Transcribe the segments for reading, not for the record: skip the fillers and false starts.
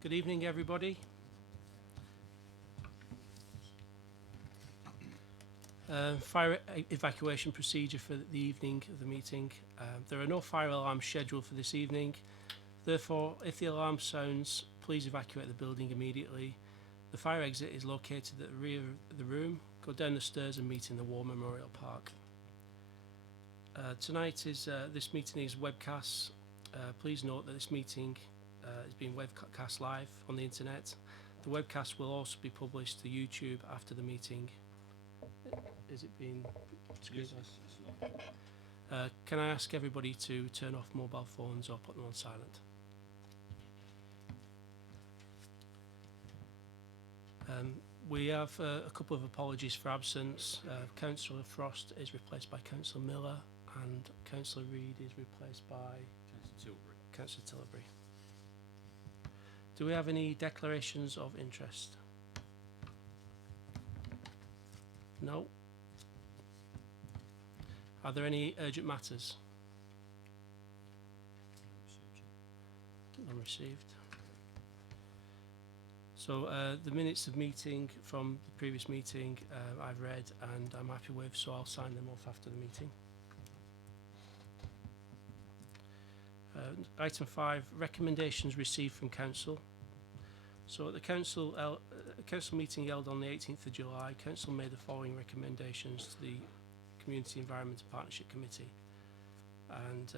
Good evening, everybody. Fire evacuation procedure for the evening of the meeting. There are no fire alarms scheduled for this evening. Therefore, if the alarm sounds, please evacuate the building immediately. The fire exit is located at the rear of the room. Go down the stairs and meet in the War Memorial Park. Tonight this meeting is webcast. Please note that this meeting is being webcast live on the internet. The webcast will also be published to YouTube after the meeting. Is it being? Yes, Can I ask everybody to turn off mobile phones or put them on silent? We have a couple of apologies for absence. Councillor Frost is replaced by Councillor Miller and Councillor Reid is replaced by Councillor Tilbury. Do we have any declarations of interest? No. Are there any urgent matters? None received. So the minutes of meeting from the previous meeting I've read and I'm happy with, so I'll sign them off after the meeting. Item 5, recommendations received from Council. So at the Council meeting held on the 18th of July, Council made the following recommendations to the Community Environment and Partnership Committee. And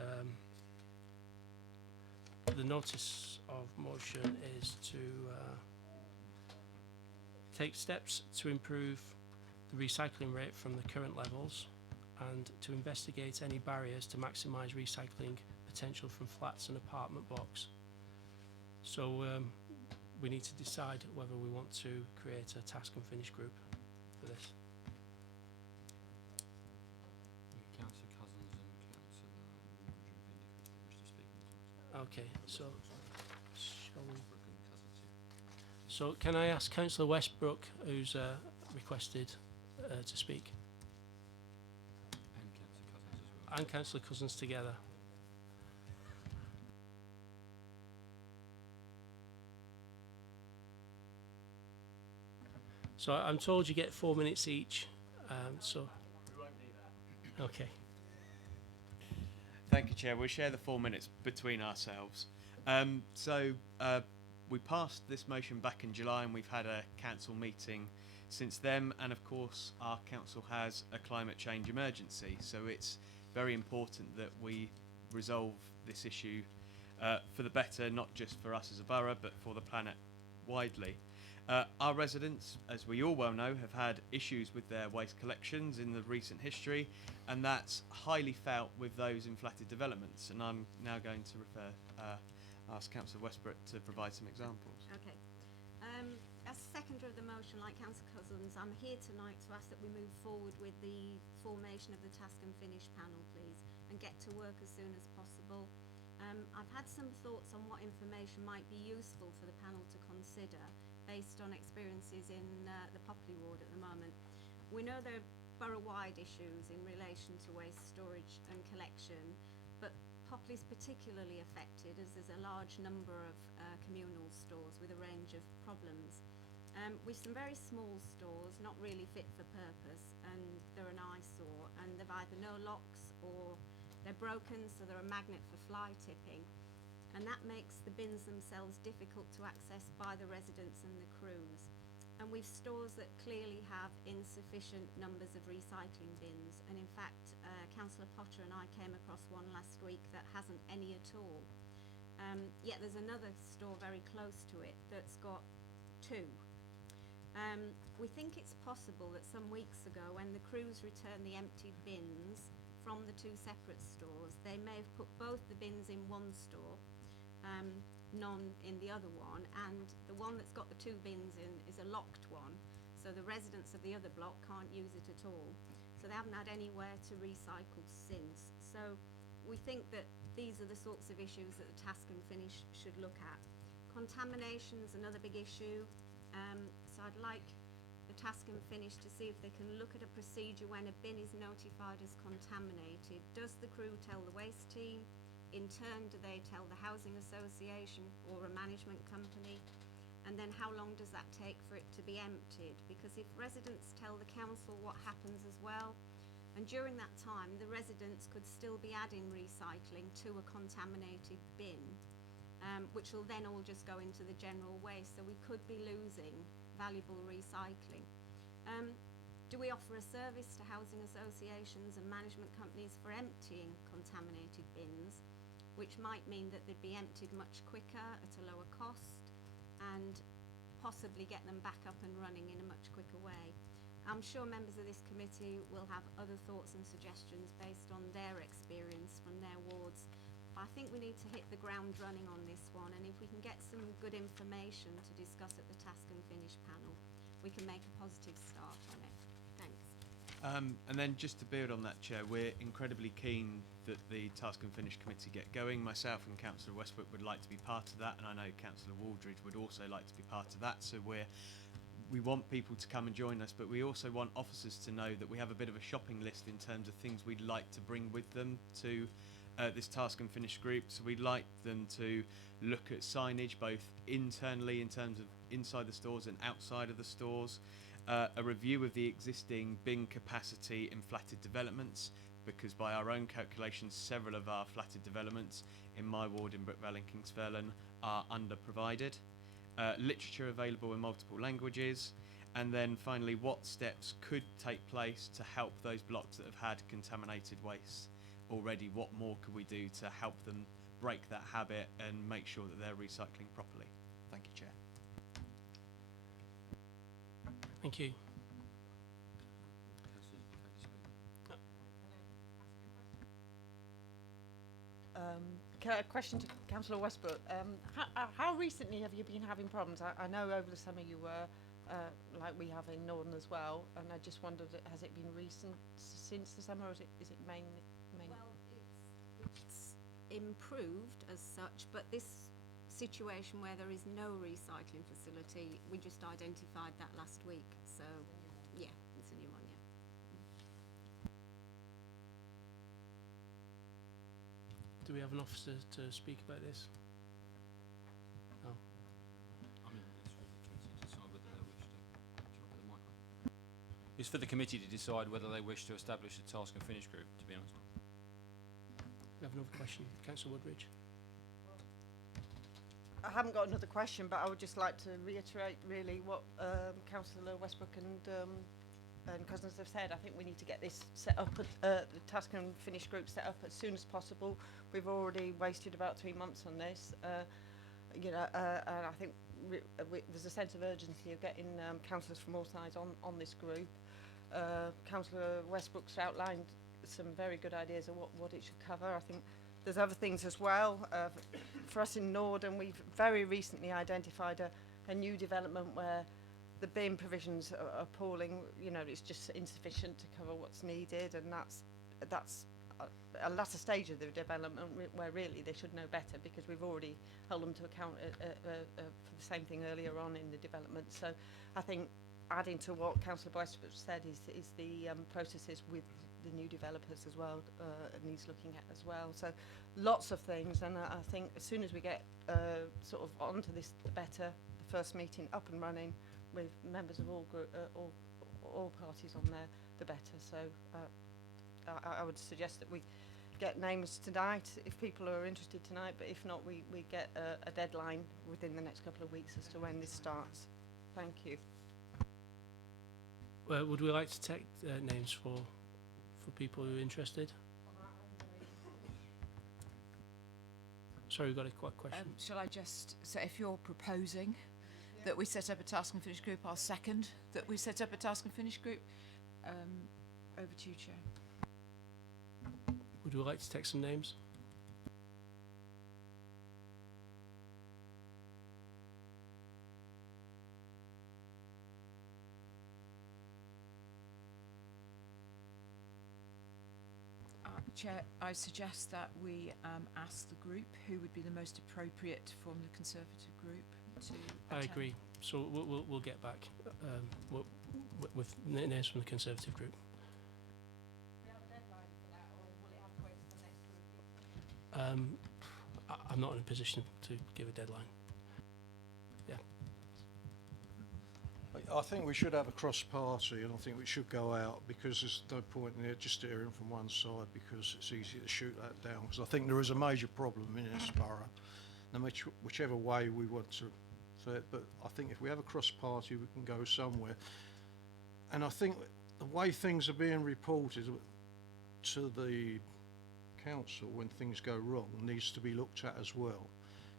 the notice of motion is to take steps to improve the recycling rate from the current levels and to investigate any barriers to maximise recycling potential from flats and apartment blocks. So we need to decide whether we want to create a task and finish group for this. Councillor Cousins and Councillor wish to speak on this. Okay, so shall we? So can I ask Councillor Westbrook, who's requested to speak, And Councillor Cousins as well. and Councillor Cousins together? So I'm told you get 4 minutes each. So. Okay. Thank you, Chair. We'll share the 4 minutes between ourselves. We passed this motion back in July and we've had a council meeting since then, and of course our council has a climate change emergency, so it's very important that we resolve this issue for the better, not just for us as a borough but for the planet widely. Our residents, as we all well know, have had issues with their waste collections in the recent history, and that's highly felt with those in flatted developments. And I'm now going to ask Councillor Westbrook to provide some examples. Okay. As seconder of the motion, like Councillor Cousins, I'm here tonight to ask that we move forward with the formation of the task and finish panel, please, and get to work as soon as possible. I've had some thoughts on what information might be useful for the panel to consider based on experiences in the Popley ward at the moment. We know there are borough-wide issues in relation to waste storage and collection, but Popley's particularly affected as there's a large number of communal stores with a range of problems. With some very small stores, not really fit for purpose, and they're an eyesore, and they've either no locks or they're broken, so they're a magnet for fly tipping. And that makes the bins themselves difficult to access by the residents and the crews. And we've stores that clearly have insufficient numbers of recycling bins. And in fact, Councillor Potter and I came across one last week that hasn't any at all. Yet there's another store very close to it that's got 2. We think it's possible that some weeks ago, when the crews returned the emptied bins from the 2 separate stores, they may have put both the bins in one store, none in the other one, and the one that's got the 2 bins in is a locked one, so the residents of the other block can't use it at all, so they haven't had anywhere to recycle since. So we think that these are the sorts of issues that the task and finish should look at. Contamination's another big issue, so I'd like the task and finish to see if they can look at a procedure when a bin is notified as contaminated. Does the crew tell the waste team? in turn do they tell the housing association or a management company? And then how long does that take for it to be emptied? Because if residents tell the council what happens as well, and during that time the residents could still be adding recycling to a contaminated bin, which will then all just go into the general waste, so we could be losing valuable recycling. Do we offer a service to housing associations and management companies for emptying contaminated bins, which might mean that they'd be emptied much quicker at a lower cost and possibly get them back up and running in a much quicker way? I'm sure members of this committee will have other thoughts and suggestions based on their experience from their wards. I think we need to hit the ground running on this one, and if we can get some good information to discuss at the Task and Finish panel, we can make a positive start on it. Thanks. And then just to build on that, Chair, we're incredibly keen that the Task and Finish Committee get going. Myself and Councillor Westbrook would like to be part of that, and I know Councillor Waldridge would also like to be part of that. So we want people to come and join us, but we also want officers to know that we have a bit of a shopping list in terms of things we'd like to bring with them to this Task and Finish group. So we'd like them to look at signage both internally in terms of inside the stores and outside of the stores, a review of the existing bin capacity in flatted developments, because by our own calculations several of our flatted developments in my ward in Brookvale and Kingsfurlan are under-provided, literature available in multiple languages, and then finally what steps could take place to help those blocks that have had contaminated waste already. What more could we do to help them break that habit and make sure that they're recycling properly? Thank you, Chair. Thank you. Can I, a question to Councillor Westbrook. How recently have you been having problems? I know over the summer you were, like we have in Northern as well, and I just wondered, has it been recent since the summer, or is it mainly? Well, it's improved as such, but this situation where there is no recycling facility, we just identified that last week. So, yeah, it's a new one, yeah. Do we have an officer to speak about this? No. I mean, it's for the committee to decide whether they wish to establish a Task and Finish group, to be honest. We have another question. Councillor Woodridge. I haven't got another question, but I would just like to reiterate really what Councillor Westbrook and Cousins have said. I think we need to get this set up, the Task and Finish group set up as soon as possible. We've already wasted about 3 months on this, and I think there's a sense of urgency of getting councillors from all sides on this group. Councillor Westbrook's outlined some very good ideas of what it should cover. I think there's other things as well. For us in Norden, we've very recently identified a new development where the bin provisions are appalling. You know, it's just insufficient to cover what's needed, and that's a latter stage of the development where really they should know better, because we've already held them to account for the same thing earlier on in the development. So I think adding to what Councillor Westbrook said is the processes with the new developers as well, needs looking at as well. So lots of things, and I think as soon as we get sort of onto this, the better. The first meeting up and running with members of all parties on there, the better. So I would suggest that we get names tonight if people are interested tonight, but if not, we get a deadline within the next couple of weeks as to when this starts. Thank you. Well, would we like to take names for people who are interested? Sorry, we've got a quick question. Shall I just say, if you're proposing that we set up a Task and Finish group, I'll second that we set up a Task and Finish group. Over to you, Chair. Would we like to take some names? Chair, I suggest that we ask the group who would be the most appropriate from the Conservative group to I attend. agree. So we'll get back with names from the Conservative group. Do we have a deadline for that, or will it have to wait until next I'm not in a position to give a deadline. I think we should have a cross-party, and I think we should go out, because there's no point in it just hearing from one side, because it's easy to shoot that down. Because I think there is a major problem in this borough, no matter whichever way we want to say it. But I think if we have a cross-party, we can go somewhere. And I think the way things are being reported to the council when things go wrong needs to be looked at as well.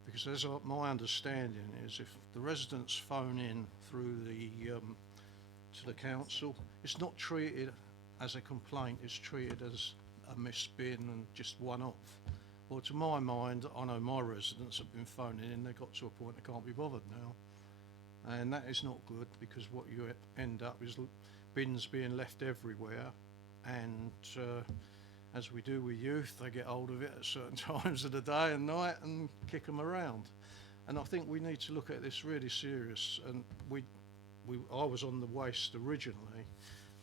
Because as my understanding is, if the residents phone in through the to the council, it's not treated as a complaint, it's treated as a missed bin and just one off. Well, to my mind, I know my residents have been phoning in, they got to a point they can't be bothered now. And that is not good, because what you end up is bins being left everywhere, and as we do with youth, they get hold of it at certain times of the day and night and kick them around. And I think we need to look at this really serious. And I was on the waste originally.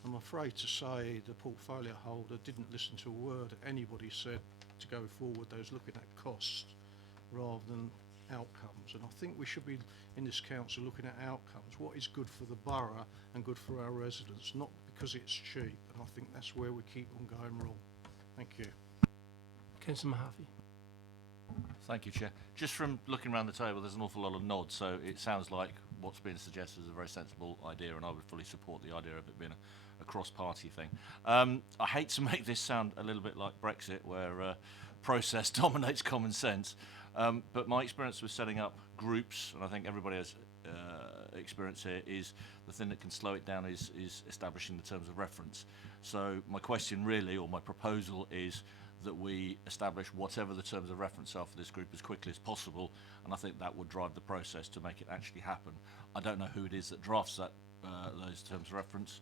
I'm afraid to say the portfolio holder didn't listen to a word anybody said to go forward. They was looking at costs rather than outcomes. And I think we should be, in this council, looking at outcomes. What is good for the borough and good for our residents, not because it's cheap. And I think that's where we keep on going wrong. Thank you. Councillor Mahaffey. Thank you, Chair. Just from looking around the table, there's an awful lot of nods, so it sounds like what's being suggested is a very sensible idea, and I would fully support the idea of it being a cross-party thing. I hate to make this sound a little bit like Brexit, where process dominates common sense, but my experience with setting up groups, and I think everybody has experience here, is the thing that can slow it down is establishing the terms of reference. So my question really, or my proposal, is that we establish whatever the terms of reference are for this group as quickly as possible, and I think that would drive the process to make it actually happen. I don't know who it is that drafts that those terms of reference.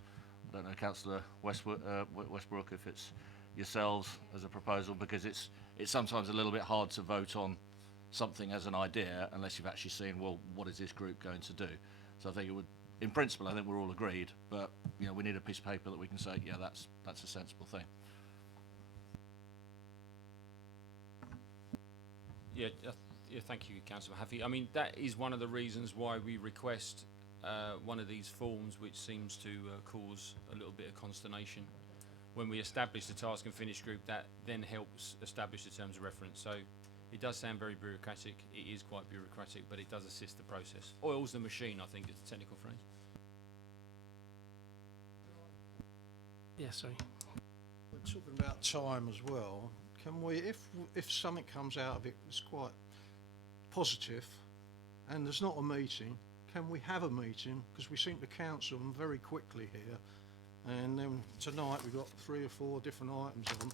I don't know, Councillor Westbrook, if it's yourselves as a proposal, because it's sometimes a little bit hard to vote on something as an idea unless you've actually seen, well, what is this group going to do? So I think it would, in principle, I think we're all agreed, but you know, we need a piece of paper that we can say, yeah, that's a sensible thing. Yeah, thank you, Councillor Mahaffey. I mean, that is one of the reasons why we request one of these forms, which seems to cause a little bit of consternation. When we establish the task and finish group, that then helps establish the terms of reference. So it does sound very bureaucratic. It is quite bureaucratic, but it does assist the process. Oils the machine, I think, is the technical phrase. Yeah, sorry. We're talking about time as well. Can we, if something comes out of it that's quite positive, and there's not a meeting, can we have a meeting? Because we seem to cancel them very quickly here, and then tonight we've got 3 or 4 different items on.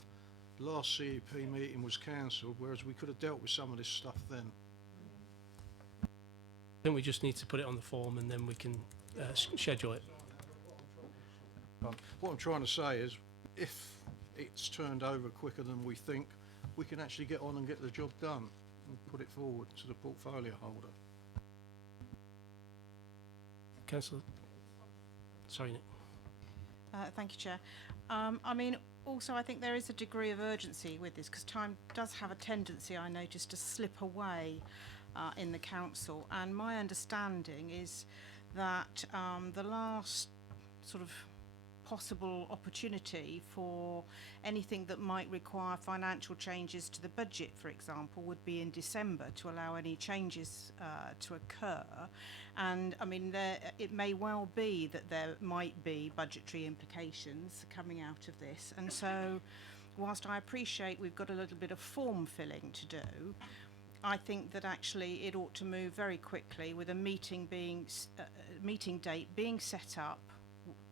The last CEP meeting was cancelled, whereas we could have dealt with some of this stuff then. I think we just need to put it on the form, and then we can schedule it. What I'm trying to say is, if it's turned over quicker than we think, we can actually get on and get the job done and put it forward to the portfolio holder. Councillor. Sorry, Nick. Thank you, Chair. I mean, also I think there is a degree of urgency with this, because time does have a tendency, I notice, to slip away in the council. And my understanding is that the last sort of possible opportunity for anything that might require financial changes to the budget, for example, would be in December, to allow any changes to occur. And I mean, it may well be that there might be budgetary implications coming out of this. And so, whilst I appreciate we've got a little bit of form filling to do, I think that actually it ought to move very quickly, with a meeting date being set up,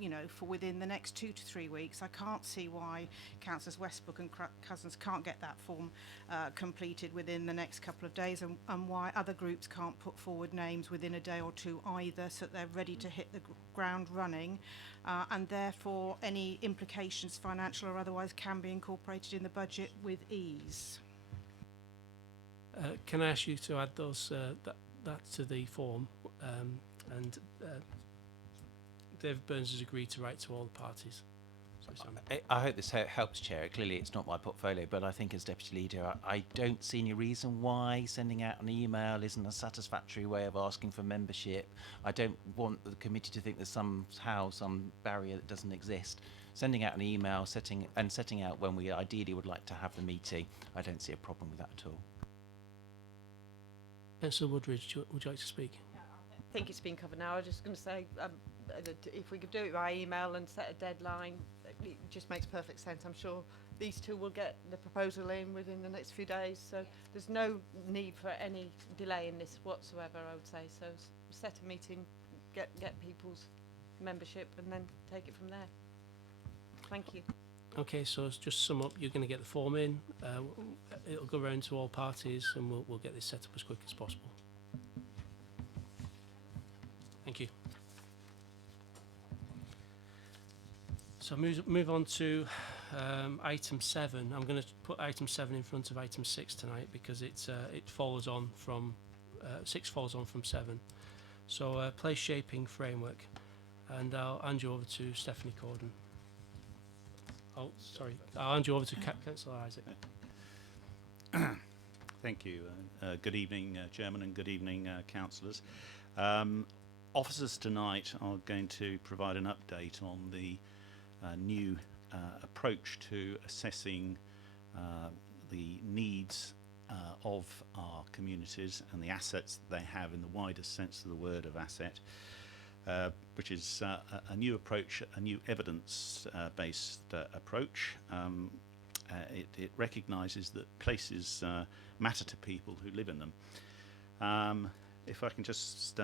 you know, for within the next 2 to 3 weeks. I can't see why Councillors Westbrook and Cousins can't get that form completed within the next couple of days, and why other groups can't put forward names within a day or two either, so that they're ready to hit the ground running, and therefore any implications, financial or otherwise, can be incorporated in the budget with ease. Can I ask you to add those that to the form, and David Burns has agreed to write to all the parties. Sorry, Sam. I hope this helps, Chair. Clearly, it's not my portfolio, but I think as Deputy Leader, I don't see any reason why sending out an email isn't a satisfactory way of asking for membership. I don't want the committee to think there's somehow some barrier that doesn't exist. Sending out an email, setting out when we ideally would like to have the meeting, I don't see a problem with that at all. Councillor Woodridge, would you like to speak? I think it's been covered now. I was just going to say that if we could do it by email and set a deadline, it just makes perfect sense. I'm sure these two will get the proposal in within the next few days, so there's no need for any delay in this whatsoever, I would say. So set a meeting, get people's membership, and then take it from there. Thank you. Okay, so just to sum up, you're going to get the form in, it'll go round to all parties, and we'll get this set up as quick as possible. Thank you. So move on to item 7. I'm going to put item 7 in front of item 6 tonight because it follows on from 6 follows on from 7. So place shaping framework, and I'll hand you over to Stephanie Corden. Oh, sorry. I'll hand you over to Councillor Isaac. Thank you. Good evening, Chairman, and good evening, councillors. Officers tonight are going to provide an update on the new approach to assessing the needs of our communities and the assets that they have in the widest sense of the word of asset, which is a new approach, a new evidence-based approach. It recognises that places matter to people who live in them. If I can just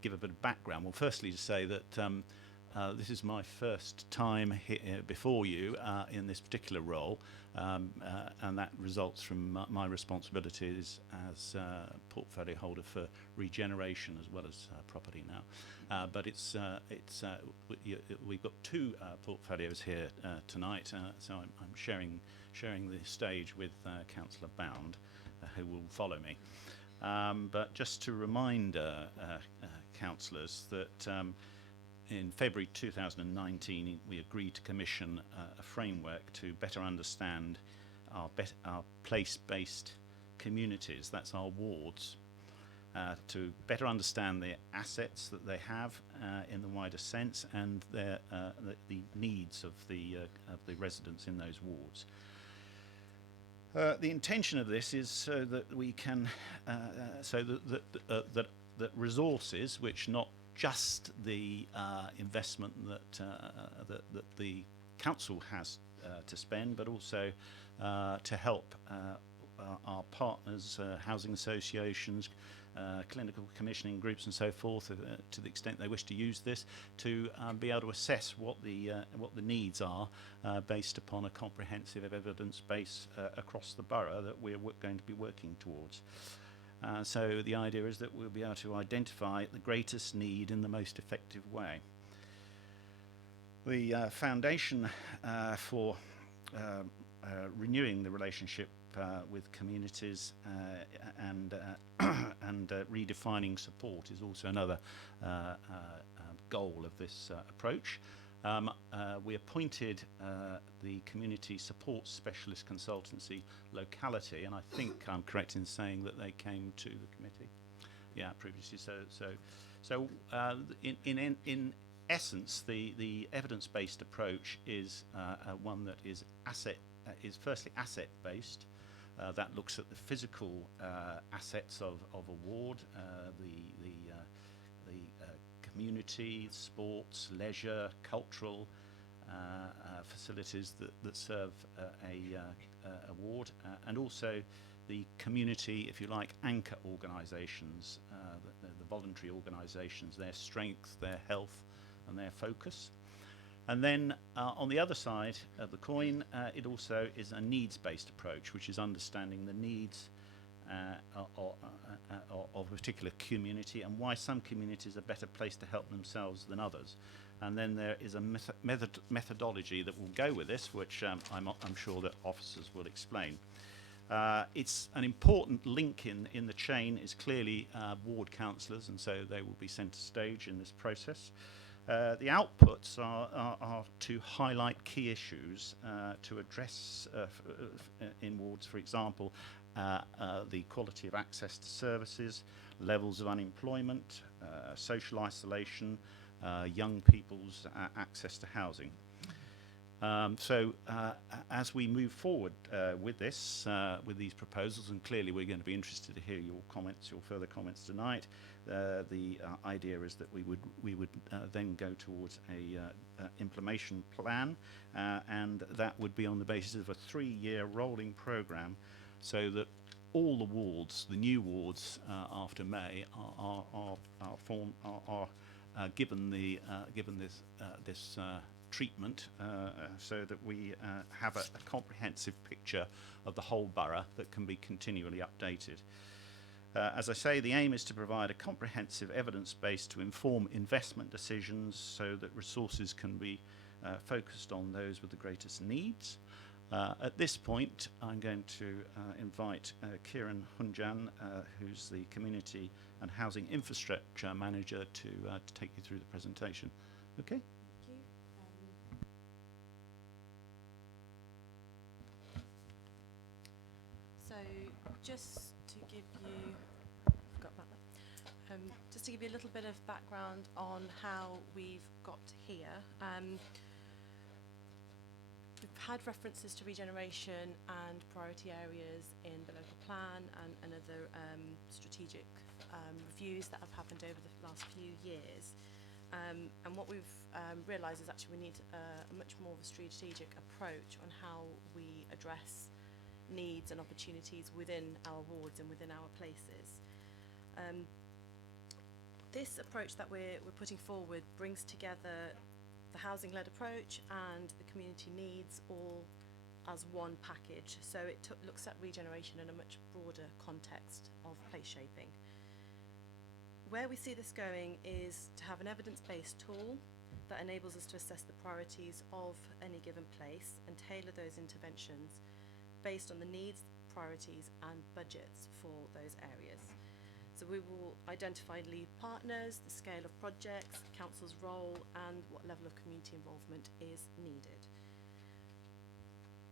give a bit of background, well, firstly to say that this is my first time here before you in this particular role, and that results from my responsibilities as portfolio holder for regeneration as well as property now. But we've got two portfolios here tonight, so I'm sharing the stage with Councillor Bound, who will follow me. But just to remind councillors that in February 2019 we agreed to commission a framework to better understand our place-based communities, that's our wards, to better understand the assets that they have in the wider sense and the needs of the residents in those wards. The intention of this is so that we can, that resources, which not just the investment that the council has to spend, but also to help our partners, housing associations, clinical commissioning groups and so forth, to the extent they wish to use this, to be able to assess what the needs are based upon a comprehensive evidence base across the borough that we're going to be working towards. So the idea is that we'll be able to identify the greatest need in the most effective way. The foundation for renewing the relationship with communities and redefining support is also another goal of this approach. We appointed the Community Support Specialist Consultancy Locality, and I think I'm correct in saying that they came to the committee. Yeah, previously. So in essence, the evidence-based approach is one that is firstly asset-based. That looks at the physical assets of a ward, the community, sports, leisure, cultural facilities that serve a ward, and also the community, if you like, anchor organisations, the voluntary organisations, their strength, their health and their focus. And then on the other side of the coin, it also is a needs-based approach, which is understanding the needs of a particular community and why some communities are better placed to help themselves than others. And then there is a methodology that will go with this, which I'm sure that officers will explain. It's an important link in the chain is clearly ward councillors, and so they will be centre stage in this process. The outputs are to highlight key issues to address in wards, for example, the quality of access to services, levels of unemployment, social isolation, young people's access to housing. As we move forward with this, with these proposals, and clearly we're going to be interested to hear your comments, your further comments tonight. The idea is that we would then go towards a implementation plan, and that would be on the basis of a 3-year rolling programme, so that all the wards, the new wards after May, are given this treatment, so that we have a comprehensive picture of the whole borough that can be continually updated. As I say, the aim is to provide a comprehensive evidence base to inform investment decisions, so that resources can be focused on those with the greatest needs. At this point, I'm going to invite Kieran Hunjan, who's the Community and Housing Infrastructure Manager, to take you through the presentation. Okay? Thank you. So just to give you, forgot about that. Just to give you a little bit of background on how we've got here. We've had references to regeneration and priority areas in the local plan and other strategic reviews that have happened over the last few years. And what we've realised is actually we need a much more of a strategic approach on how we address needs and opportunities within our wards and within our places. This approach that we're putting forward brings together the housing-led approach and the community needs all as one package. So it looks at regeneration in a much broader context of place shaping. Where we see this going is to have an evidence-based tool that enables us to assess the priorities of any given place and tailor those interventions based on the needs, priorities and budgets for those areas. So we will identify lead partners, the scale of projects, council's role and what level of community involvement is needed.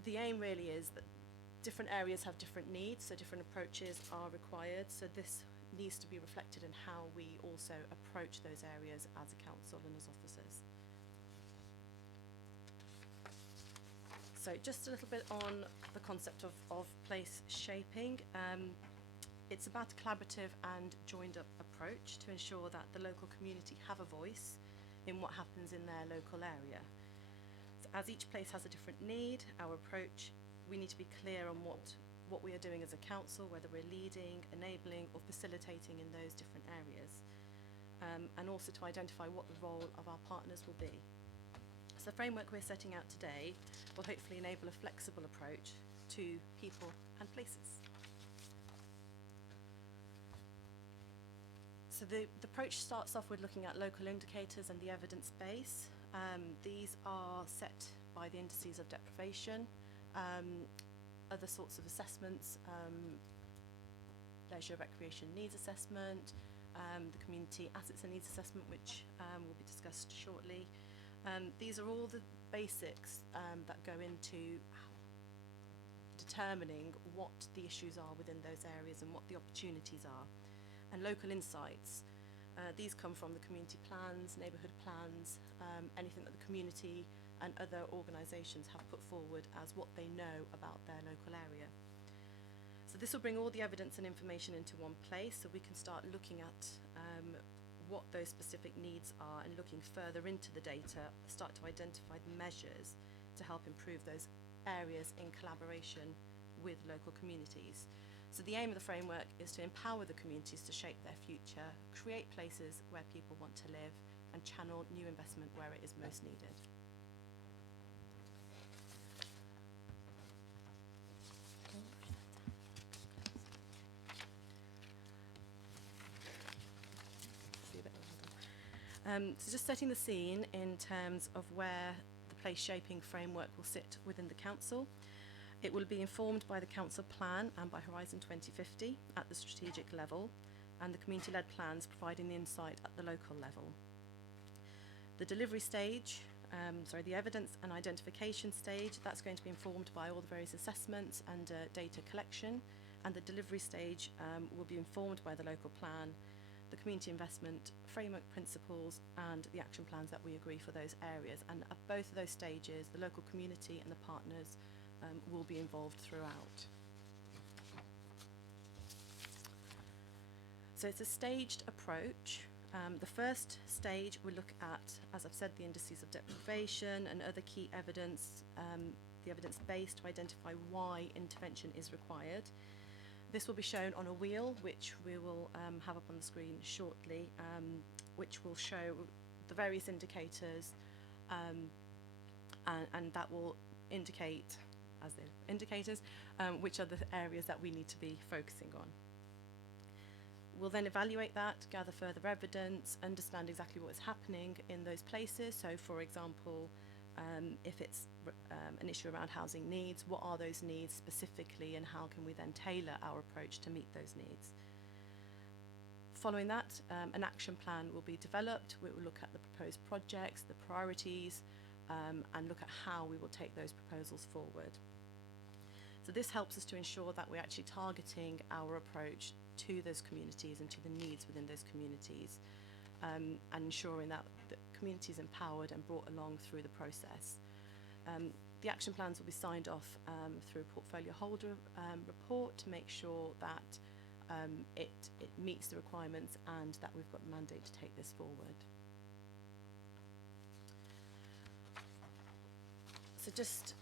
The aim really is that different areas have different needs, so different approaches are required, so this needs to be reflected in how we also approach those areas as a council and as officers. So just a little bit on the concept of place shaping. It's about a collaborative and joined up approach to ensure that the local community have a voice in what happens in their local area. So as each place has a different need, our approach, we need to be clear on what we are doing as a council, whether we're leading, enabling or facilitating in those different areas. And also to identify what the role of our partners will be. So the framework we're setting out today will hopefully enable a flexible approach to people and places. So the approach starts off with looking at local indicators and the evidence base. These are set by the indices of deprivation, other sorts of assessments, leisure recreation needs assessment, the community assets and needs assessment, which will be discussed shortly. These are all the basics that go into determining what the issues are within those areas and what the opportunities are. And local insights, these come from the community plans, neighbourhood plans, anything that the community and other organisations have put forward as what they know about their local area. So this will bring all the evidence and information into one place, so we can start looking at what those specific needs are and looking further into the data, start to identify the measures to help improve those areas in collaboration with local communities. So the aim of the framework is to empower the communities to shape their future, create places where people want to live and channel new investment where it is most needed. So just setting the scene in terms of where the place shaping framework will sit within the council. It will be informed by the council plan and by Horizon 2050 at the strategic level, and the community-led plans providing the insight at the local level. The delivery stage, the evidence and identification stage, that's going to be informed by all the various assessments and data collection, and the delivery stage will be informed by the local plan, the community investment framework principles, and the action plans that we agree for those areas. And at both of those stages, the local community and the partners will be involved throughout. So it's a staged approach. The first stage we look at, as I've said, the indices of deprivation and other key evidence, the evidence base to identify why intervention is required. This will be shown on a wheel, which we will have up on the screen shortly, which will show the various indicators, and that will indicate, as the indicators, which are the areas that we need to be focusing on. We'll then evaluate that, gather further evidence, understand exactly what's happening in those places. So, for example, if it's an issue around housing needs, what are those needs specifically, and how can we then tailor our approach to meet those needs? Following that, an action plan will be developed. We will look at the proposed projects, the priorities, and look at how we will take those proposals forward. So this helps us to ensure that we're actually targeting our approach to those communities and to the needs within those communities, and ensuring that the community is empowered and brought along through the process. The action plans will be signed off through a portfolio holder report to make sure that it meets the requirements and that we've got the mandate to take this forward. So just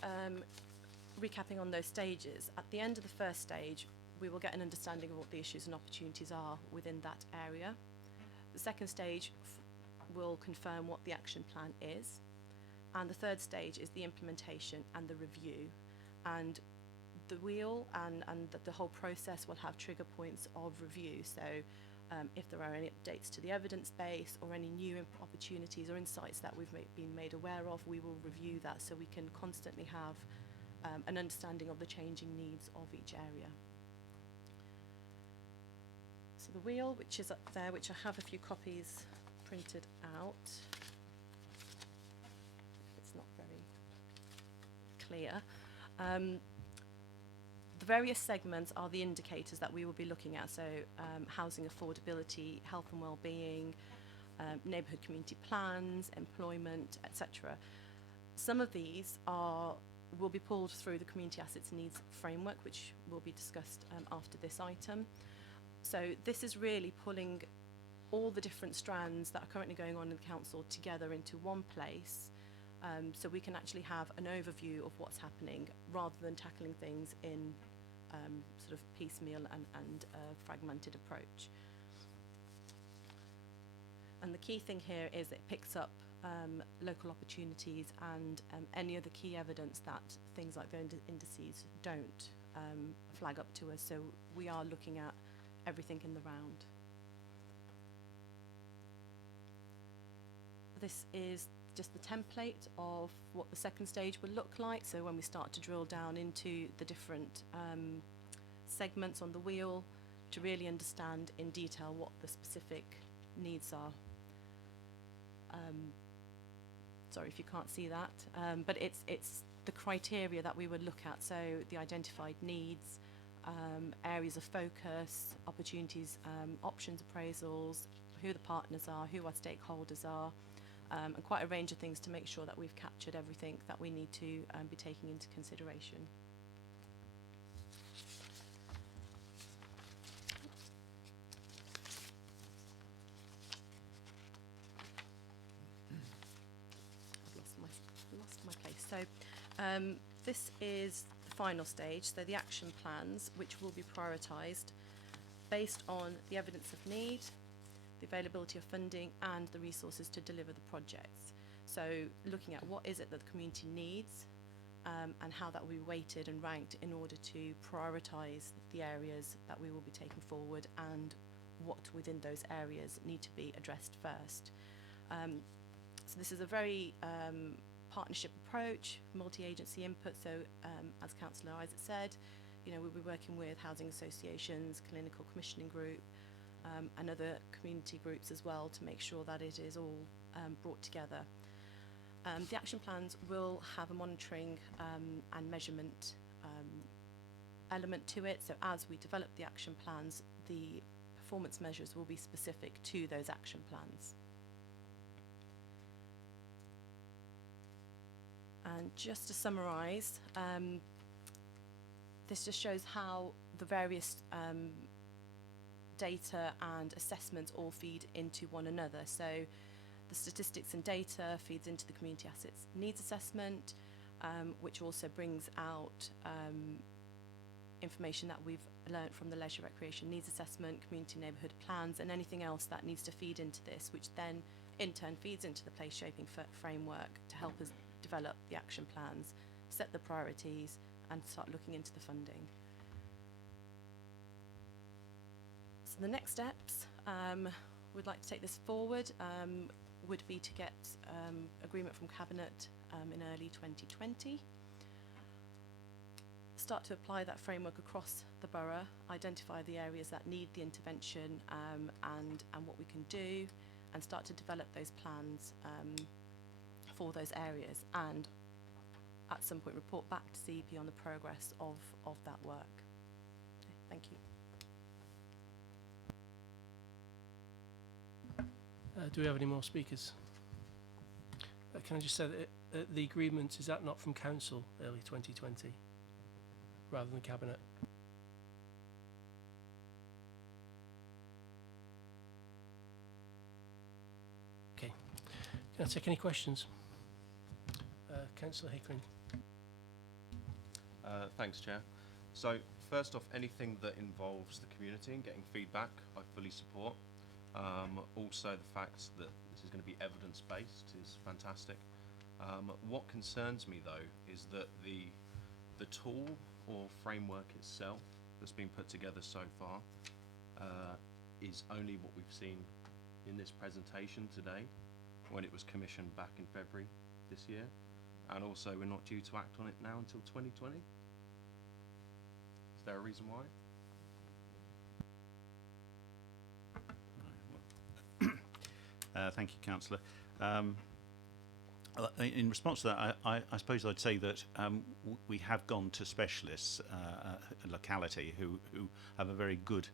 recapping on those stages, at the end of the first stage, we will get an understanding of what the issues and opportunities are within that area. The second stage will confirm what the action plan is. And the third stage is the implementation and the review. And the wheel and the whole process will have trigger points of review. So if there are any updates to the evidence base or any new opportunities or insights that we've been made aware of, we will review that so we can constantly have an understanding of the changing needs of each area. So the wheel, which is up there, which I have a few copies printed out. It's not very clear. The various segments are the indicators that we will be looking at. So housing affordability, health and well-being, neighbourhood community plans, employment, etc. Some of these will be pulled through the community assets needs framework, which will be discussed after this item. So this is really pulling all the different strands that are currently going on in the council together into one place, so we can actually have an overview of what's happening rather than tackling things in sort of piecemeal and fragmented approach. And the key thing here is it picks up local opportunities and any other key evidence that things like the indices don't flag up to us. So we are looking at everything in the round. This is just the template of what the second stage will look like. So when we start to drill down into the different segments on the wheel to really understand in detail what the specific needs are. Sorry if you can't see that, but it's the criteria that we would look at. So the identified needs, areas of focus, opportunities, options appraisals, who the partners are, who our stakeholders are, and quite a range of things to make sure that we've captured everything that we need to be taking into consideration. I've lost my place. So this is the final stage, so the action plans, which will be prioritised based on the evidence of need, the availability of funding and the resources to deliver the projects. So looking at what is it that the community needs and how that will be weighted and ranked in order to prioritise the areas that we will be taking forward and what within those areas need to be addressed first. So this is a very partnership approach, multi-agency input. So as Councillor Isaac said, you know, we'll be working with housing associations, clinical commissioning group, and other community groups as well to make sure that it is all brought together. The action plans will have a monitoring and measurement element to it, so as we develop the action plans, the performance measures will be specific to those action plans. And just to summarise, this just shows how the various data and assessments all feed into one another. So the statistics and data feeds into the community assets needs assessment, which also brings out information that we've learnt from the leisure recreation needs assessment, community neighbourhood plans, and anything else that needs to feed into this, which then in turn feeds into the place shaping framework to help us develop the action plans, set the priorities, and start looking into the funding. So the next steps, we'd like to take this forward, would be to get agreement from Cabinet in early 2020. Start to apply that framework across the borough, identify the areas that need the intervention and what we can do, and start to develop those plans for those areas, and at some point report back to CEP on the progress of that work. Okay, thank you. Do we have any more speakers? Can I just say that the agreement, is that not from Council early 2020 rather than Cabinet? Okay. Can I take any questions? Councillor Hickling. Thanks, Chair. So, first off, anything that involves the community and getting feedback, I fully support. Also, the fact that this is going to be evidence-based is fantastic. What concerns me, though, is that the tool or framework itself that's been put together so far is only what we've seen in this presentation today, when it was commissioned back in February this year. And also, we're not due to act on it now until 2020. Is there a reason why? Thank you, Councillor. In response to that, I suppose I'd say that we have gone to specialists, locality, who have a very good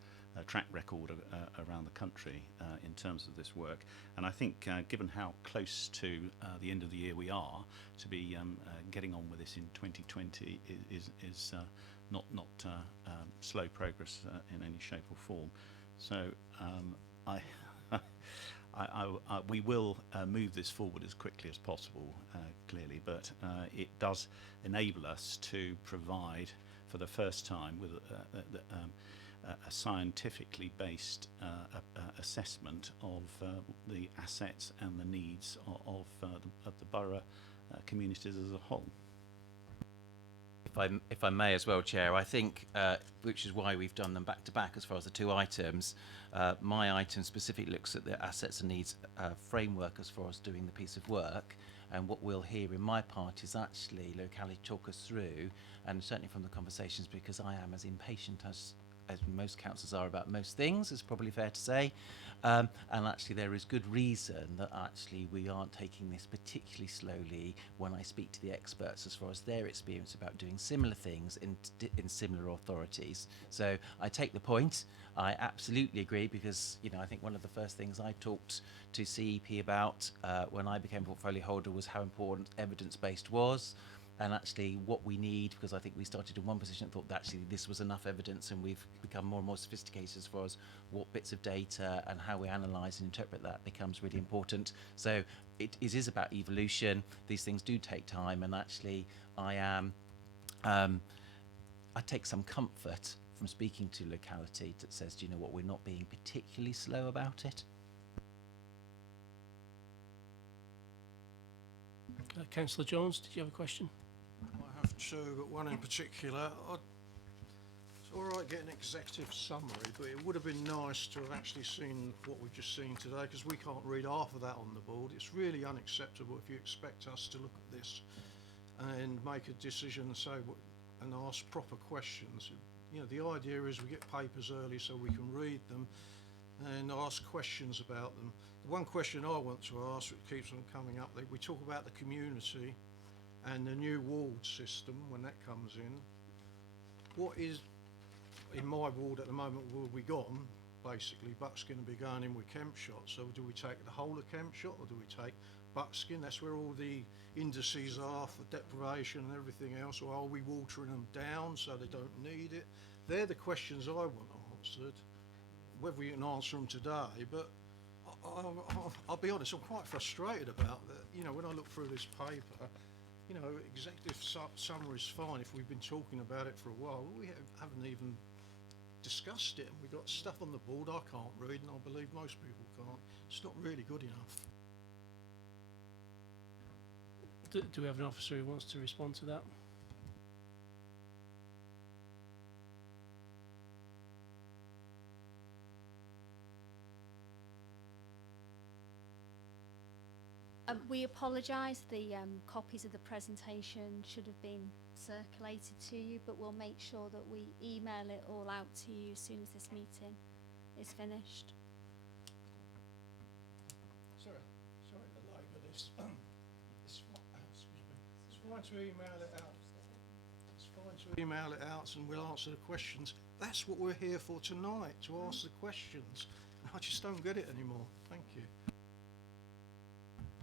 track record around the country in terms of this work. And I think, given how close to the end of the year we are, to be getting on with this in 2020 is not slow progress in any shape or form. So we will move this forward as quickly as possible, clearly, but it does enable us to provide, for the first time, with a scientifically based assessment of the assets and the needs of the borough communities as a whole. If I may as well, Chair, I think, which is why we've done them back to back as far as the two items. My item specifically looks at the assets and needs framework as far as doing the piece of work, and what we'll hear in my part is actually locality talk us through, and certainly from the conversations, because I am as impatient as most councillors are about most things, is probably fair to say. And actually there is good reason that actually we aren't taking this particularly slowly when I speak to the experts as far as their experience about doing similar things in similar authorities. So I take the point. I absolutely agree, because I think one of the first things I talked to CEP about when I became portfolio holder was how important evidence-based was. And actually what we need, because I think we started in one position and thought that actually this was enough evidence, and we've become more and more sophisticated as far as what bits of data and how we analyse and interpret that becomes really important. So it is about evolution. These things do take time, and actually I take some comfort from speaking to locality that says, do you know what, we're not being particularly slow about it. Councillor Jones, did you have a question? I have two, but one in particular. It's all right getting an executive summary, but it would have been nice to have actually seen what we've just seen today, because we can't read half of that on the board. It's really unacceptable if you expect us to look at this and make a decision and ask proper questions. The idea is we get papers early so we can read them, and ask questions about them. The one question I want to ask, which keeps on coming up, we talk about the community and the new ward system when that comes in. What is, in my ward at the moment, ward we got 'em, basically Buck's going to be going in with Kempshot, so do we take the whole of Kempshot or do we take Buckskin? That's where all the indices are for deprivation and everything else, or are we watering them down so they don't need it? They're the questions I want answered, whether you can answer them today, but I'll be honest, I'm quite frustrated about that. You know, when I look through this paper, you know, executive summary is fine if we've been talking about it for a while. We haven't even discussed it, and we've got stuff on the board I can't read, and I believe most people can't. It's not really good enough. Do we have an officer who wants to respond to that? We apologise, the copies of the presentation should have been circulated to you, but we'll make sure that we email it all out to you as soon as this meeting is finished. Sorry to labour this. It's fine to email it out. It's fine to email it out and we'll answer the questions. That's what we're here for tonight, to ask the questions. I just don't get it anymore. Thank you.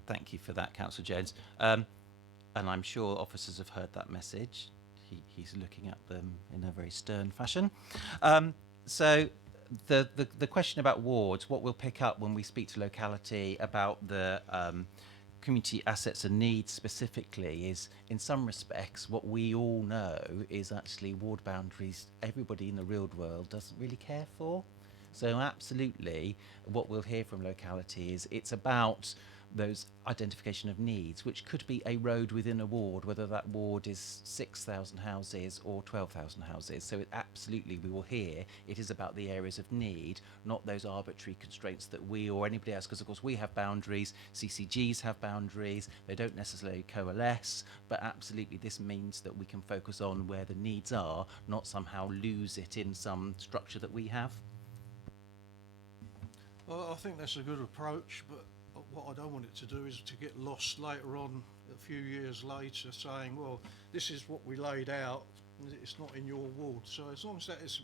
Thank you for that, Councillor Jones. And I'm sure officers have heard that message. He's looking at them in a very stern fashion. So the question about wards, what we'll pick up when we speak to locality about the community assets and needs specifically is, in some respects, what we all know is actually ward boundaries everybody in the real world doesn't really care for. So absolutely, what we'll hear from locality is it's about those identification of needs, which could be a road within a ward, whether that ward is 6,000 houses or 12,000 houses. So absolutely we will hear it is about the areas of need, not those arbitrary constraints that we or anybody else, because of course we have boundaries, CCGs have boundaries, they don't necessarily coalesce, but absolutely this means that we can focus on where the needs are, not somehow lose it in some structure that we have. Well, I think that's a good approach, but what I don't want it to do is to get lost later on, a few years later, saying, well, this is what we laid out, and it's not in your ward. So as long as that is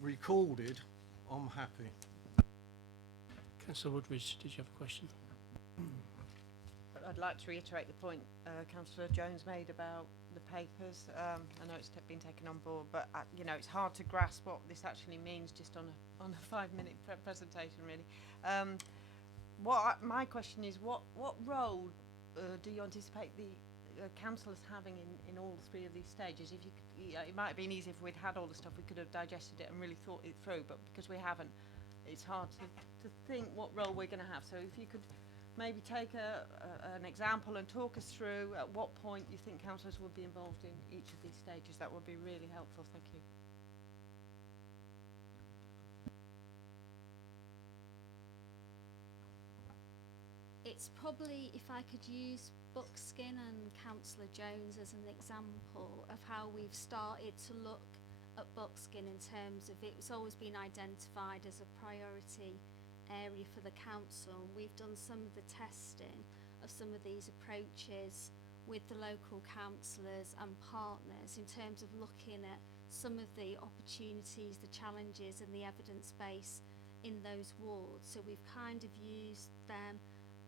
recorded, I'm happy. Councillor Woodridge, did you have a question? I'd like to reiterate the point Councillor Jones made about the papers. I know it's been taken on board, but you know, it's hard to grasp what this actually means just on a 5-minute presentation, really. My question is, what role do you anticipate the councillors having in all three of these stages? If you could, it might have been easy if we'd had all the stuff, we could have digested it and really thought it through, but because we haven't, it's hard to think what role we're going to have. So if you could maybe take an example and talk us through at what point you think councillors would be involved in each of these stages, that would be really helpful. Thank you. It's probably, if I could use Buckskin and Councillor Jones as an example of how we've started to look at Buckskin in terms of it's always been identified as a priority area for the council. We've done some of the testing of some of these approaches with the local councillors and partners in terms of looking at some of the opportunities, the challenges and the evidence base in those wards. So we've kind of used them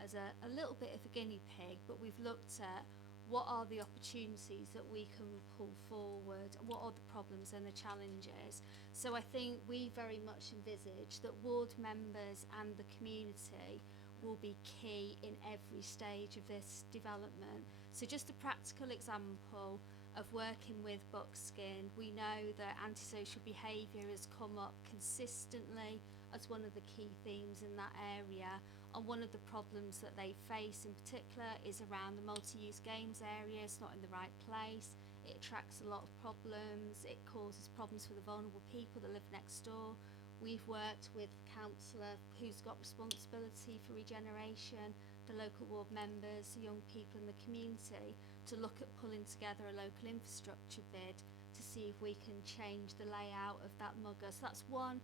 as a little bit of a guinea pig, but we've looked at what are the opportunities that we can pull forward, what are the problems and the challenges. So I think we very much envisage that ward members and the community will be key in every stage of this development. So just a practical example of working with Buckskin, we know that antisocial behaviour has come up consistently as one of the key themes in that area. And one of the problems that they face in particular is around the multi-use games area. It's not in the right place. It attracts a lot of problems. It causes problems for the vulnerable people that live next door. We've worked with a councillor who's got responsibility for regeneration, the local ward members, the young people in the community, to look at pulling together a local infrastructure bid to see if we can change the layout of that mugger. So that's one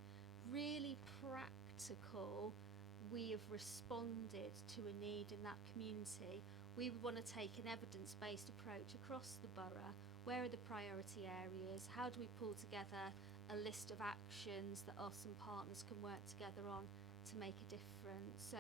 really practical practical, we have responded to a need in that community. We would want to take an evidence-based approach across the borough. Where are the priority areas? How do we pull together a list of actions that us and partners can work together on to make a difference? So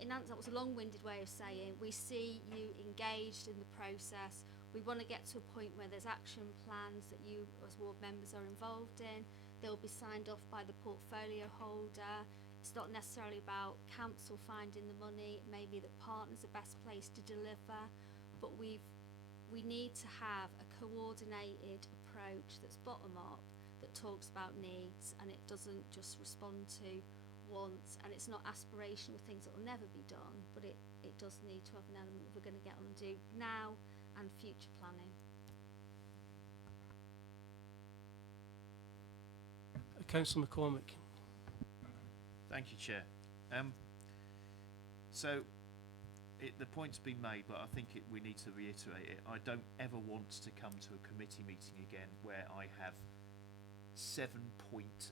in answer, that was a long-winded way of saying we see you engaged in the process. We want to get to a point where there's action plans that you as ward members are involved in. They'll be signed off by the portfolio holder. It's not necessarily about council finding the money. It may be that partners are best placed to deliver, but we need to have a coordinated approach that's bottom up, that talks about needs, and it doesn't just respond to wants, and it's not aspirational things that will never be done, but it does need to have an element we're going to get on and do now and future planning. Councillor McCormick. Thank you, Chair. The point's been made, but I think we need to reiterate it. I don't ever want to come to a committee meeting again where I have 7-point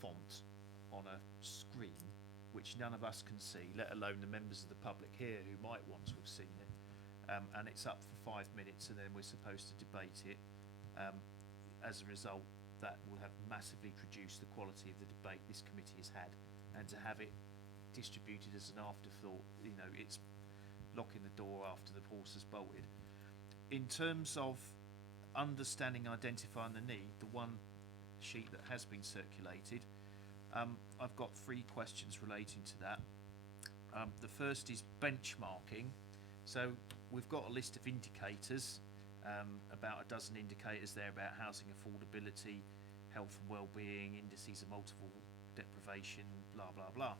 font on a screen which none of us can see, let alone the members of the public here who might want to have seen it. And it's up for 5 minutes and then we're supposed to debate it. As a result, that will have massively reduced the quality of the debate this committee has had, and to have it distributed as an afterthought, it's locking the door after the horse has bolted. In terms of understanding, identifying the need, the one sheet that has been circulated, I've got 3 questions relating to that. The first is benchmarking. So we've got a list of indicators, about a dozen indicators there about housing affordability, health and well-being, indices of multiple deprivation, blah blah blah.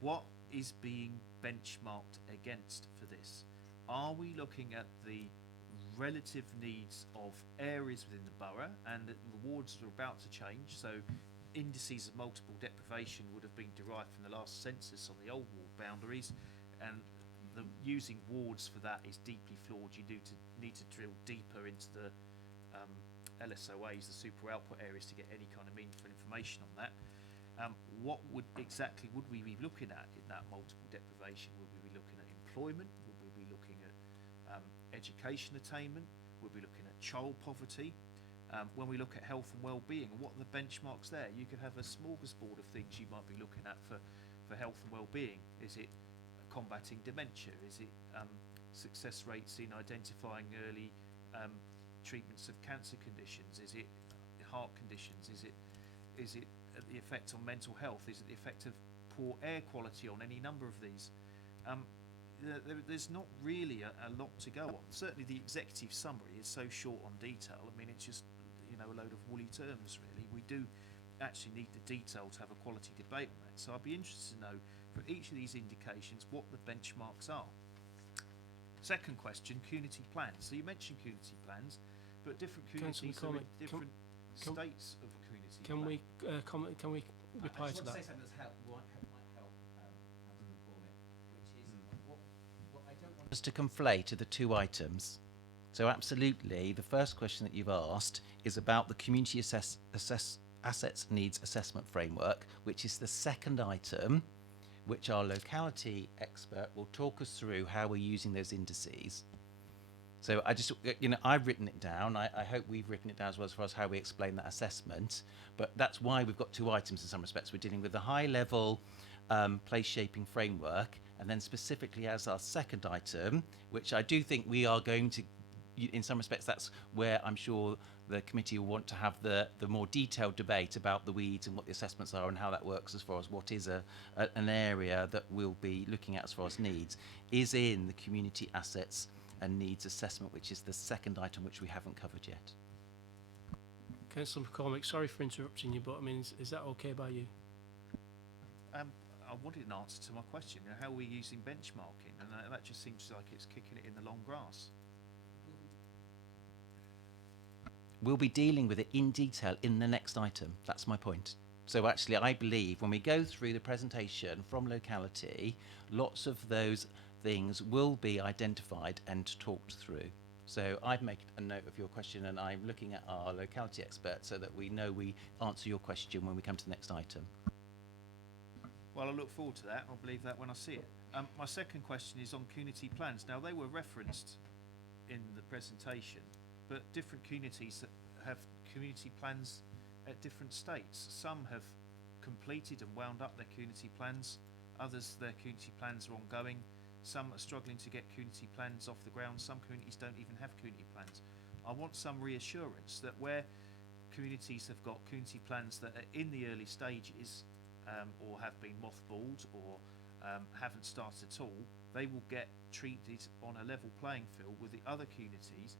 What is being benchmarked against for this? Are we looking at the relative needs of areas within the borough, and the wards are about to change, so indices of multiple deprivation would have been derived from the last census on the old ward boundaries, and using wards for that is deeply flawed. You need to drill deeper into the LSOAs, the super output areas, to get any kind of meaningful information on that. What would we be looking at in that multiple deprivation? Would we be looking at employment? Would we be looking at education attainment? Would we be looking at child poverty? When we look at health and well-being, what are the benchmarks there? You could have a smorgasbord of things you might be looking at for health and well-being. Is it combating dementia? Is it success rates in identifying early treatments of cancer conditions? Is it heart conditions? Is it the effect on mental health? Is it the effect of poor air quality on any number of these? There's not really a lot to go on. Certainly the executive summary is so short on detail. I mean, it's just a load of woolly terms, really. We do actually need the detail to have a quality debate on that. So I'd be interested to know, for each of these indications, what the benchmarks are. Second question, community plans. So you mentioned community plans, but different communities are in different states of community Can we comment? Can we reply to that? I just want to say something that's might help Councillor McCormick, which is what I don't want us to conflate are the 2 items. So absolutely, the first question that you've asked is about the community assets needs assessment framework, which is the second item, which our locality expert will talk us through how we're using those indices. So I just, I've written it down. I hope we've written it down as well as far as how we explain that assessment. But that's why we've got 2 items in some respects. We're dealing with the high level place shaping framework, and then specifically as our second item, which I do think we are going to, in some respects, that's where I'm sure the committee will want to have the more detailed debate about the weeds and what the assessments are and how that works as far as what is an area that we'll be looking at as far as needs, is in the community assets and needs assessment, which is the second item which we haven't covered yet. Councillor McCormick, sorry for interrupting you, but I mean, is that okay by you? I wanted an answer to my question. How are we using benchmarking? And that just seems like it's kicking it in the long grass. We'll be dealing with it in detail in the next item. That's my point. So actually, I believe when we go through the presentation from locality, lots of those things will be identified and talked through. So I've made a note of your question, and I'm looking at our locality expert so that we know we answer your question when we come to the next item. Well, I look forward to that. I'll believe that when I see it. My second question is on community plans. Now, they were referenced in the presentation, but different communities have community plans at different states. Some have completed and wound up their community plans. Others, their community plans are ongoing. Some are struggling to get community plans off the ground. Some communities don't even have community plans. I want some reassurance that where communities have got community plans that are in the early stages, or have been mothballed, or haven't started at all, they will get treated on a level playing field with the other communities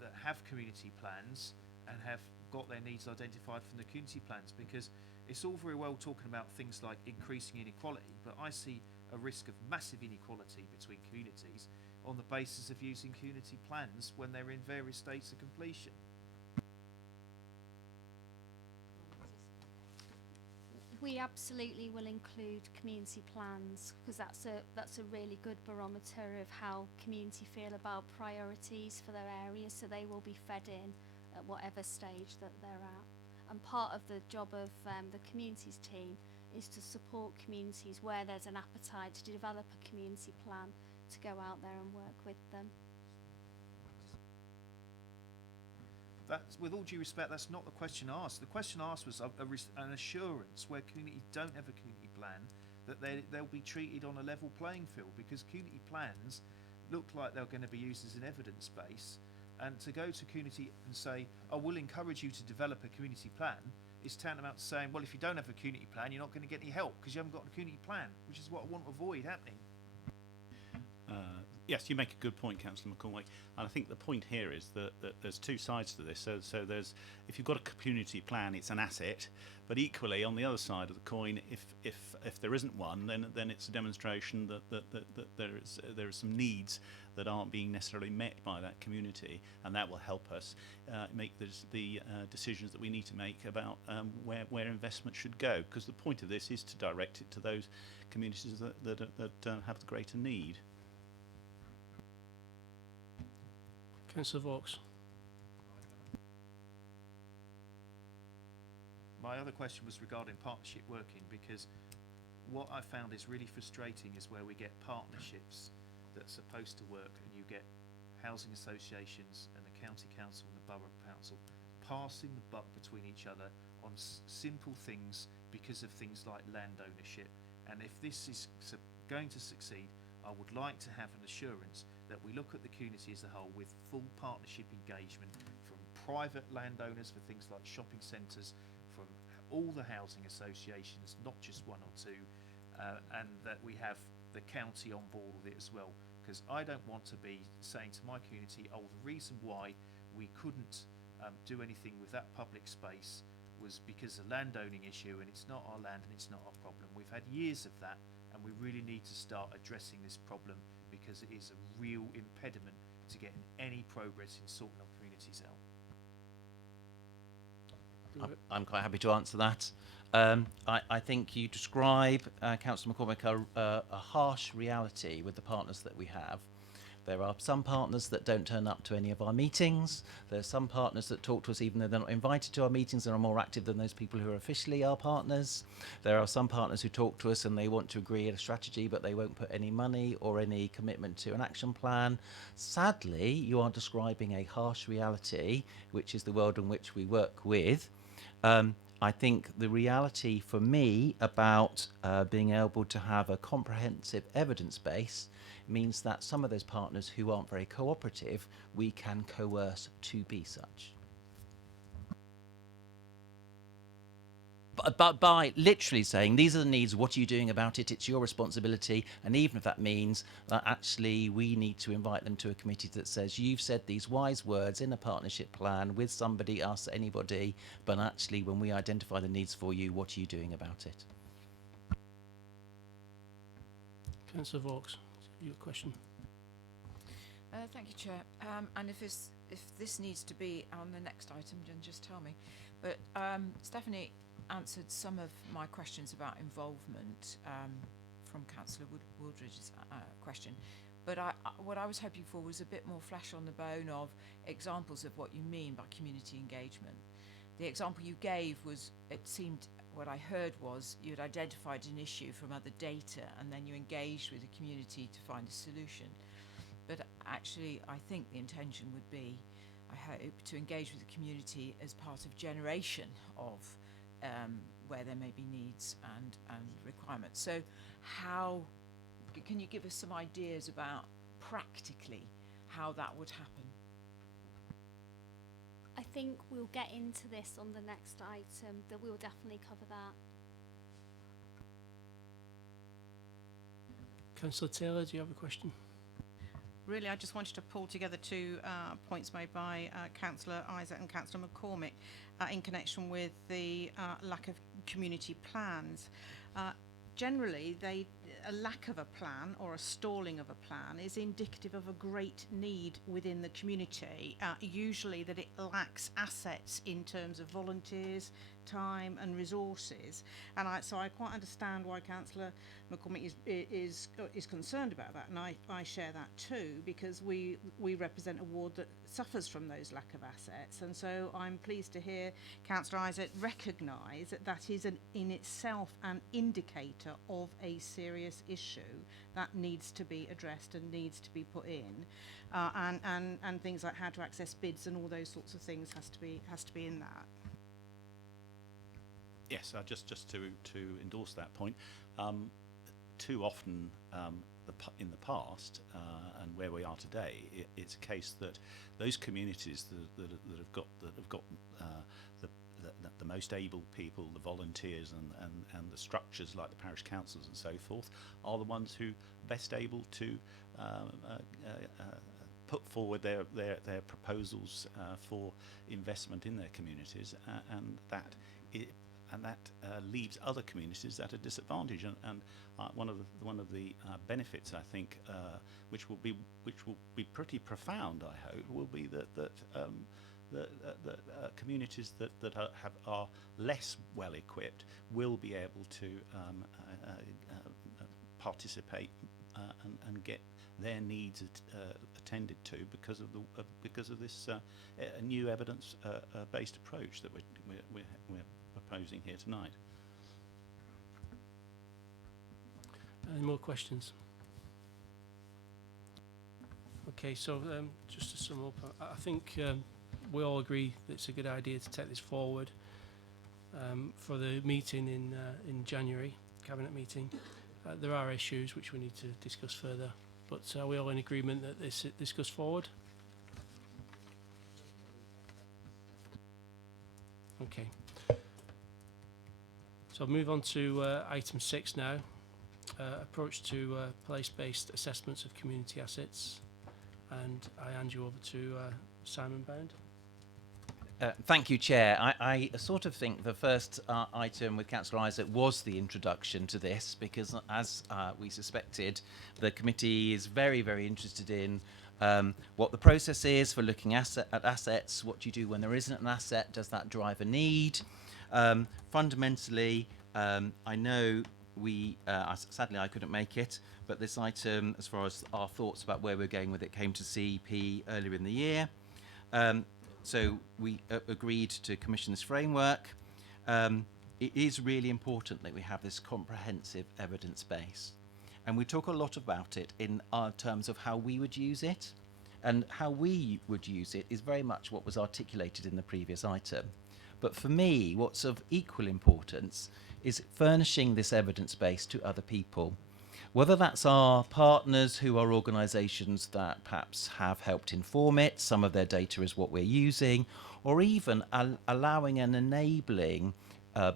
that have community plans and have got their needs identified from the community plans. Because it's all very well talking about things like increasing inequality, but I see a risk of massive inequality between communities on the basis of using community plans when they're in various states of completion. We absolutely will include community plans, because that's a really good barometer of how community feel about priorities for their area, so they will be fed in at whatever stage that they're at. And part of the job of the communities team is to support communities where there's an appetite to develop a community plan, to go out there and work with them. That's, with all due respect, that's not the question asked. The question asked was an assurance where communities don't have a community plan that they'll be treated on a level playing field, because community plans look like they're going to be used as an evidence base, and to go to community and say, oh, we'll encourage you to develop a community plan, is tantamount to saying, well, if you don't have a community plan, you're not going to get any help because you haven't got a community plan, which is what I want to avoid happening. Yes, you make a good point, Councillor McCormick, and I think the point here is that there's two sides to this. So there's, if you've got a community plan, it's an asset, but equally on the other side of the coin, if there isn't one, then it's a demonstration that there are some needs that aren't being necessarily met by that community, and that will help us make the decisions that we need to make about where investment should go. Because the point of this is to direct it to those communities that have the greater need. Councillor Vaux. My other question was regarding partnership working, because what I found is really frustrating is where we get partnerships that's supposed to work, and you get housing associations and the county council and the borough council passing the buck between each other on simple things because of things like land ownership. And if this is going to succeed, I would like to have an assurance that we look at the community as a whole with full partnership engagement from private landowners for things like shopping centres, from all the housing associations, not just one or two, and that we have the county on board with it as well. Because I don't want to be saying to my community, oh, the reason why we couldn't do anything with that public space was because of a landowning issue, and it's not our land and it's not our problem. We've had years of that, and we really need to start addressing this problem, because it is a real impediment to getting any progress in sorting our communities out. I'm quite happy to answer that. I think you describe, Councillor McCormick, a harsh reality with the partners that we have. There are some partners that don't turn up to any of our meetings. There are some partners that talk to us even though they're not invited to our meetings and are more active than those people who are officially our partners. There are some partners who talk to us and they want to agree at a strategy, but they won't put any money or any commitment to an action plan. Sadly, you are describing a harsh reality, which is the world in which we work with. I think the reality for me about being able to have a comprehensive evidence base means that some of those partners who aren't very cooperative, we can coerce to be such. But by literally saying, these are the needs, what are you doing about it, it's your responsibility, and even if that means that actually we need to invite them to a committee that says, you've said these wise words in a partnership plan with somebody, us, anybody, but actually when we identify the needs for you, what are you doing about it? Councillor Vaux, your question. Thank you, Chair. And if this needs to be on the next item, then just tell me. But Stephanie answered some of my questions about involvement from Councillor Wooldridge's question. But what I was hoping for was a bit more flesh on the bone of examples of what you mean by community engagement. The example you gave was, it seemed, what I heard was you'd identified an issue from other data and then you engaged with the community to find a solution. But actually, I think the intention would be, I hope, to engage with the community as part of generation of where there may be needs and requirements. So how, can you give us some ideas about practically how that would happen? I think we'll get into this on the next item, that we'll definitely cover that. Councillor Taylor, do you have a question? Really, I just wanted to pull together two points made by Councillor Isaac and Councillor McCormick in connection with the lack of community plans. Generally, a lack of a plan or a stalling of a plan is indicative of a great need within the community, usually that it lacks assets in terms of volunteers, time and resources. And so I quite understand why Councillor McCormick is concerned about that, and I share that too, because we represent a ward that suffers from those lack of assets. And so I'm pleased to hear Councillor Isaac recognise that that is in itself an indicator of a serious issue that needs to be addressed and needs to be put in, and things like how to access bids and all those sorts of things has to be in that. Yes, just to endorse that point, too often in the past and where we are today, it's a case that those communities that have got the most able people, the volunteers and the structures like the parish councils and so forth, are the ones who are best able to put forward their proposals for investment in their communities, and that leaves other communities at a disadvantage. And one of the benefits, I think, which will be pretty profound, I hope, will be that communities that are less well equipped will be able to participate and get their needs attended to because of this new evidence based approach that we're proposing here tonight. Any more questions? Okay, so just to sum up, I think we all agree that it's a good idea to take this forward for the meeting in January, Cabinet meeting. There are issues which we need to discuss further, but are we all in agreement that this goes forward? Okay. So I'll move on to item 6 now, approach to place-based assessments of community assets, and I hand you over to Simon Bound. Thank you, Chair. I sort of think the first item with Councillor Isaac was the introduction to this, because as we suspected, the committee is very, very interested in what the process is for looking at assets. What do you do when there isn't an asset? Does that drive a need? Fundamentally, I know sadly I couldn't make it, but this item, as far as our thoughts about where we're going with it, came to CEP earlier in the year. So we agreed to commission this framework. It is really important that we have this comprehensive evidence base. And we talk a lot about it in terms of how we would use it. And how we would use it is very much what was articulated in the previous item. But for me, what's of equal importance is furnishing this evidence base to other people. Whether that's our partners who are organisations that perhaps have helped inform it, some of their data is what we're using, or even allowing and enabling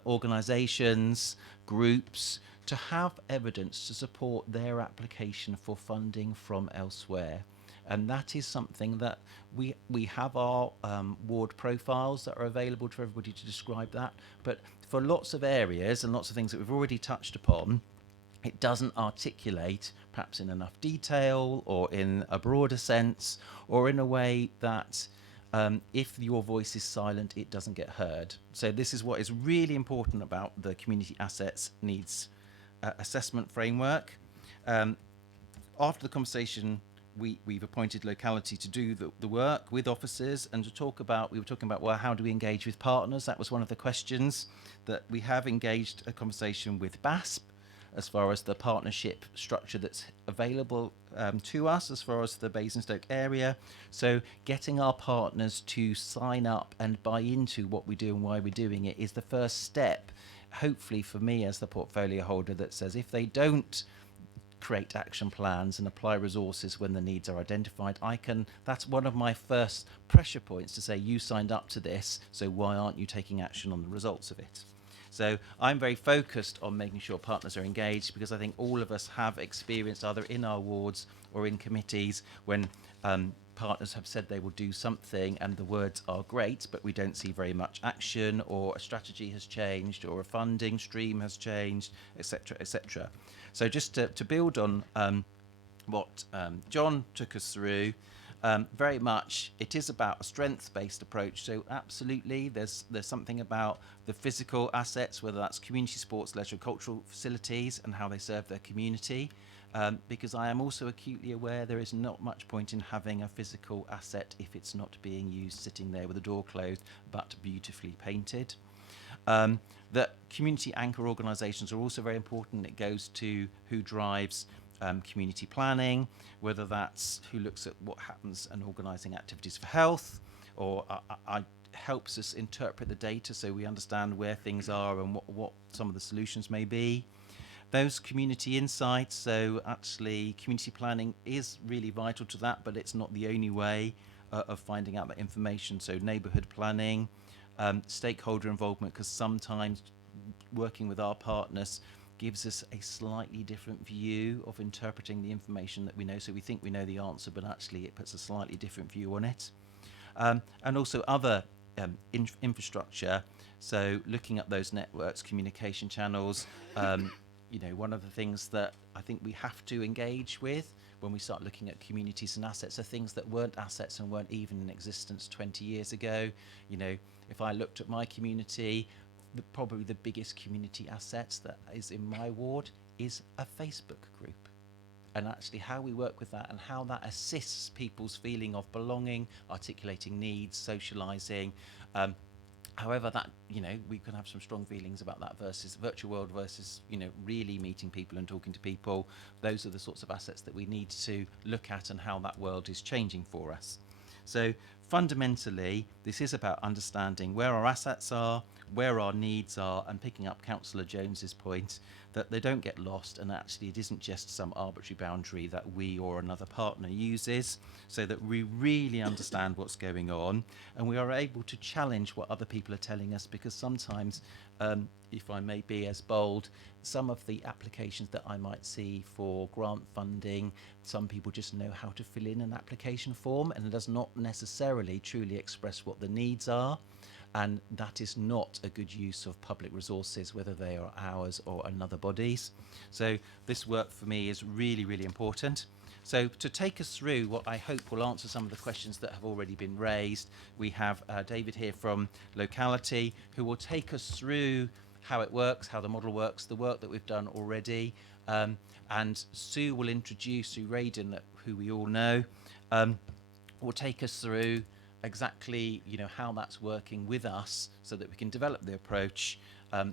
organisations, groups, to have evidence to support their application for funding from elsewhere. And that is something that we have our ward profiles that are available to everybody to describe that. But for lots of areas and lots of things that we've already touched upon, it doesn't articulate perhaps in enough detail or in a broader sense or in a way that if your voice is silent, it doesn't get heard. So this is what is really important about the community assets needs assessment framework. After the conversation we've appointed locality to do the work with officers and to talk about, we were talking about, well, how do we engage with partners? That was one of the questions. That we have engaged a conversation with BASP as far as the partnership structure that's available to us as far as the Basingstoke area. So getting our partners to sign up and buy into what we do and why we're doing it is the first step, hopefully for me as the portfolio holder, that says if they don't create action plans and apply resources when the needs are identified, that's one of my first pressure points to say, you signed up to this, so why aren't you taking action on the results of it? So I'm very focused on making sure partners are engaged, because I think all of us have experienced, either in our wards or in committees, when partners have said they will do something and the words are great, but we don't see very much action, or a strategy has changed, or a funding stream has changed, etc., etc. So just to build on what John took us through, very much it is about a strengths-based approach. So absolutely, there's something about the physical assets, whether that's community sports, leisure, cultural facilities, and how they serve their community. Because I am also acutely aware there is not much point in having a physical asset if it's not being used sitting there with the door closed but beautifully painted. That community anchor organisations are also very important. It goes to who drives community planning, whether that's who looks at what happens and organising activities for health, or helps us interpret the data so we understand where things are and what some of the solutions may be. Those community insights, so actually community planning is really vital to that, but it's not the only way of finding out that information. So neighbourhood planning, stakeholder involvement, because sometimes working with our partners gives us a slightly different view of interpreting the information that we know. So we think we know the answer, but actually it puts a slightly different view on it. And also other infrastructure, so looking at those networks, communication channels. You know, one of the things that I think we have to engage with when we start looking at communities and assets are things that weren't assets and weren't even in existence 20 years ago. You know, if I looked at my community, probably the biggest community assets that is in my ward is a Facebook group. And actually how we work with that and how that assists people's feeling of belonging, articulating needs, socialising. However, that, you know, we can have some strong feelings about that versus virtual world versus, you know, really meeting people and talking to people. Those are the sorts of assets that we need to look at and how that world is changing for us. So fundamentally, this is about understanding where our assets are, where our needs are, and picking up Councillor Jones's point that they don't get lost, and actually it isn't just some arbitrary boundary that we or another partner uses, so that we really understand what's going on and we are able to challenge what other people are telling us, because sometimes, if I may be as bold, some of the applications that I might see for grant funding, some people just know how to fill in an application form and it does not necessarily truly express what the needs are. And that is not a good use of public resources, whether they are ours or another body's. So this work for me is really, really important. So to take us through what I hope will answer some of the questions that have already been raised, we have David here from Locality, who will take us through how it works, how the model works, the work that we've done already. And Sue will introduce, Sue Radin, who we all know, will take us through exactly, you know, how that's working with us so that we can develop the approach,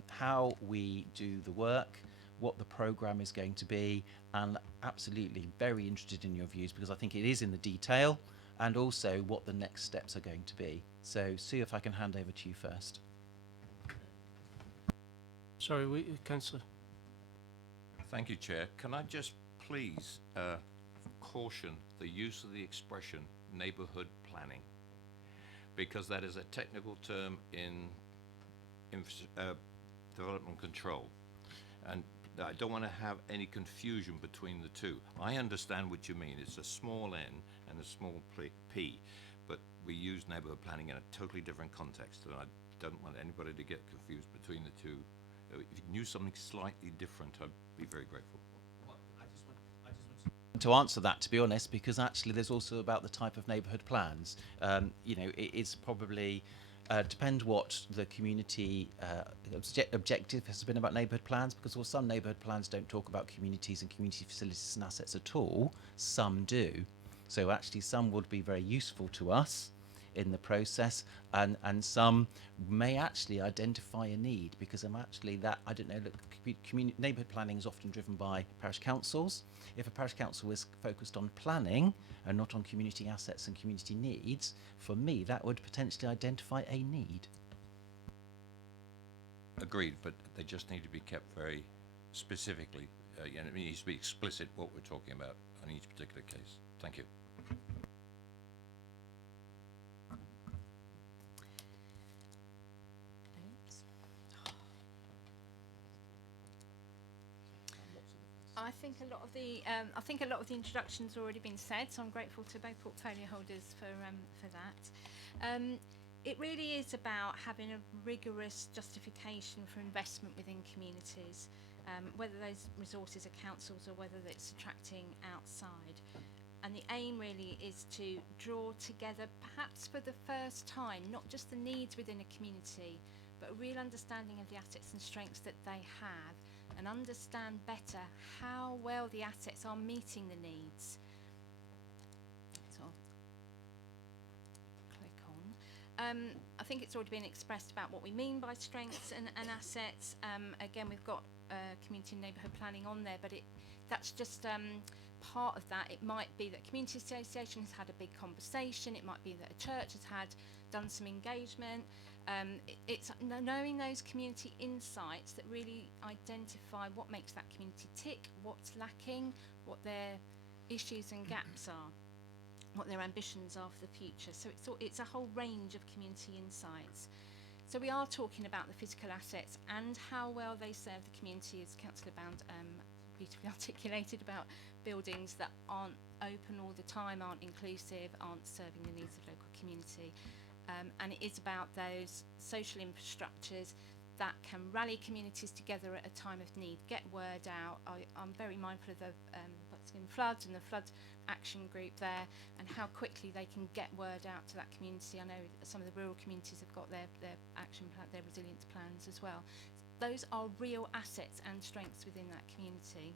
how we do the work, what the programme is going to be, and absolutely very interested in your views, because I think it is in the detail, and also what the next steps are going to be. So Sue, if I can hand over to you first. Sorry, Councillor. Thank you, Chair. Can I just please caution the use of the expression neighbourhood planning, because that is a technical term in development control, and I don't want to have any confusion between the two. I understand what you mean. It's a small n and a small p, but we use neighbourhood planning in a totally different context, and I don't want anybody to get confused between the two. If you knew something slightly different, I'd be very grateful. To answer that, to be honest, because actually there's also about the type of neighbourhood plans. You know, it is probably depend what the community objective has been about neighbourhood plans, because well, some neighbourhood plans don't talk about communities and community facilities and assets at all. Some do. So actually some would be very useful to us in the process, and some may actually identify a need, because I'm actually that, I don't know, look, neighbourhood planning is often driven by parish councils. If a parish council is focused on planning and not on community assets and community needs, for me that would potentially identify a need. Agreed, but they just need to be kept very specifically, it needs to be explicit what we're talking about on each particular case. Thank you. I think a lot of the introduction's already been said, so I'm grateful to both portfolio holders for that. It really is about having a rigorous justification for investment within communities, whether those resources are councils or whether it's attracting outside. And the aim really is to draw together, perhaps for the first time, not just the needs within a community, but a real understanding of the assets and strengths that they have, and understand better how well the assets are meeting the needs. So I'll click on. I think it's already been expressed about what we mean by strengths and assets. Again, we've got community and neighbourhood planning on there, but that's just part of that. It might be that a community association has had a big conversation. It might be that a church has done some engagement. It's knowing those community insights that really identify what makes that community tick, what's lacking, what their issues and gaps are, what their ambitions are for the future. So it's a whole range of community insights. So we are talking about the physical assets and how well they serve the community, as Councillor Bound beautifully articulated, about buildings that aren't open all the time, aren't inclusive, aren't serving the needs of local community. And it is about those social infrastructures that can rally communities together at a time of need, get word out. I'm very mindful of the Buckskin floods and the flood action group there, and how quickly they can get word out to that community. I know some of the rural communities have got their action plan, their resilience plans as well. Those are real assets and strengths within that community.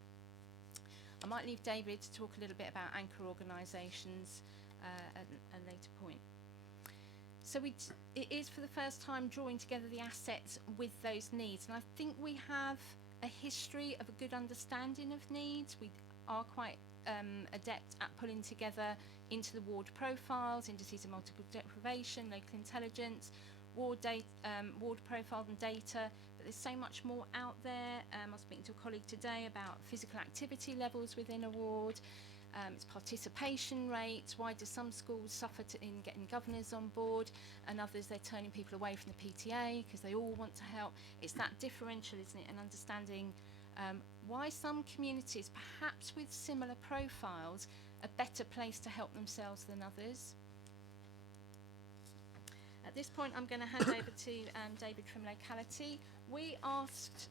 I might leave David to talk a little bit about anchor organisations at a later point. So it is for the first time drawing together the assets with those needs, and I think we have a history of a good understanding of needs. We are quite adept at pulling together into the ward profiles, indices of multiple deprivation, local intelligence, ward profile and data, but there's so much more out there. I was speaking to a colleague today about physical activity levels within a ward. It's participation rates. Why do some schools suffer in getting governors on board, and others they're turning people away from the PTA because they all want to help? It's that differential, isn't it, and understanding why some communities, perhaps with similar profiles, are better placed to help themselves than others. At this point, I'm going to hand over to David from Locality. We asked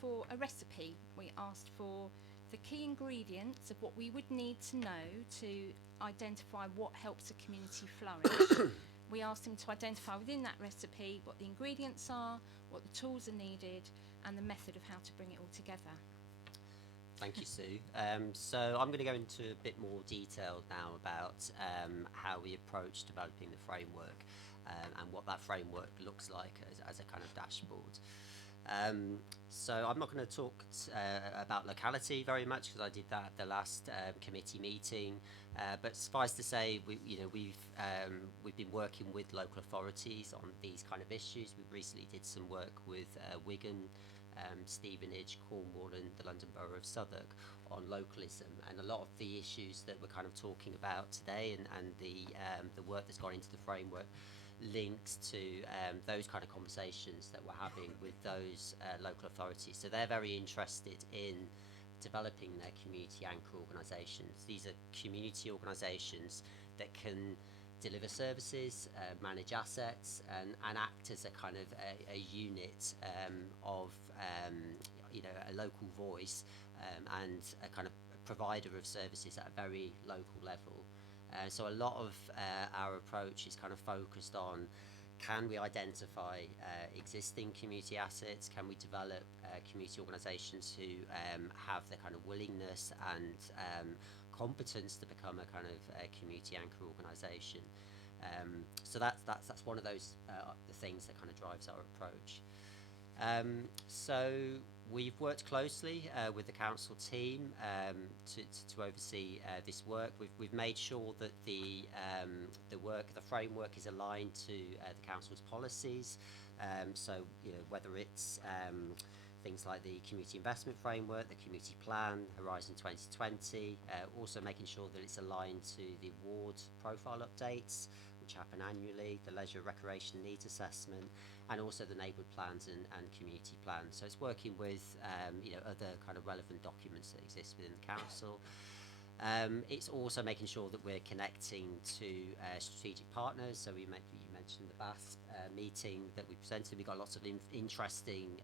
for a recipe. We asked for the key ingredients of what we would need to know to identify what helps a community flourish. We asked him to identify within that recipe what the ingredients are, what the tools are needed, and the method of how to bring it all together. Thank you, Sue. So I'm going to go into a bit more detail now about how we approach developing the framework and what that framework looks like as a kind of dashboard. So I'm not going to talk about Locality very much because I did that at the last committee meeting. But suffice to say, we've been working with local authorities on these kind of issues. We recently did some work with Wigan, Stevenage, Cornwall, and the London Borough of Southwark on localism, and a lot of the issues that we're kind of talking about today and the work that's gone into the framework links to those kind of conversations that we're having with those local authorities. So they're very interested in developing their community anchor organisations. These are community organisations that can deliver services, manage assets, and act as a kind of a unit of a local voice and a kind of provider of services at a very local level. So a lot of our approach is kind of focused on, can we identify existing community assets? Can we develop community organisations who have the kind of willingness and competence to become a kind of community anchor organisation. So that's one of those the things that kind of drives our approach. So we've worked closely with the council team to oversee this work. We've made sure that the framework is aligned to the council's policies. So whether it's things like the community investment framework, the community plan, Horizon 2020, also making sure that it's aligned to the ward profile updates, which happen annually, the leisure recreation needs assessment, and also the neighbourhood plans and community plans. So it's working with other kind of relevant documents that exist within the council. It's also making sure that we're connecting to strategic partners. So you mentioned the BAS meeting that we presented. We got lots of interesting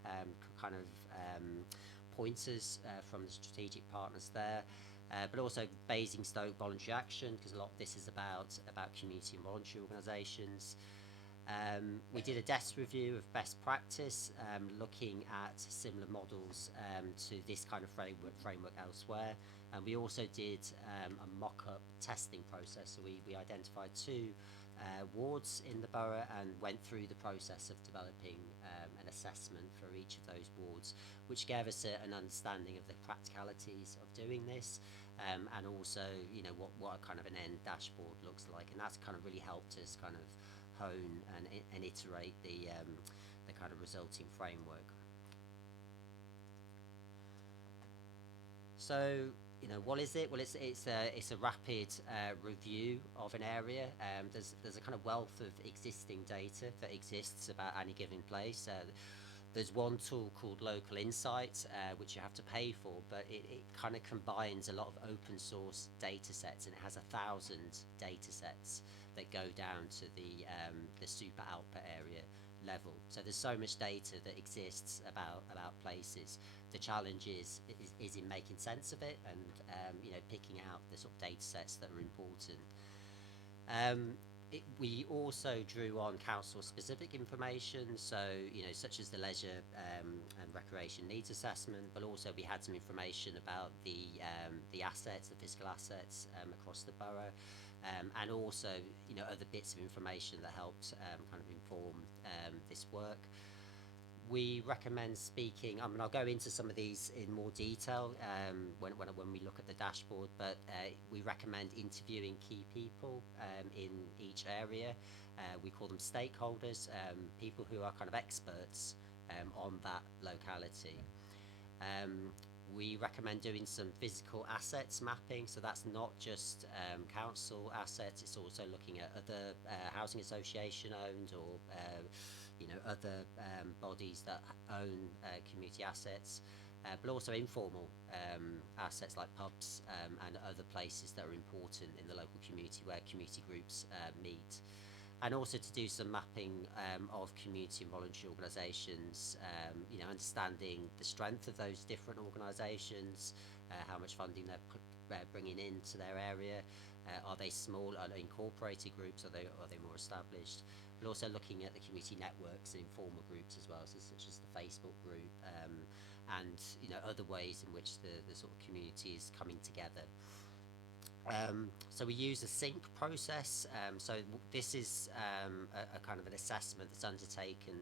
pointers from the strategic partners there. But also Basingstoke voluntary action, because a lot of this is about community and voluntary organisations. We did a desk review of best practice, looking at similar models to this kind of framework elsewhere. And we also did a mock-up testing process. So we identified 2 wards in the borough and went through the process of developing an assessment for each of those wards, which gave us an understanding of the practicalities of doing this, and also what a kind of an end dashboard looks like. And that's kind of really helped us kind of hone and iterate the kind of resulting framework. So what is it? Well, it's a rapid review of an area. There's a kind of wealth of existing data that exists about any given place. There's one tool called Local Insights, which you have to pay for, but it kind of combines a lot of open source data sets, and it has 1,000 data sets that go down to the super output area level. So there's so much data that exists about places. The challenge is in making sense of it and picking out the sort of data sets that are important. We also drew on council specific information, so such as the leisure and recreation needs assessment, but also we had some information about the assets, the fiscal assets across the borough, and also other bits of information that helped kind of inform this work. We recommend speaking. I'll go into some of these in more detail when we look at the dashboard, but we recommend interviewing key people in each area. We call them stakeholders, people who are kind of experts on that locality. We recommend doing some physical assets mapping, so that's not just council assets, it's also looking at other housing association owned or other bodies that own community assets, but also informal assets like pubs and other places that are important in the local community where community groups meet. And also to do some mapping of community and voluntary organisations, understanding the strength of those different organisations, how much funding they're bringing into their area. Are they small? Are they incorporated groups? Are they more established? But also looking at the community networks and informal groups as well, so such as the Facebook group and other ways in which the sort of community is coming together. So we use a sync process. So this is a kind of an assessment that's undertaken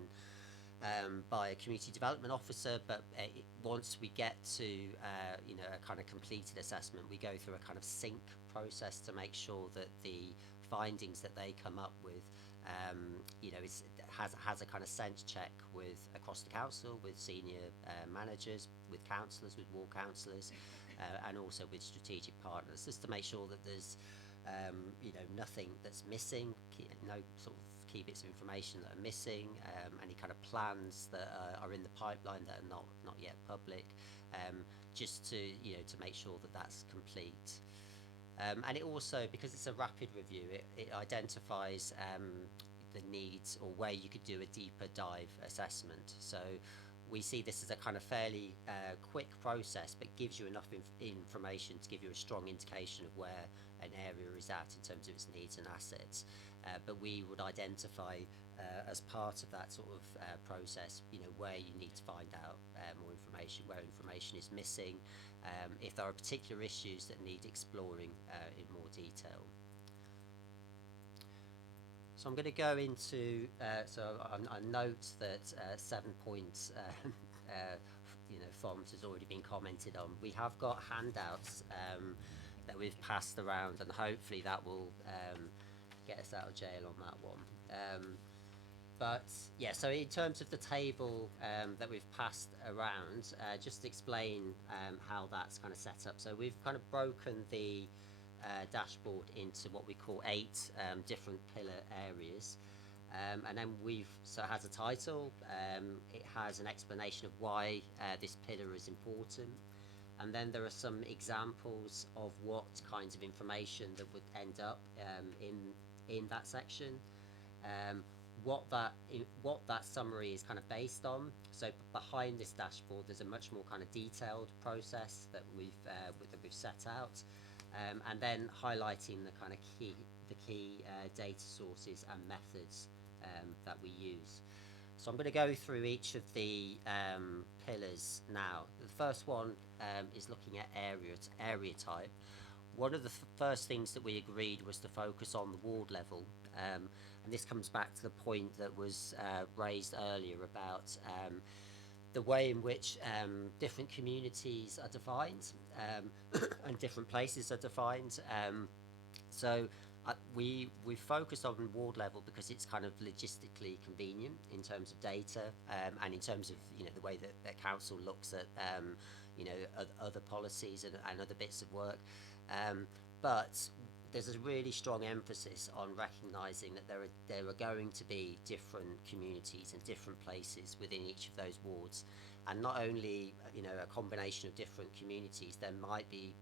by a community development officer, but once we get to a kind of completed assessment, we go through a kind of sync process to make sure that the findings that they come up with has a kind of sense check across the council, with senior managers, with councillors, with ward councillors, and also with strategic partners, just to make sure that there's nothing that's missing, no sort of key bits of information that are missing, any kind of plans that are in the pipeline that are not yet public, just to make sure that that's complete. And it also, because it's a rapid review, it identifies the needs or where you could do a deeper dive assessment. So we see this as a kind of fairly quick process, but gives you enough information to give you a strong indication of where an area is at in terms of its needs and assets. But we would identify as part of that sort of process, where you need to find out more information, where information is missing, if there are particular issues that need exploring in more detail. So I'm going to go into, I note that 7 points, font has already been commented on. We have got handouts that we've passed around, and hopefully that will get us out of jail on that one. But yeah, so in terms of the table that we've passed around, just to explain how that's kind of set up. So we've kind of broken the dashboard into what we call 8 different pillar areas. And then so it has a title, it has an explanation of why this pillar is important. And then there are some examples of what kinds of information that would end up in that section. What that summary is kind of based on. So behind this dashboard, there's a much more kind of detailed process that we've set out, and then highlighting the kind of key data sources and methods that we use. So I'm going to go through each of the pillars now. The first one is looking at area type. One of the first things that we agreed was to focus on the ward level. And this comes back to the point that was raised earlier about the way in which different communities are defined and different places are defined. So we focused on ward level because it's kind of logistically convenient in terms of data and in terms of the way that council looks at other policies and other bits of work. But there's a really strong emphasis on recognising that there are going to be different communities and different places within each of those wards, and not only a combination of different communities. There might be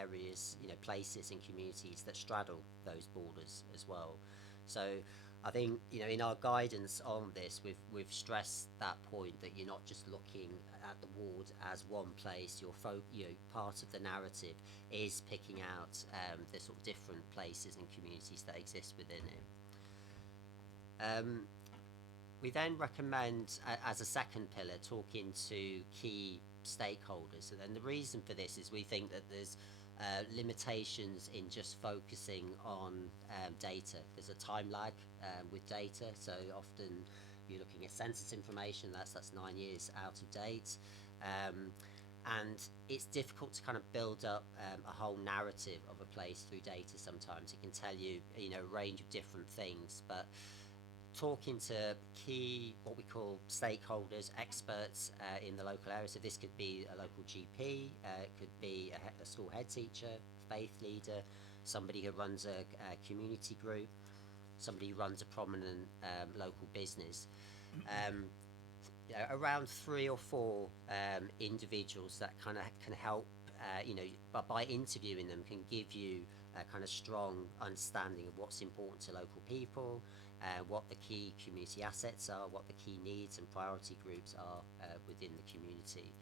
areas, places and communities that straddle those borders as well. So I think in our guidance on this, we've stressed that point that you're not just looking at the ward as one place. Part of the narrative is picking out the sort of different places and communities that exist within it. We then recommend, as a second pillar, talking to key stakeholders, and the reason for this is we think that there's limitations in just focusing on data. There's a time lag with data, so often you're looking at census information that's 9 years out of date, and it's difficult to kind of build up a whole narrative of a place through data. Sometimes it can tell you a range of different things, but talking to key, what we call stakeholders, experts in the local area. So this could be a local GP, it could be a school head teacher, faith leader, somebody who runs a community group, somebody who runs a prominent local business. Around 3 or 4 individuals that kind of can help, but by interviewing them can give you a kind of strong understanding of what's important to local people, what the key community assets are, what the key needs and priority groups are within the community.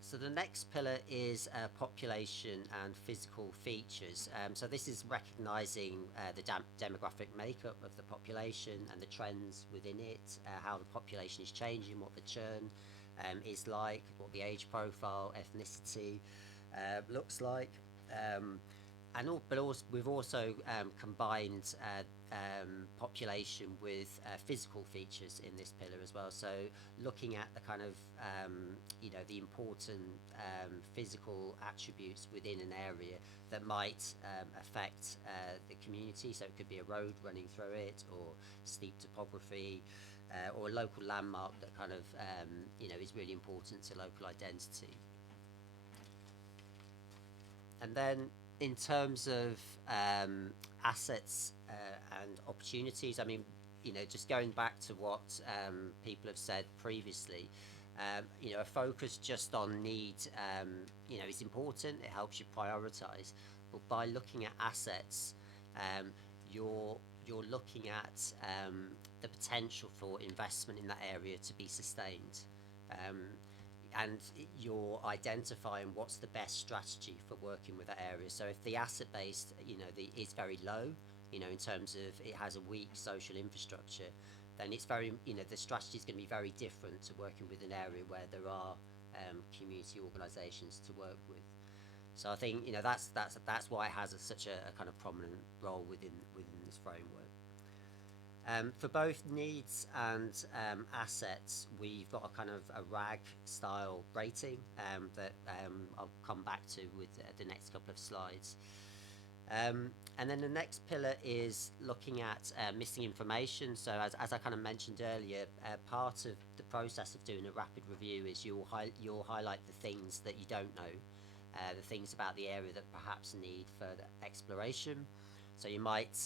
So the next pillar is population and physical features. So this is recognising the demographic makeup of the population and the trends within it, how the population is changing, what the churn is like, what the age profile, ethnicity looks like. We've also combined population with physical features in this pillar as well. So looking at the kind of the important physical attributes within an area that might affect the community. So it could be a road running through it, or steep topography, or a local landmark that kind of is really important to local identity. And then in terms of assets and opportunities, I mean, just going back to what people have said previously, a focus just on need, is important. It helps you prioritise. But by looking at assets, you're you're looking at the potential for investment in that area to be sustained. And you're identifying what's the best strategy for working with that area. So if the asset base, is very low, in terms of it has a weak social infrastructure, then it's very, the strategy is going to be very different to working with an area where there are community organisations to work with. So I think, that's why it has such a kind of prominent role within this framework. For both needs and assets, we've got a kind of a RAG style rating that I'll come back to with the next couple of slides. And then the next pillar is looking at missing information. So as I kind of mentioned earlier, part of the process of doing a rapid review is you'll highlight the things that you don't know, the things about the area that perhaps need further exploration. So you might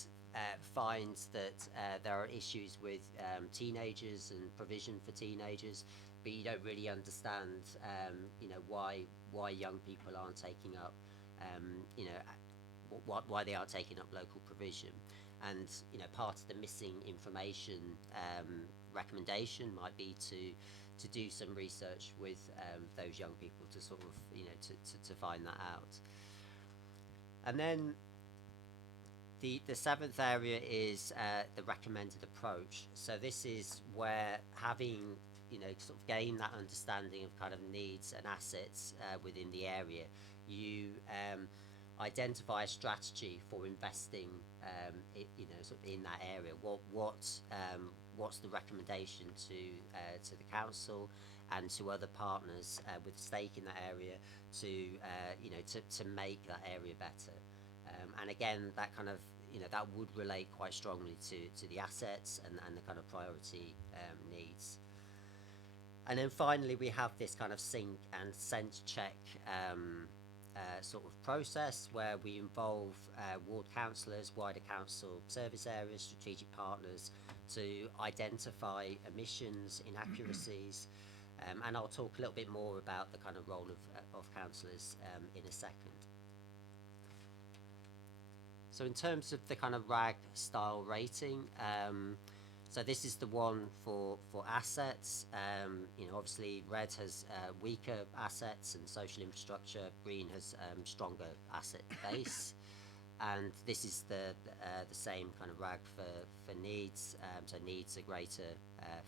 find that there are issues with teenagers and provision for teenagers, but you don't really understand, why young people aren't taking up, why they are taking up local provision. And part of the missing information recommendation might be to do some research with those young people to sort of to find that out. And then the seventh area is the recommended approach. So this is where having sort of gain that understanding of kind of needs and assets within the area, you identify a strategy for investing sort of in that area. What's the recommendation to the council and to other partners with stake in that area to make that area better. And again, that kind of that would relate quite strongly to the assets and the kind of priority needs. And then finally, we have this kind of sync and sense check sort of process where we involve ward councillors, wider council service areas, strategic partners to identify omissions, inaccuracies, and I'll talk a little bit more about the kind of role of councillors in a second. So in terms of the kind of RAG style rating, so this is the one for assets. Obviously red has weaker assets and social infrastructure. Green has stronger asset base, and this is the same kind of RAG for needs. So needs are greater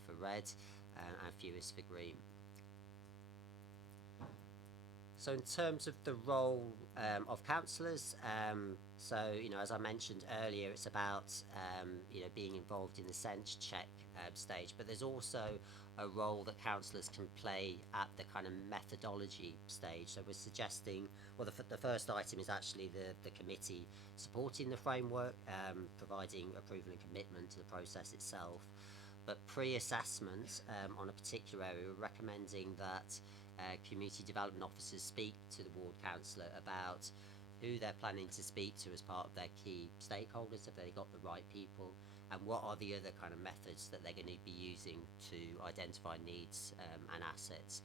for red and fewest for green. So in terms of the role of councillors, as I mentioned earlier, it's about being involved in the sense check stage, but there's also a role that councillors can play at the kind of methodology stage. So we're suggesting, well, the first item is actually the committee supporting the framework, providing approval and commitment to the process itself. But pre-assessment on a particular area, we're recommending that community development officers speak to the ward councillor about who they're planning to speak to as part of their key stakeholders, if they've got the right people, and what are the other kind of methods that they're going to be using to identify needs and assets.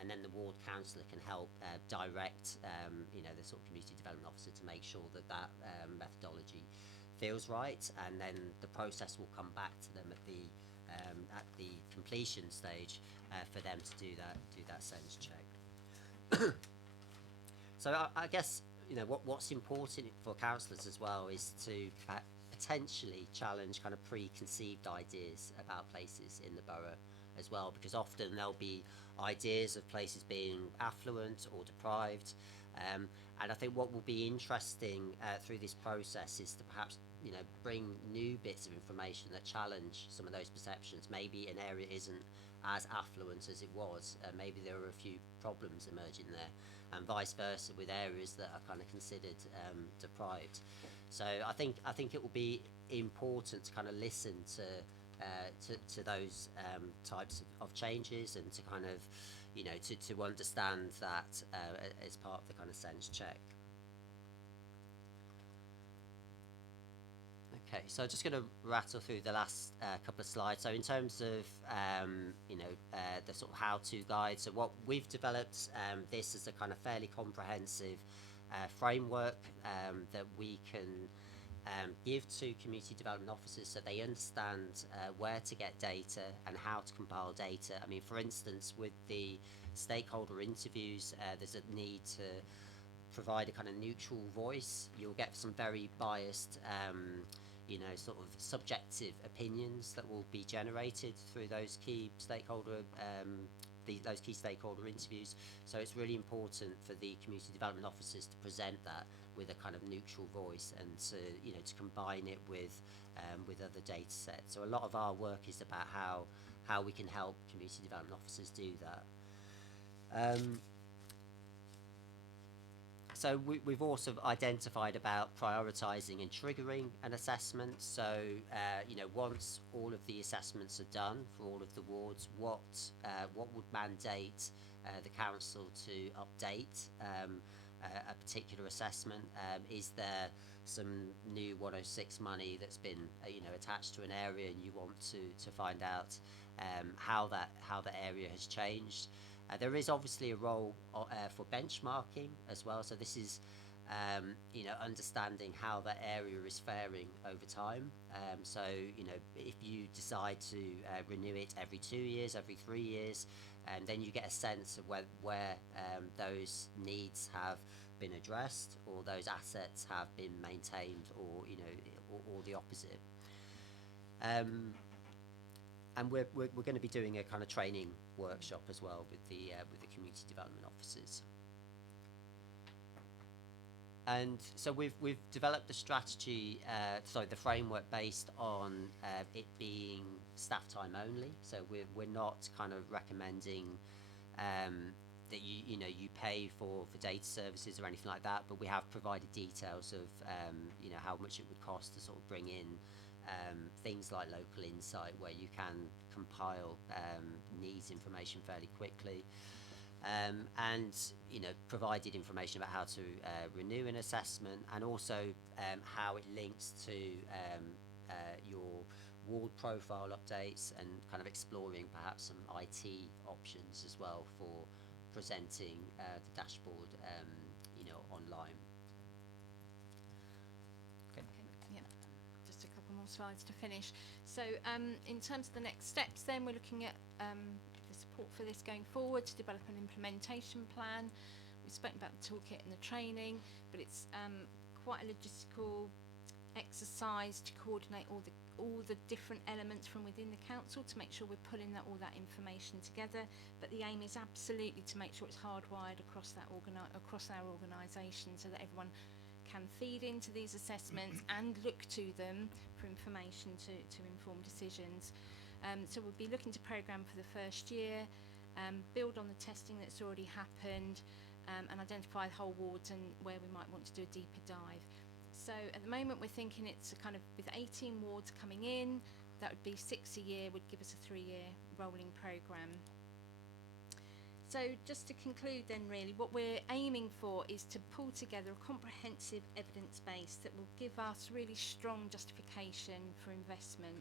And then the ward councillor can help direct the sort of community development officer to make sure that methodology feels right, and then the process will come back to them at the completion stage for them to do that sense check. So I guess what's important for councillors as well is to potentially challenge kind of preconceived ideas about places in the borough as well, because often there'll be ideas of places being affluent or deprived, and I think what will be interesting through this process is to perhaps bring new bits of information that challenge some of those perceptions. Maybe an area isn't as affluent as it was, maybe there are a few problems emerging there, and vice versa with areas that are kind of considered deprived. So I think it will be important to kind of listen to those types of changes, and to kind of to understand that as part of the kind of sense check. Okay, so just going to rattle through the last couple of slides. So in terms of the sort of how-to guide, so what we've developed, this is a kind of fairly comprehensive framework that we can give to community development officers so they understand where to get data and how to compile data. I mean, for instance, with the stakeholder interviews, there's a need to provide a kind of neutral voice. You'll get some very biased, sort of subjective opinions that will be generated through those key stakeholder those key stakeholder interviews. So it's really important for the community development officers to present that with a kind of neutral voice and to combine it with other data sets. So a lot of our work is about how we can help community development officers do that. So we've also identified about prioritising and triggering an assessment. So once all of the assessments are done for all of the wards, what would mandate the council to update a particular assessment? Is there some new 106 money that's been attached to an area, and you want to find out how that area has changed? There is obviously a role for benchmarking as well. So this is understanding how that area is faring over time. So if you decide to renew it every 2 years, every 3 years, then you get a sense of where those needs have been addressed, or those assets have been maintained, or or the opposite. And we're going to be doing a kind of training workshop as well with the community development officers. And so we've developed the strategy, the framework based on it being staff time only. So we're not kind of recommending that you pay for data services or anything like that, but we have provided details of how much it would cost to sort of bring in things like local insight, where you can compile needs information fairly quickly, and provided information about how to renew an assessment, and also how it links to your ward profile updates, and kind of exploring perhaps some IT options as well for presenting the dashboard online. More slides to finish. So in terms of the next steps, then we're looking at the support for this going forward, to develop an implementation plan. We've spoken about the toolkit and the training, but it's quite a logistical exercise to coordinate all the different elements from within the council to make sure we're pulling all that information together. But the aim is absolutely to make sure it's hardwired across our organisation, so that everyone can feed into these assessments and look to them for information to inform decisions. So we'll be looking to programme for the first year, build on the testing that's already happened, and identify the whole wards and where we might want to do a deeper dive. So at the moment we're thinking it's a kind of, with 18 wards coming in, that would be 6 a year, would give us a 3-year rolling programme. So just to conclude then, really, what we're aiming for is to pull together a comprehensive evidence base that will give us really strong justification for investment,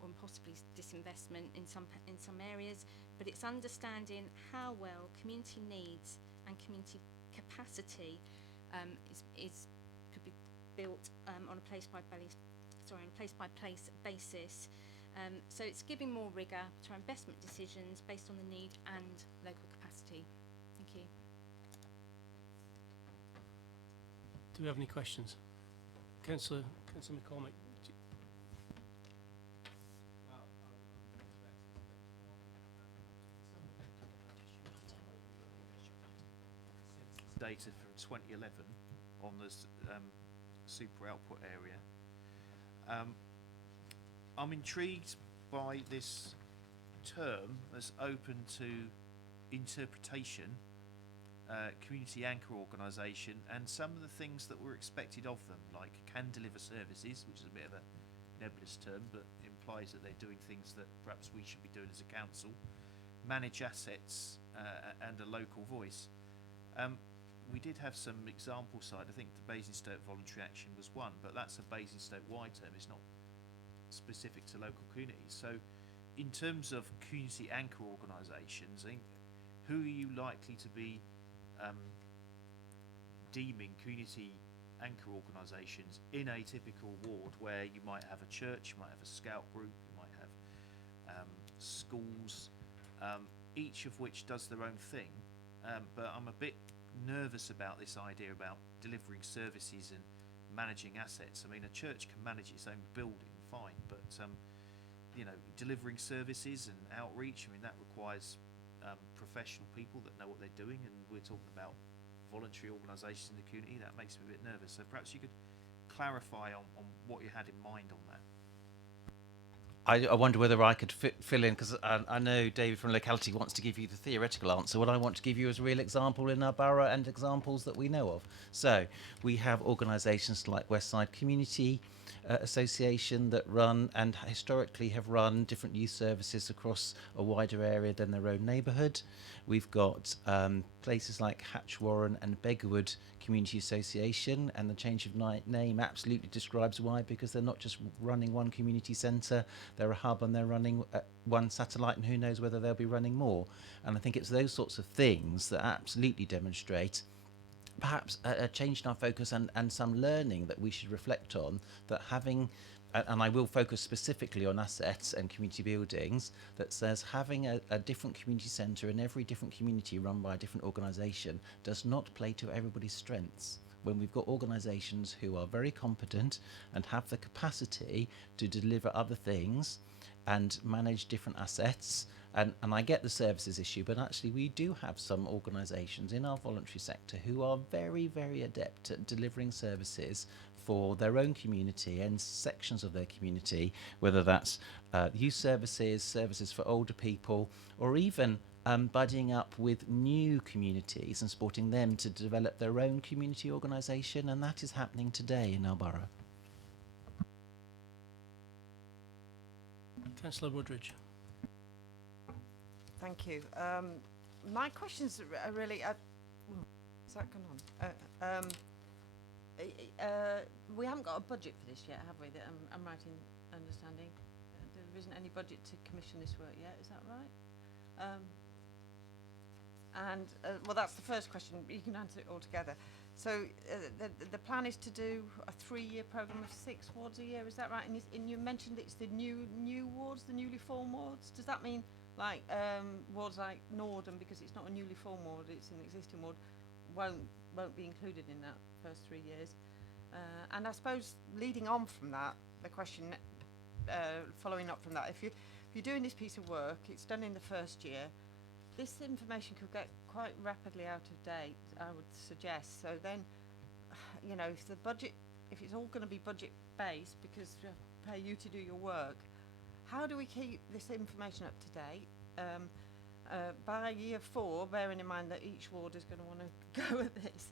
or possibly disinvestment in some areas, but it's understanding how well community needs and community capacity could be built on a place by place basis. So it's giving more rigour to our investment decisions based on the need and local capacity. Thank you. Do we have any questions? Councillor McCormick. Data from 2011 on the super output area. I'm intrigued by this term that's open to interpretation, community anchor organisation, and some of the things that were expected of them, like can deliver services, which is a bit of a nebulous term, but implies that they're doing things that perhaps we should be doing as a council, manage assets, and a local voice. We did have some example side. I think the Basingstoke voluntary action was one, but that's a Basingstoke-wide term. It's not specific to local communities. So in terms of community anchor organisations, who are you likely to be deeming community anchor organisations in a typical ward where you might have a church, you might have a scout group, you might have schools, each of which does their own thing. But I'm a bit nervous about this idea about delivering services and managing assets. I mean, a church can manage its own building, fine, but you know, delivering services and outreach, I mean, that requires professional people that know what they're doing, and we're talking about voluntary organisations in the community. That makes me a bit nervous. So perhaps you could clarify on what you had in mind on that. I wonder whether I could fill in, because I know David from locality wants to give you the theoretical answer. What I want to give you is a real example in our borough and examples that we know of. So we have organisations like Westside Community Association that run and historically have run different youth services across a wider area than their own neighbourhood. We've got places like Hatch Warren and Beggarwood Community Association, and the change of name absolutely describes why, because they're not just running one community centre, they're a hub and they're running one satellite, and who knows whether they'll be running more. And I think it's those sorts of things that absolutely demonstrate perhaps a change in our focus and some learning that we should reflect on, that having, and I will focus specifically on assets and community buildings, that says having a different community centre in every different community run by a different organisation does not play to everybody's strengths. When we've got organisations who are very competent and have the capacity to deliver other things and manage different assets, and I get the services issue, but actually we do have some organisations in our voluntary sector who are very, very adept at delivering services for their own community and sections of their community, whether that's youth services, services for older people, or even buddying up with new communities and supporting them to develop their own community organisation, and that is happening today in our borough. Councillor Woodridge. Thank you. My questions are really... is that going on? We haven't got a budget for this yet, have we? That I'm right in understanding. There isn't any budget to commission this work yet, is that right? Well, that's the first question. You can answer it all together. So the plan is to do a 3-year programme of 6 wards a year, is that right? And you mentioned it's the new wards, the newly formed wards. Does that mean like wards like Norden, because it's not a newly formed ward, it's an existing ward, won't be included in that first 3 years? And I suppose leading on from that, the question following up from that, if you're doing this piece of work, it's done in the first year, this information could get quite rapidly out of date, I would suggest. So then, you know, if it's all going to be budget based because we pay you to do your work, how do we keep this information up to date? By year 4, bearing in mind that each ward is going to want to go at this,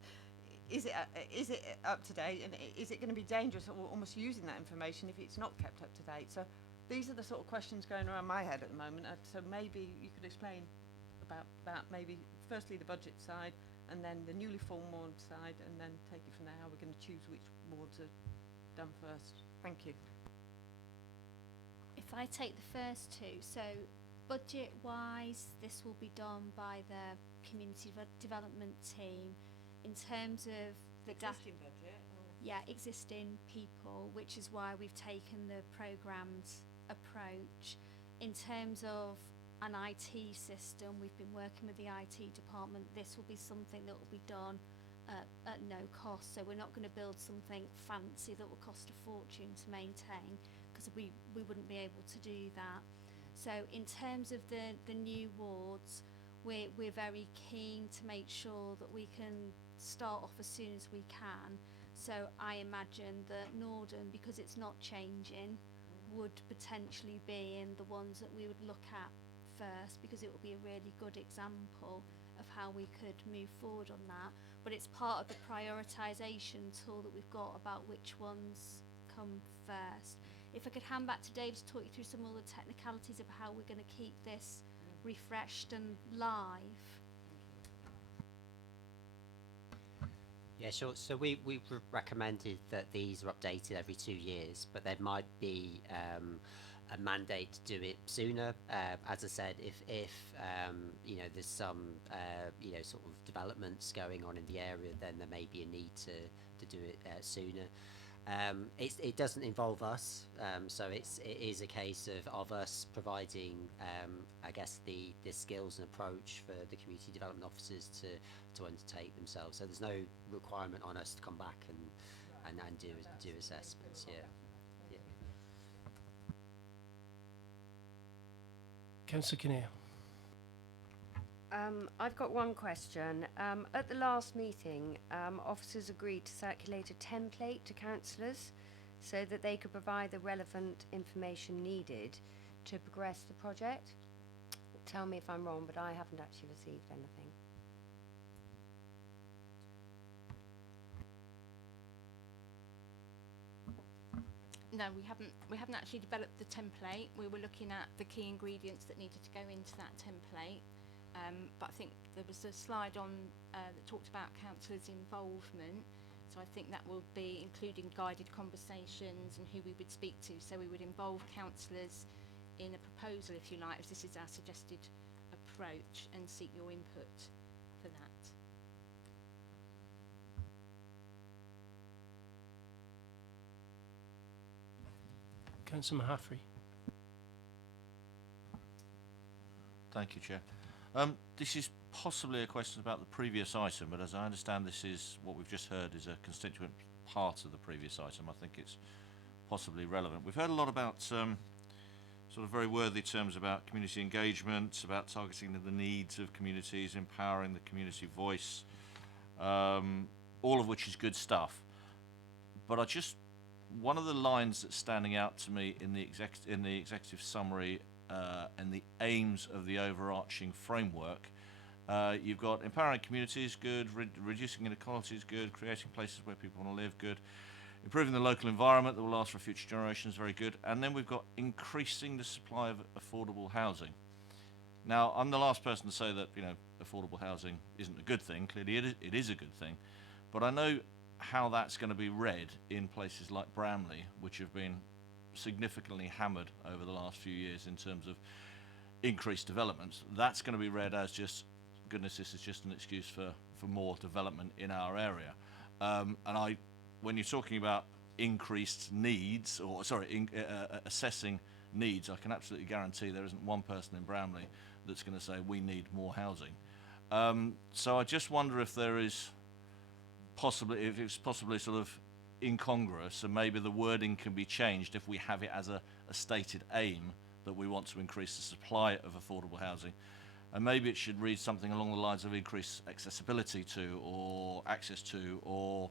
is it up to date, and is it going to be dangerous almost using that information if it's not kept up to date? So these are the sort of questions going around my head at the moment. So maybe you could explain about that, maybe firstly the budget side, and then the newly formed ward side, and then take it from there, how we're going to choose which wards are done first. Thank you. If I take the first two, so budget wise, this will be done by the community development team in terms of the existing budget. Yeah, existing people, which is why we've taken the programmed approach. In terms of an IT system, we've been working with the IT department. This will be something that will be done at no cost, so we're not going to build something fancy that will cost a fortune to maintain, because we wouldn't be able to do that. So in terms of the new wards, we're very keen to make sure that we can start off as soon as we can. So I imagine that Norden, because it's not changing, would potentially be in the ones that we would look at first, because it will be a really good example of how we could move forward on that. But it's part of the prioritisation tool that we've got about which ones come first. If I could hand back to Dave to talk you through some of the technicalities of how we're going to keep this refreshed and live. Yeah, sure. So we've recommended that these are updated every 2 years, but there might be a mandate to do it sooner. As I said, if you know, there's some you know, sort of developments going on in the area, then there may be a need to to do it sooner. It doesn't involve us, so it is a case of us providing, I guess, the skills and approach for the community development officers to undertake themselves. So there's no requirement on us to come back and do assessments. Yeah. Councillor Kinnear. I've got one question. At the last meeting, officers agreed to circulate a template to councillors so that they could provide the relevant information needed to progress the project. Tell me if I'm wrong, but I haven't actually received anything. No, we haven't actually developed the template. We were looking at the key ingredients that needed to go into that template. But I think there was a slide on that talked about councillors' involvement. So I think that will be including guided conversations and who we would speak to. So we would involve councillors in a proposal, if you like, as this is our suggested approach, and seek your input for that. Councillor Mahaffrey. Thank you, Chair. This is possibly a question about the previous item, but as I understand, this is what we've just heard is a constituent part of the previous item. I think it's possibly relevant. We've heard a lot about sort of very worthy terms about community engagement, about targeting the needs of communities, empowering the community voice, all of which is good stuff. But one of the lines that's standing out to me in the executive summary and the aims of the overarching framework, you've got empowering communities, good, reducing inequalities, good, creating places where people want to live, good, improving the local environment that will last for future generations, very good, and then we've got increasing the supply of affordable housing. Now, I'm the last person to say that, you know, affordable housing isn't a good thing. Clearly it is a good thing, but I know how that's going to be read in places like Bramley, which have been significantly hammered over the last few years in terms of increased development. That's going to be read as just, goodness, this is just an excuse for more development in our area. When you're talking about increased needs, or sorry, assessing needs, I can absolutely guarantee there isn't one person in Bramley that's going to say we need more housing. So I just wonder if there is if it's possibly sort of incongruous, and maybe the wording can be changed if we have it as a stated aim that we want to increase the supply of affordable housing. And maybe it should read something along the lines of increased accessibility to, or access to, or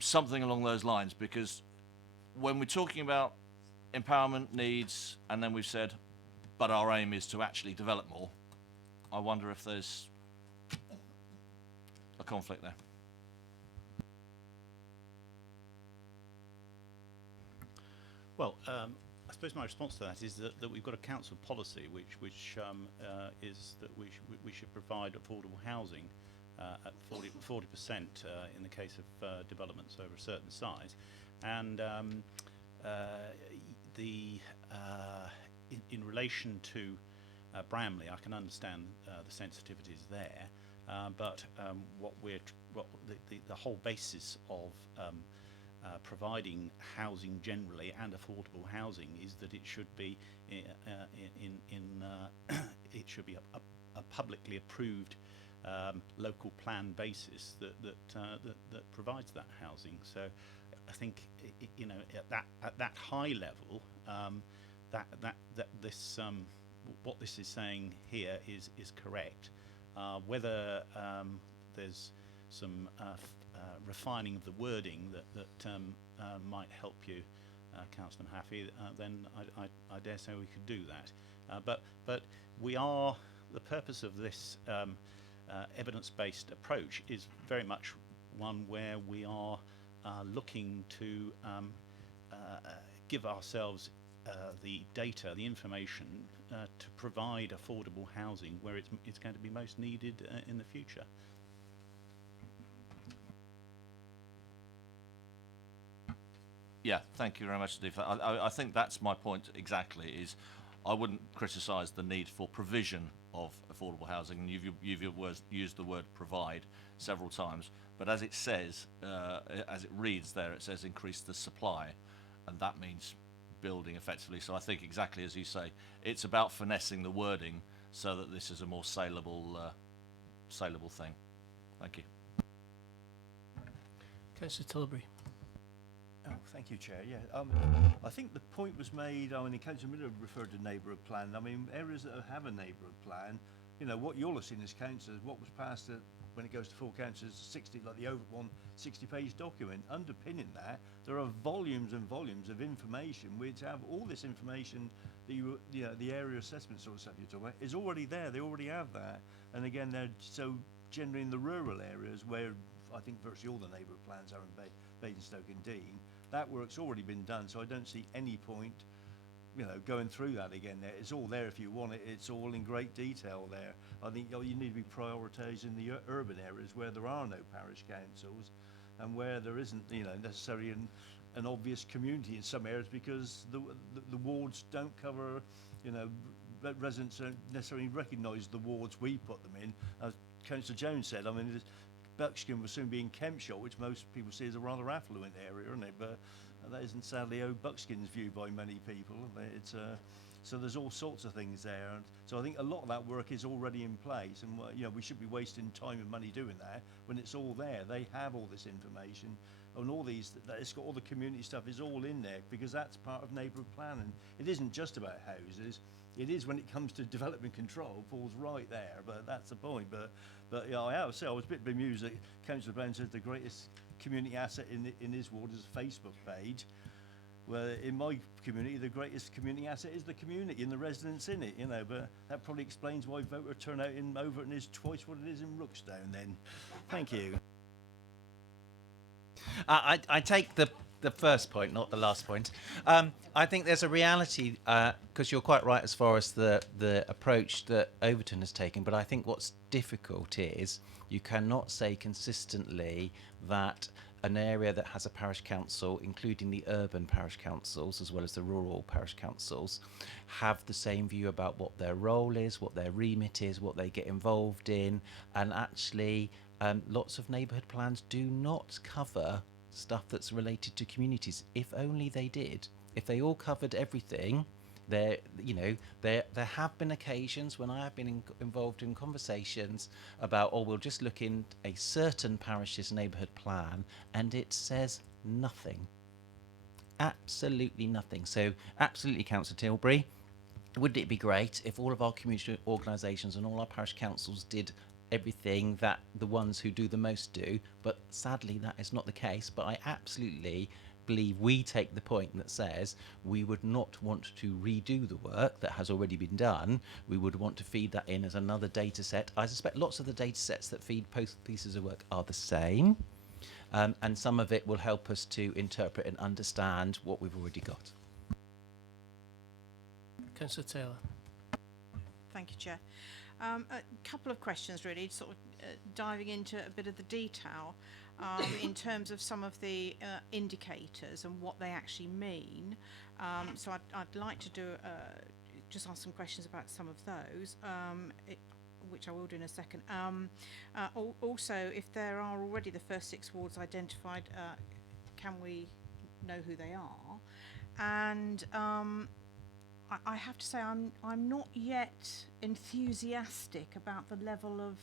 something along those lines, because when we're talking about empowerment needs, and then we've said, but our aim is to actually develop more, I wonder if there's a conflict there. Well, I suppose my response to that is that we've got a council policy which is that we should provide affordable housing at 40% in the case of developments over a certain size, and in relation to Bramley, I can understand the sensitivities there, but the whole basis of providing housing generally and affordable housing is that it should be it should be a publicly approved local plan basis that provides that housing. So I think you know at that high level what this is saying here is correct. Whether there's some refining of the wording that might help you, Councillor Mahaffey, then I dare say we could do that. But the purpose of this evidence-based approach is very much one where we are looking to give ourselves the data, the information to provide affordable housing where it's going to be most needed in the future. Yeah, thank you very much, Steve. I think that's my point exactly, is I wouldn't criticise the need for provision of affordable housing, and you've used the word provide several times, But as it says, as it reads there, it says increase the supply, and that means building effectively. So I think exactly as you say, it's about finessing the wording so that this is a more saleable thing. Thank you. Councillor Tilbury. Oh, thank you, Chair. Yeah, I think the point was made. I mean, Councillor Miller referred to neighbourhood plan. I mean, areas that have a neighbourhood plan, you know, what you'll have seen as councillors, what was passed when it goes to full councillors, 60, like the over 60-page document. Underpinning that, there are volumes and volumes of information which have all this information that the area assessment sort of stuff you're talking about is already there. They already have that, and again, they're so generally in the rural areas where I think virtually all the neighbourhood plans are in Basingstoke and Dean. That work's already been done, so I don't see any point, you know, going through that again. There, it's all there if you want it. It's all in great detail there. I think you need to be prioritising the urban areas where there are no parish councils, and where there isn't, you know, necessarily an obvious community in some areas because the wards don't cover, you know, residents don't necessarily recognise the wards we put them in. As Councillor Jones said, I mean, Buckskin will soon be in Kempshire, which most people see as a rather affluent area, isn't it? But that isn't sadly Buckskin's view by many people. It's so there's all sorts of things there. And so I think a lot of that work is already in place, and you know, we should be wasting time and money doing that when it's all there. They have all this information, and all these. It's got all the community stuff is all in there because that's part of neighbourhood planning. It isn't just about houses. It is when it comes to development control, falls right there, but that's the point. But yeah, I have to say I was a bit bemused that Councillor Brown said the greatest community asset in his ward is a Facebook page. Well, in my community, the greatest community asset is the community and the residents in it, you know, but that probably explains why voter turnout in Overton is twice what it is in Rookstone then. Thank you. I take the first point, not the last point. I think there's a reality, because you're quite right as far as the approach that Overton has taken, but I think what's difficult is you cannot say consistently that an area that has a parish council, including the urban parish councils as well as the rural parish councils, have the same view about what their role is, what their remit is, what they get involved in, and actually lots of neighbourhood plans do not cover stuff that's related to communities. If only they did. If they all covered everything, there have been occasions when I have been involved in conversations about, we'll just look in a certain parish's neighbourhood plan, and it says nothing. Absolutely nothing. So absolutely, Councillor Tilbury, wouldn't it be great if all of our community organisations and all our parish councils did everything that the ones who do the most do? But sadly that is not the case. But I absolutely believe we take the point that says we would not want to redo the work that has already been done. We would want to feed that in as another data set. I suspect lots of the data sets that feed post pieces of work are the same, and some of it will help us to interpret and understand what we've already got. Councillor Taylor. Thank you, Chair. A couple of questions really, sort of diving into a bit of the detail in terms of some of the indicators and what they actually mean. So I'd like to do just ask some questions about some of those, which I will do in a second. Also, if there are already the first 6 wards identified, can we know who they are? And I have to say I'm not yet enthusiastic about the level of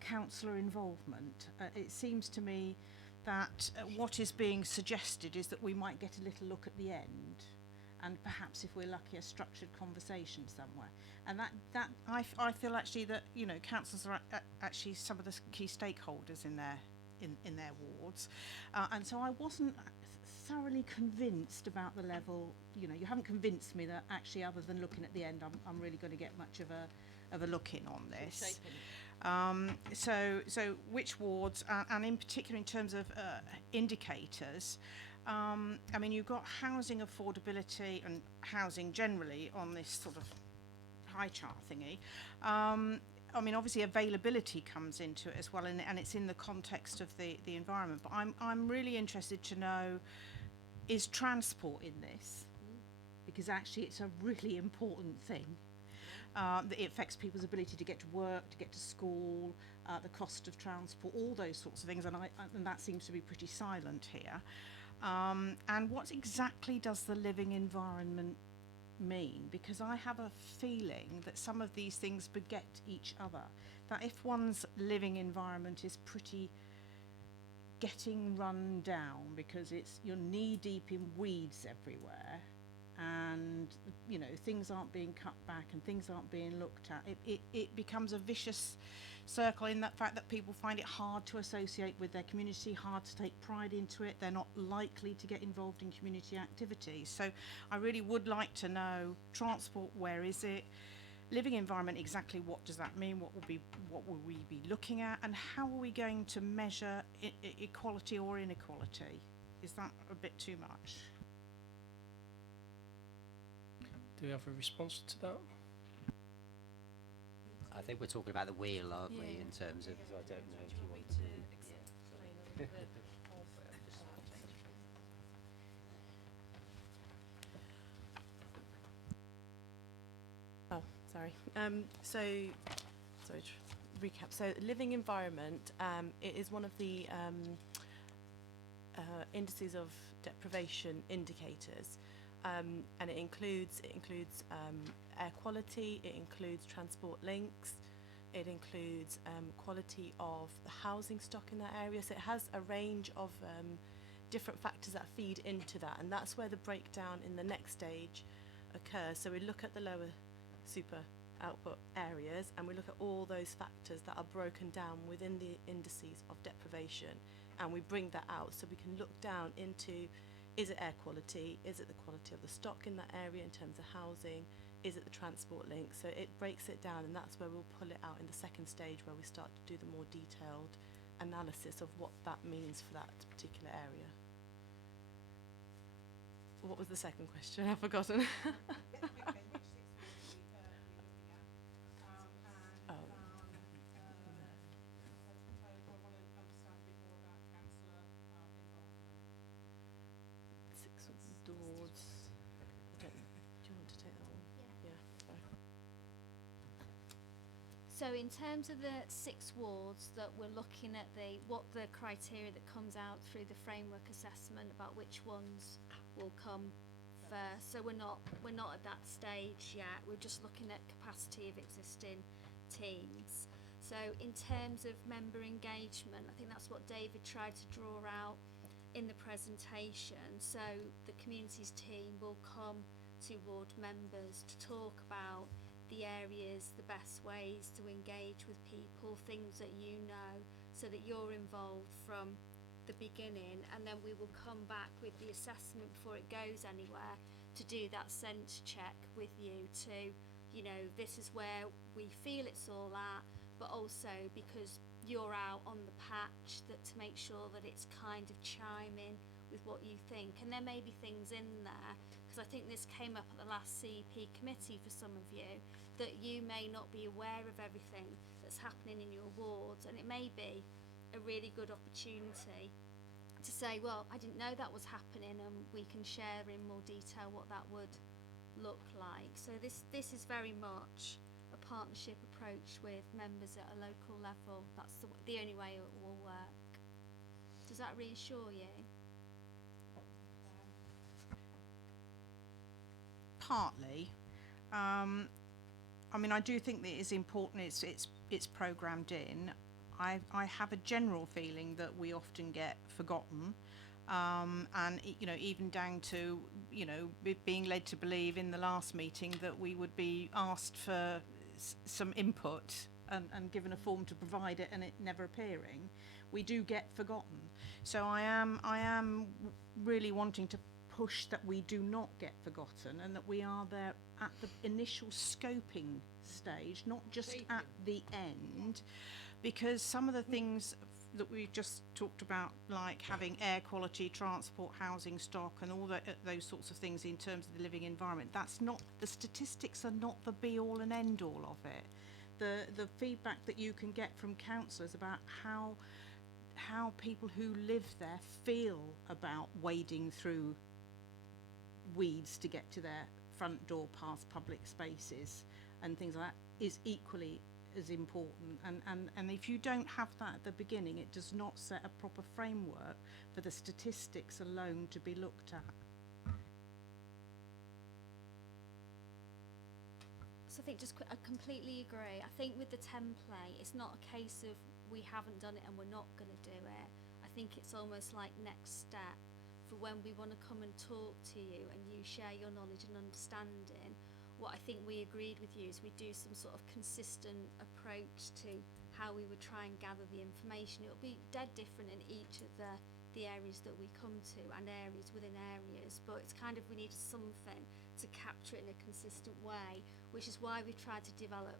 councillor involvement. It seems to me that what is being suggested is that we might get a little look at the end, and perhaps if we're lucky a structured conversation somewhere. And that I feel actually that, you know, councillors are actually some of the key stakeholders in their wards, and so I wasn't thoroughly convinced about the level. You know, you haven't convinced me that actually, other than looking at the end, I'm really going to get much of a look in on this. So which wards, and in particular in terms of indicators, I mean, you've got housing affordability and housing generally on this sort of pie chart thingy. I mean, obviously availability comes into it as well, and it's in the context of the environment. But I'm really interested to know, is transport in this? Because actually it's a really important thing. It affects people's ability to get to work, to get to school, the cost of transport, all those sorts of things, and that seems to be pretty silent here. And what exactly does the living environment mean? Because I have a feeling that some of these things beget each other. That if one's living environment is pretty getting run down because you're knee deep in weeds everywhere, and things aren't being cut back and things aren't being looked at, it becomes a vicious circle in that fact that people find it hard to associate with their community, hard to take pride into it, they're not likely to get involved in community activities. So I really would like to know, transport, where is it? Living environment, exactly what does that mean? What will we be looking at, and how are we going to measure equality or inequality? Is that a bit too much? Do we have a response to that? I think we're talking about the wheel, aren't we, in terms of, I don't know if you want to... Oh, sorry. Sorry to recap. So living environment, it is one of the indices of deprivation indicators. And it includes air quality, it includes transport links, it includes quality of the housing stock in that area. So it has a range of different factors that feed into that, and that's where the breakdown in the next stage occurs. So we look at the lower super output areas, and we look at all those factors that are broken down within the indices of deprivation, and we bring that out so we can look down into, is it air quality? Is it the quality of the stock in that area in terms of housing? Is it the transport link? So it breaks it down, and that's where we'll pull it out in the second stage, where we start to do the more detailed analysis of what that means for that particular area. What was the second question? I've forgotten. So in terms of the 6 wards that we're looking at, what the criteria that comes out through the framework assessment about which ones will come first. So we're not at that stage yet. We're just looking at capacity of existing teams. So in terms of member engagement, I think that's what David tried to draw out in the presentation. So the communities team will come to ward members to talk about the areas, the best ways to engage with people, things that you know, so that you're involved from the beginning, and then we will come back with the assessment before it goes anywhere to do that sense check with you to, this is where we feel it's all at, but also because you're out on the patch, that to make sure that it's kind of chiming with what you think. And there may be things in there, because I think this came up at the last CEP committee for some of you, that you may not be aware of everything that's happening in your wards, and it may be a really good opportunity to say, well, I didn't know that was happening, and we can share in more detail what that would look like. So this is very much a partnership approach with members at a local level. That's the only way it will work. Does that reassure you? Partly. I mean, I do think that it's important it's programmed in. I have a general feeling that we often get forgotten, and even down to being led to believe in the last meeting that we would be asked for some input and given a form to provide it, and it never appearing. We do get forgotten. So I am really wanting to push that we do not get forgotten, and that we are there at the initial scoping stage, not just at the end, because some of the things that we've just talked about, like having air quality, transport, housing stock, and all those sorts of things in terms of the living environment, that's not, the statistics are not the be all and end all of it. The feedback that you can get from councillors about how people who live there feel about wading through weeds to get to their front door past public spaces, and things like that is equally as important. And if you don't have that at the beginning, it does not set a proper framework for the statistics alone to be looked at. So I think I completely agree. I think with the template, it's not a case of we haven't done it and we're not going to do it. I think it's almost like next step for when we want to come and talk to you and you share your knowledge and understanding. What I think we agreed with you is we do some sort of consistent approach to how we would try and gather the information. It'll be dead different in each of the areas that we come to and areas within areas, but it's kind of, we need something to capture it in a consistent way, which is why we've tried to develop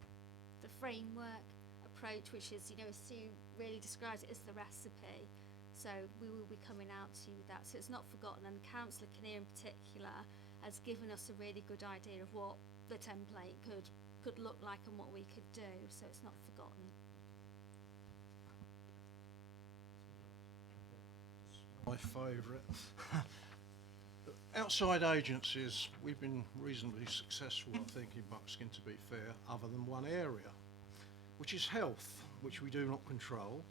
the framework approach, which is, as Sue really describes it, as the recipe. So we will be coming out to you with that, so it's not forgotten. And Councillor Kinnear in particular has given us a really good idea of what the template could look like and what we could do, so it's not forgotten. My favourite. Outside agencies, we've been reasonably successful, I think, in Buckskin, to be fair, other than one area, which is health, which we do not control.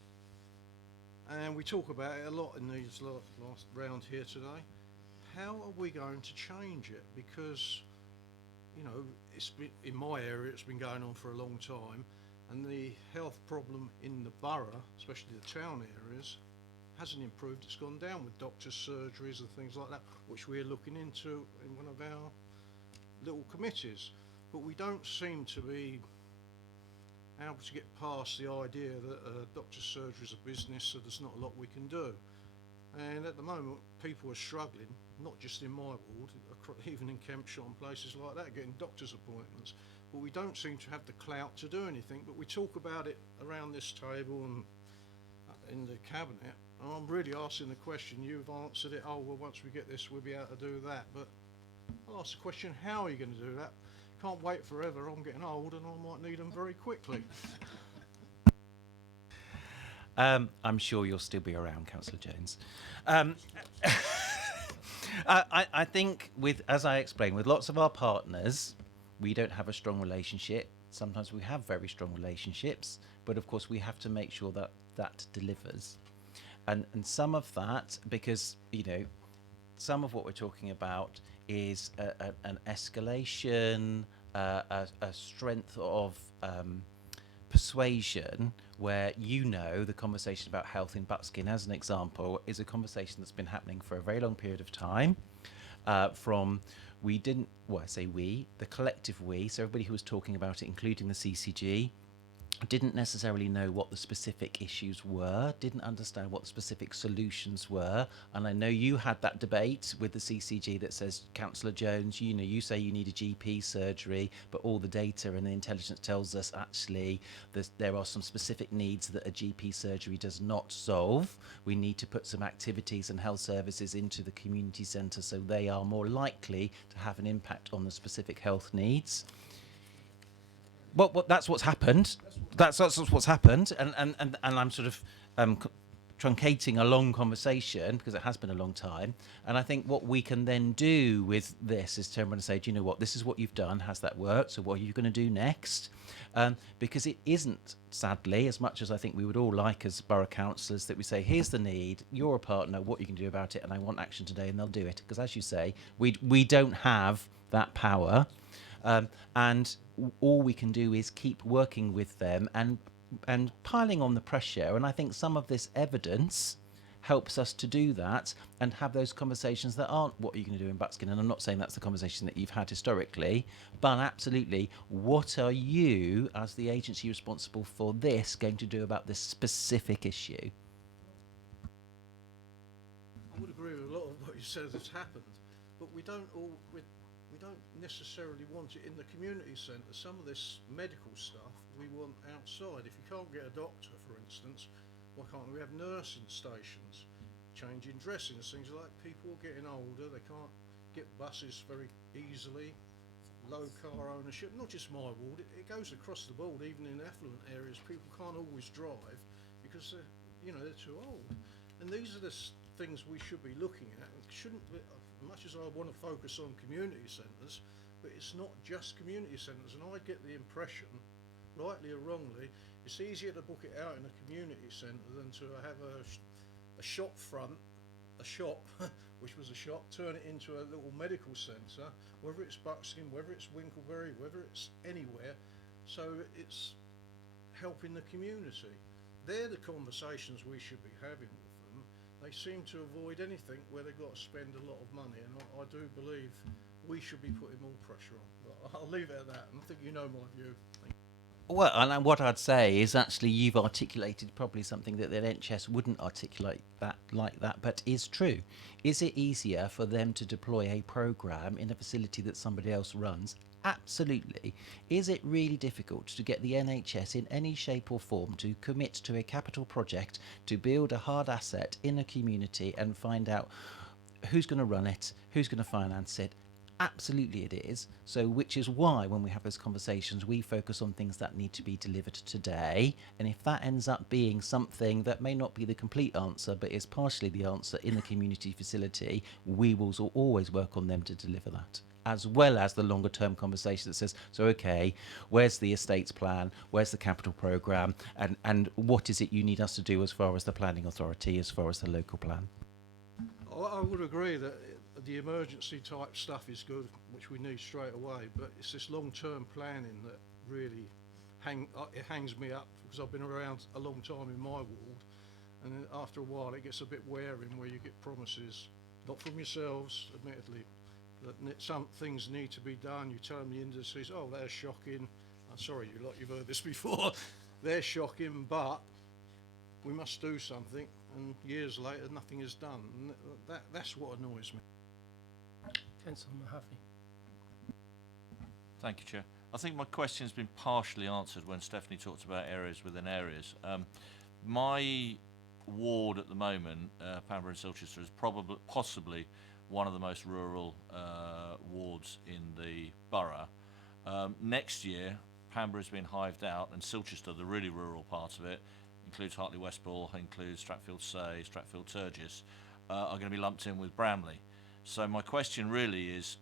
And we talk about it a lot in these last round here today. How are we going to change it? Because, it's been, in my area, it's been going on for a long time, and the health problem in the borough, especially the town areas, hasn't improved. It's gone down with doctors' surgeries and things like that, which we're looking into in one of our little committees. But we don't seem to be able to get past the idea that doctor's surgery is a business, so there's not a lot we can do. And at the moment, people are struggling, not just in my ward, even in Kempshire and places like that, getting doctor's appointments. But we don't seem to have the clout to do anything. But we talk about it around this table and in the cabinet. And I'm really asking the question. You've answered it. Oh, well, once we get this, we'll be able to do that. But I'll ask the question: how are you going to do that? Can't wait forever. I'm getting old, and I might need them very quickly. I'm sure you'll still be around, Councillor Jones. I think, as I explained, with lots of our partners, we don't have a strong relationship. Sometimes we have very strong relationships, but of course we have to make sure that that delivers. And some of that, because, some of what we're talking about is an escalation, a strength of persuasion, where the conversation about health in Buckskin, as an example, is a conversation that's been happening for a very long period of time. The collective we, so everybody who was talking about it, including the CCG, didn't necessarily know what the specific issues were, didn't understand what the specific solutions were. And I know you had that debate with the CCG that says, Councillor Jones, you say you need a GP surgery, but all the data and the intelligence tells us actually there are some specific needs that a GP surgery does not solve. We need to put some activities and health services into the community centre so they are more likely to have an impact on the specific health needs. Well, that's what's happened. That's what's happened, and I'm sort of truncating a long conversation because it has been a long time. And I think what we can then do with this is turn around and say, do you know what? This is what you've done. Has that worked? So what are you going to do next? Because it isn't, sadly, as much as I think we would all like as borough councillors, that we say, here's the need, you're a partner, what you can do about it, and I want action today, and they'll do it. Because as you say, we don't have that power. And all we can do is keep working with them and piling on the pressure. And I think some of this evidence helps us to do that and have those conversations that aren't what are you going to do in Buckskin. And I'm not saying that's the conversation that you've had historically, but absolutely, what are you, as the agency responsible for this, going to do about this specific issue? I would agree with a lot of what you said has happened, but we don't necessarily want it in the community centre. Some of this medical stuff we want outside. If you can't get a doctor, for instance, why can't we have nursing stations, changing dressings, things like that? People are getting older, they can't get buses very easily, low car ownership, not just my ward, it goes across the board. Even in affluent areas, people can't always drive because they're too old. And these are the things we should be looking at. Shouldn't we, as much as I want to focus on community centres, but it's not just community centres, and I get the impression, rightly or wrongly, it's easier to book it out in a community centre than to have a shop front, a shop, which was a shop, turn it into a little medical centre, whether it's Buckskin, whether it's Winkleberry, whether it's anywhere, so it's helping the community. They're the conversations we should be having with them. They seem to avoid anything where they've got to spend a lot of money, and I do believe we should be putting more pressure on. But I'll leave it at that, and I think you know my view. Thank you. Well, and what I'd say is actually you've articulated probably something that the NHS wouldn't articulate that like that, but is true. Is it easier for them to deploy a programme in a facility that somebody else runs? Absolutely. Is it really difficult to get the NHS in any shape or form to commit to a capital project to build a hard asset in a community and find out who's going to run it, who's going to finance it? Absolutely it is. So which is why when we have those conversations we focus on things that need to be delivered today, and if that ends up being something that may not be the complete answer but is partially the answer in the community facility, we will always work on them to deliver that, as well as the longer term conversation that says, so okay, where's the estates plan, where's the capital programme, and what is it you need us to do as far as the planning authority, as far as the local plan? I would agree that the emergency type stuff is good, which we need straight away, but it's this long-term planning that really it hangs me up, because I've been around a long time in my ward, and then after a while it gets a bit wearing where you get promises, not from yourselves, admittedly, that some things need to be done. You tell them the industries, oh, they're shocking. I'm sorry, you've heard this before. They're shocking, but we must do something, and years later nothing is done. And that's what annoys me. Councillor Mahaffey. Thank you, Chair. I think my question's been partially answered when Stephanie talked about areas within areas. My ward at the moment, Pembrokeshire and Silchester, is possibly one of the most rural wards in the borough. Next year, Pembrokeshire's been hived out, and Silchester, the really rural part of it, includes Hartley Westball, includes Stratfield Say, Stratfield Turgis, are going to be lumped in with Bramley. So my question really is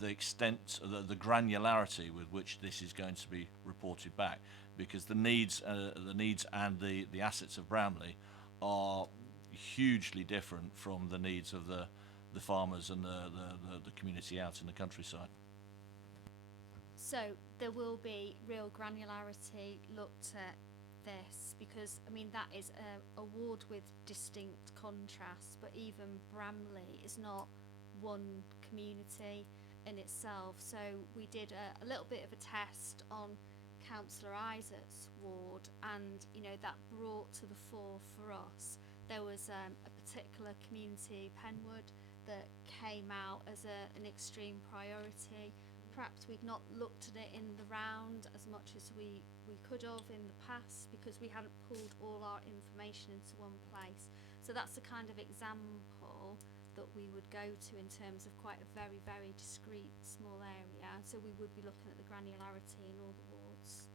the extent, the granularity with which this is going to be reported back, because the needs and the assets of Bramley are hugely different from the needs of the farmers and the community out in the countryside. So there will be real granularity looked at this, because I mean that is a ward with distinct contrasts, but even Bramley is not one community in itself. So we did a little bit of a test on Councillor Isaac's ward, and you know that brought to the fore for us there was a particular community, Penwood, that came out as an extreme priority. Perhaps we'd not looked at it in the round as much as we could have in the past, because we hadn't pulled all our information into one place. So that's the kind of example that we would go to in terms of quite a very, very discrete small area. So we would be looking at the granularity in all the wards.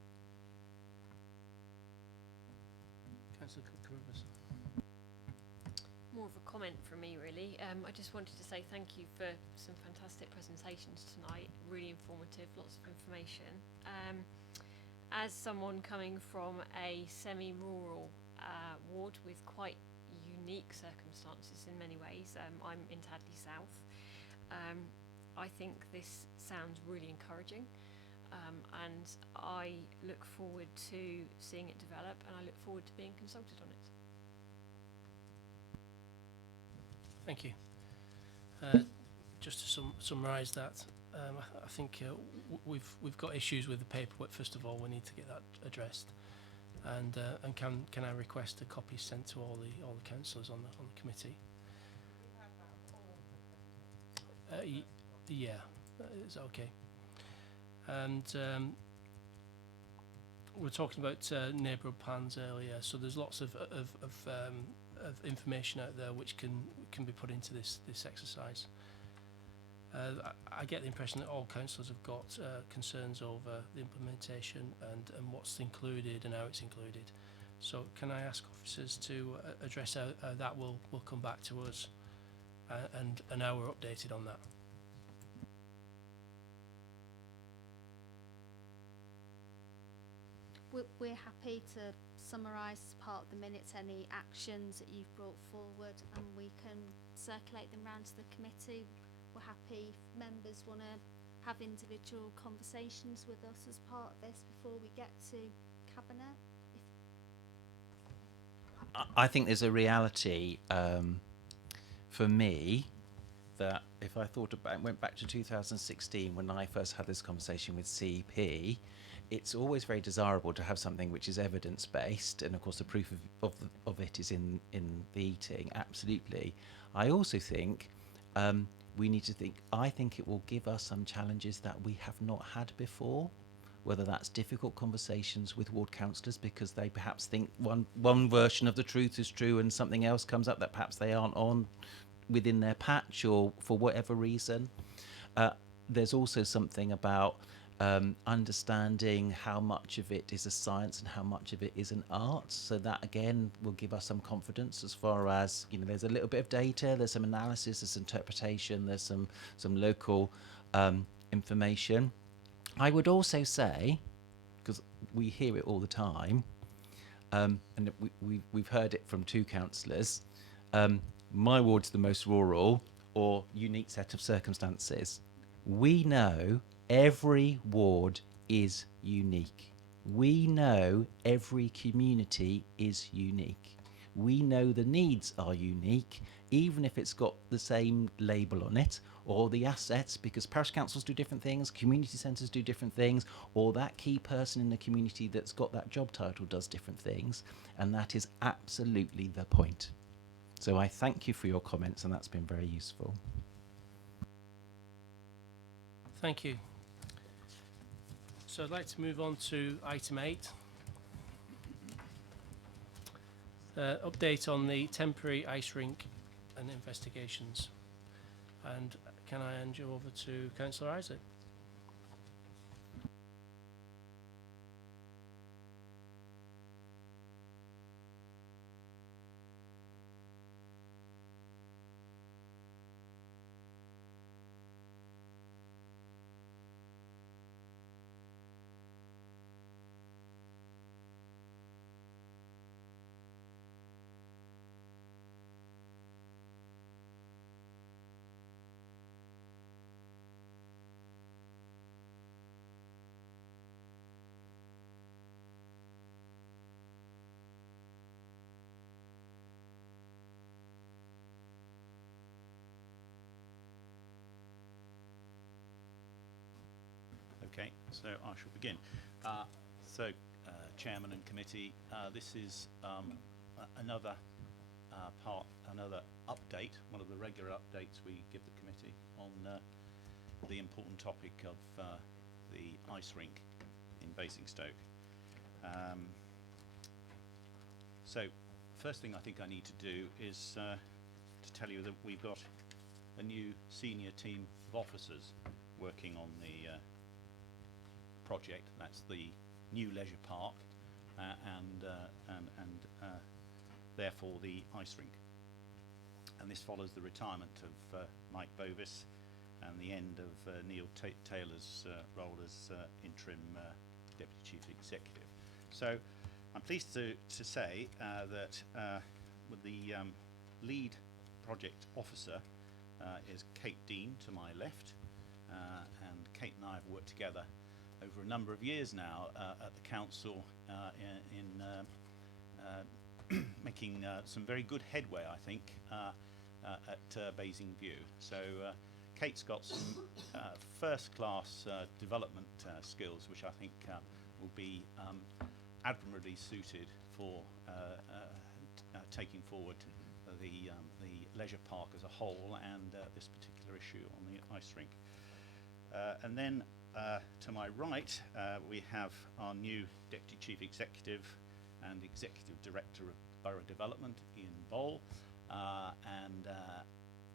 Councillor Carruthers. More of a comment from me, really. I just wanted to say thank you for some fantastic presentations tonight, really informative, lots of information. As someone coming from a semi-rural ward with quite unique circumstances in many ways, I'm in Tadley South, I think this sounds really encouraging, and I look forward to seeing it develop, and I look forward to being consulted on it. Thank you. Just to summarise that, I think we've got issues with the paperwork. First of all, we need to get that addressed, and can I request a copy sent to all the councillors on the committee? Yeah, it's okay. And we were talking about neighbourhood plans earlier, so there's lots of information out there which can be put into this exercise. I get the impression that all councillors have got concerns over the implementation and what's included and how it's included. So can I ask officers to address how that will come back to us and how we're updated on that? we're happy to summarise as part of the minutes any actions that you've brought forward, and we can circulate them round to the committee. We're happy if members want to have individual conversations with us as part of this before we get to cabinet. I think there's a reality for me that if I thought about, went back to 2016 when I first had this conversation with CP, it's always very desirable to have something which is evidence-based, and of course the proof of it is in the eating, absolutely. I also think we need to think, I think it will give us some challenges that we have not had before, whether that's difficult conversations with ward councillors because they perhaps think one version of the truth is true and something else comes up that perhaps they aren't on within their patch or for whatever reason. There's also something about understanding how much of it is a science and how much of it is an art. So that again will give us some confidence as far as, you know, there's a little bit of data, there's some analysis, there's interpretation, there's some local information. I would also say, because we hear it all the time, and we've heard it from two councillors, my ward's the most rural or unique set of circumstances. We know every ward is unique. We know every community is unique. We know the needs are unique, even if it's got the same label on it, or the assets, because parish councils do different things, community centres do different things, or that key person in the community that's got that job title does different things, and that is absolutely the point. So I thank you for your comments, and that's been very useful. Thank you. So I'd like to move on to item 8. Update on the temporary ice rink and investigations. And can I hand you over to Councillor Isaac? Okay, so I shall begin. Chairman and committee, this is another another update, one of the regular updates we give the committee on the important topic of the ice rink in Basingstoke. So, first thing I think I need to do is to tell you that we've got a new senior team of officers working on the project. That's the new leisure park and therefore the ice rink. And this follows the retirement of Mike Bovis and the end of Neil Taylor's role as interim Deputy Chief Executive. So I'm pleased to say that with the lead project officer is Kate Dean to my left, and Kate and I have worked together over a number of years now at the council in making some very good headway, I think, at Basingview. So Kate's got some first-class development skills, which I think will be admirably suited for taking forward the leisure park as a whole and this particular issue on the ice rink. And then to my right, we have our new Deputy Chief Executive and Executive Director of Borough Development, Ian Boll. And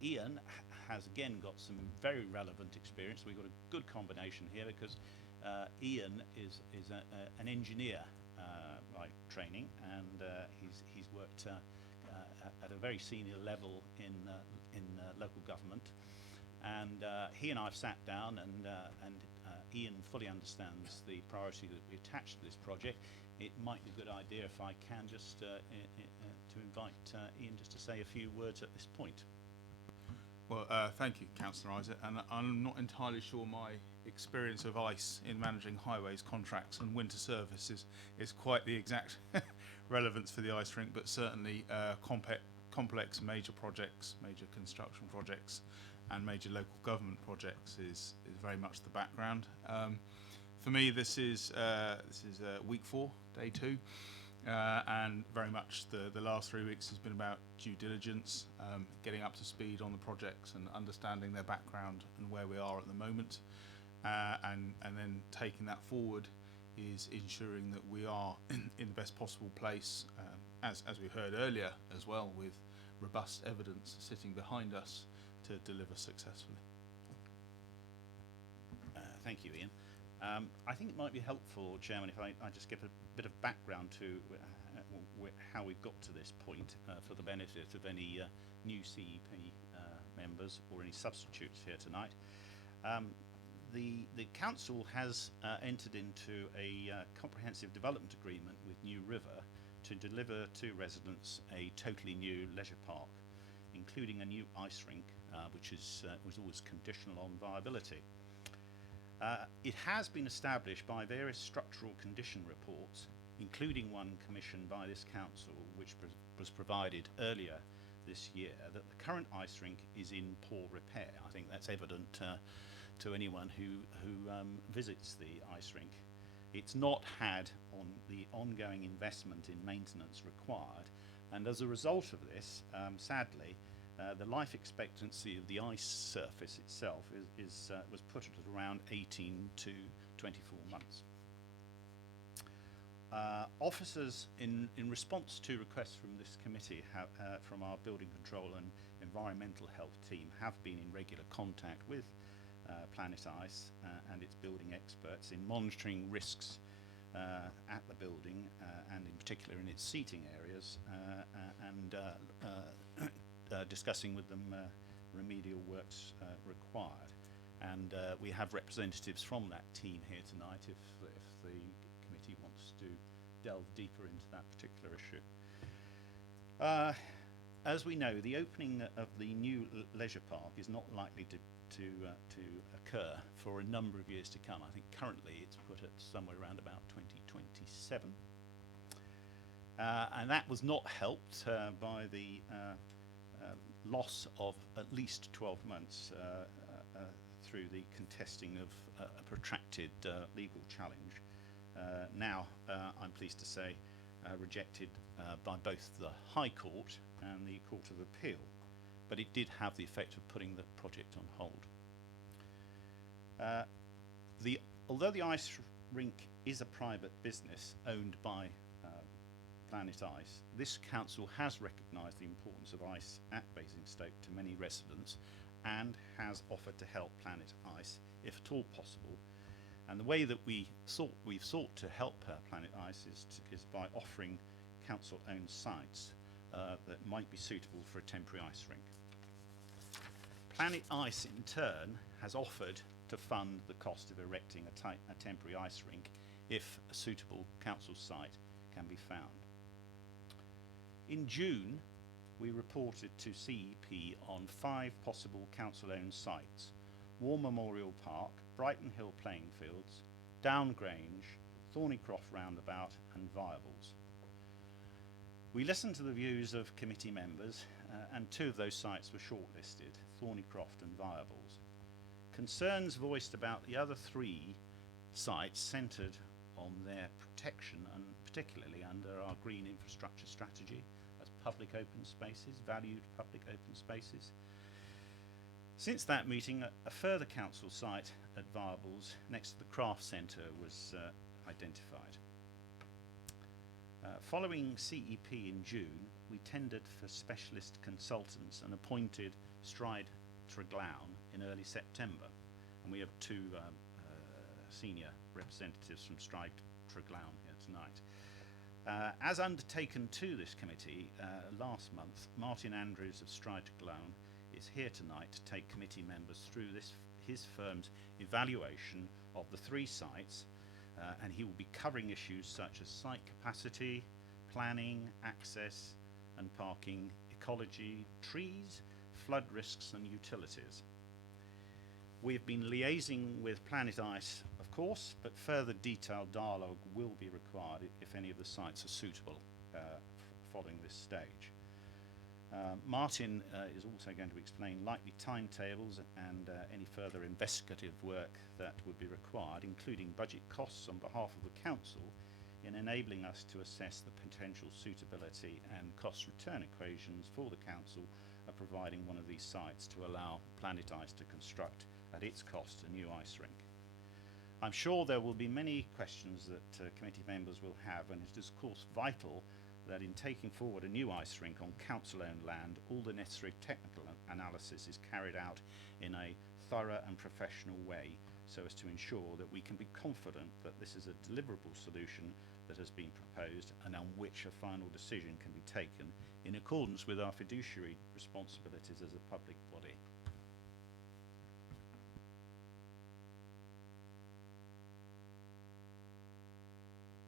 Ian has again got some very relevant experience. We've got a good combination here because Ian is an engineer by training, and he's worked at a very senior level in local government. And he and I have sat down and Ian fully understands the priority that we attach to this project, it might be a good idea if I can just to invite Ian just to say a few words at this point. Well, thank you, Councillor Isaac, and I'm not entirely sure my experience of ICE in managing highways contracts and winter services is quite the exact relevance for the ice rink, but certainly complex major projects, major construction projects and major local government projects is very much the background. For me, this is week 4, day 2. And very much the last 3 weeks has been about due diligence, getting up to speed on the projects and understanding their background and where we are at the moment, and then taking that forward is ensuring that we are in the best possible place, as we heard earlier as well, with robust evidence sitting behind us to deliver successfully. Thank you, Ian. I think it might be helpful, Chairman, if I just give a bit of background to how we've got to this point for the benefit of any new CEP members or any substitutes here tonight. The Council has entered into a comprehensive development agreement with New River to deliver to residents a totally new leisure park, including a new ice rink, which was always conditional on viability. It has been established by various structural condition reports, including one commissioned by this council, which was provided earlier this year, that the current ice rink is in poor repair. I think that's evident to anyone who visits the ice rink. It's not had on the ongoing investment in maintenance required, and as a result of this, sadly, the life expectancy of the ice surface itself was put at around 18 to 24 months. Officers, in response to requests from this committee, from our building control and environmental health team, have been in regular contact with Planet Ice and its building experts in monitoring risks at the building and in particular in its seating areas and discussing with them remedial works required. And we have representatives from that team here tonight if the committee wants to delve deeper into that particular issue. As we know, the opening of the new leisure park is not likely to occur for a number of years to come. I think currently it's put at somewhere around about 2027. And that was not helped by the loss of at least 12 months through the contesting of a protracted legal challenge. Now, I'm pleased to say, rejected by both the High Court and the Court of Appeal, but it did have the effect of putting the project on hold. Although the ice rink is a private business owned by Planet Ice, this council has recognised the importance of ice at Basingstoke to many residents and has offered to help Planet Ice if at all possible. And the way that we've sought to help Planet Ice is by offering council-owned sites that might be suitable for a temporary ice rink. Planet Ice, in turn, has offered to fund the cost of erecting a temporary ice rink if a suitable council site can be found. In June, we reported to CEP on 5 possible council-owned sites: War Memorial Park, Brighton Hill Playing Fields, Down Grange, Thornycroft Roundabout and Viables. We listened to the views of committee members and 2 of those sites were shortlisted, Thornycroft and Viables. Concerns voiced about the other 3 sites centred on their protection, and particularly under our green infrastructure strategy as public open spaces, valued public open spaces. Since that meeting, a further council site at Viables next to the Craft Centre was identified. Following CEP in June, we tendered for specialist consultants and appointed Stride Treglown in early September. And we have 2 senior representatives from Stride Treglown here tonight. As undertaken to this committee last month, Martin Andrews of Stride Treglown is here tonight to take committee members through his firm's evaluation of the 3 sites, and he will be covering issues such as site capacity, planning, access and parking, ecology, trees, flood risks and utilities. We've been liaising with Planet Ice, of course, but further detailed dialogue will be required if any of the sites are suitable following this stage. Martin is also going to explain likely timetables and any further investigative work that would be required, including budget costs on behalf of the Council, in enabling us to assess the potential suitability and cost return equations for the Council of providing one of these sites to allow Planet Ice to construct at its cost a new ice rink. I'm sure there will be many questions that committee members will have, and it is of course vital that in taking forward a new ice rink on council-owned land, all the necessary technical analysis is carried out in a thorough and professional way, so as to ensure that we can be confident that this is a deliverable solution that has been proposed and on which a final decision can be taken in accordance with our fiduciary responsibilities as a public body.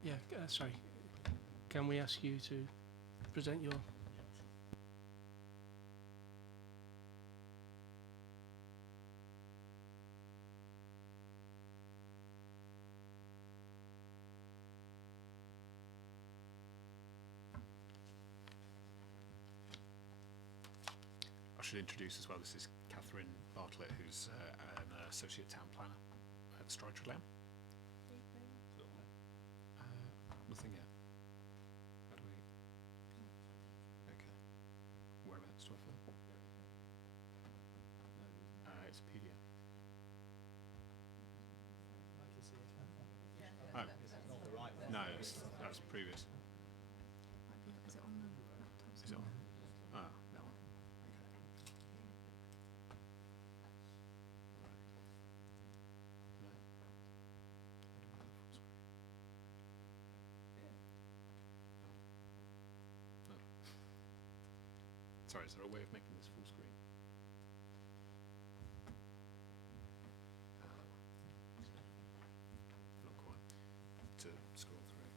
Yeah, sorry. Can we ask you to present your... I should introduce as well, this is Catherine Bartlett, who's an Associate Town Planner at Stridford Lamb. Nothing yet. How do we... Okay. Whereabouts do I fill? It's a PDF. Oh. No, that's previous. Is it on the laptop? Is it on? Ah, no. Okay. Right. No. Sorry, is there a way of making this full screen? Not quite. To scroll through.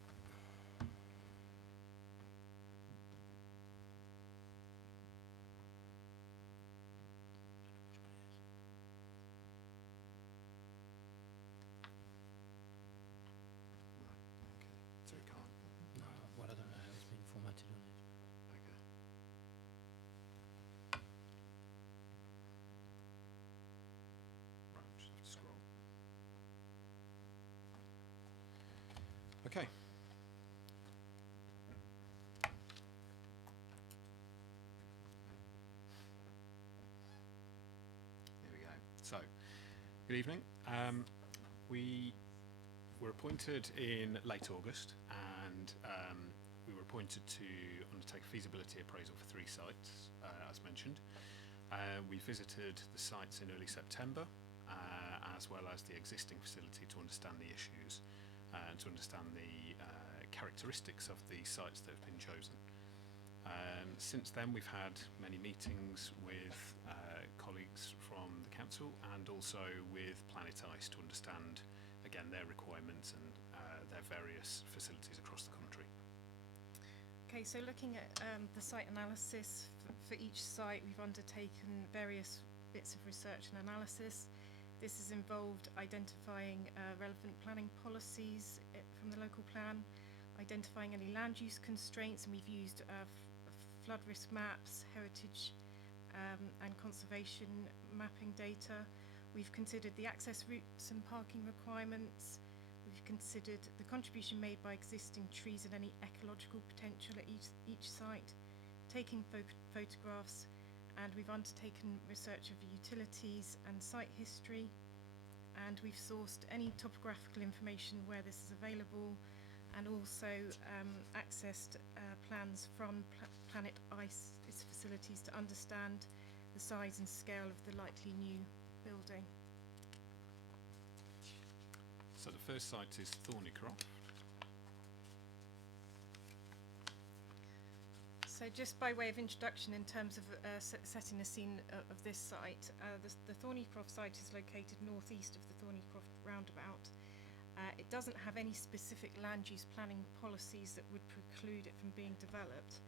So it can't. No, well, I don't know how it's been formatted on it. Okay. Right, just have to scroll. Okay. There we go. So, good evening. We were appointed in late August, and we were appointed to undertake a feasibility appraisal for 3 sites, as mentioned. We visited the sites in early September, as well as the existing facility, to understand the issues and to understand the characteristics of the sites that have been chosen. Since then, we've had many meetings with colleagues from the council and also with Planet Ice to understand, again, their requirements and their various facilities across the country. Okay, so looking at the site analysis for each site, we've undertaken various bits of research and analysis. This has involved identifying relevant planning policies from the local plan, identifying any land use constraints, and we've used flood risk maps, heritage and conservation mapping data. We've considered the access routes and parking requirements. We've considered the contribution made by existing trees and any ecological potential at each site, taking photographs, and we've undertaken research of utilities and site history, and we've sourced any topographical information where this is available, and also accessed plans from Planet Ice, its facilities, to understand the size and scale of the likely new building. So the first site is Thornycroft. So So just by way of introduction, in terms of setting the scene of this site, the Thornycroft site is located northeast of the Thornycroft roundabout. It doesn't have any specific land use planning policies that would preclude it from being developed.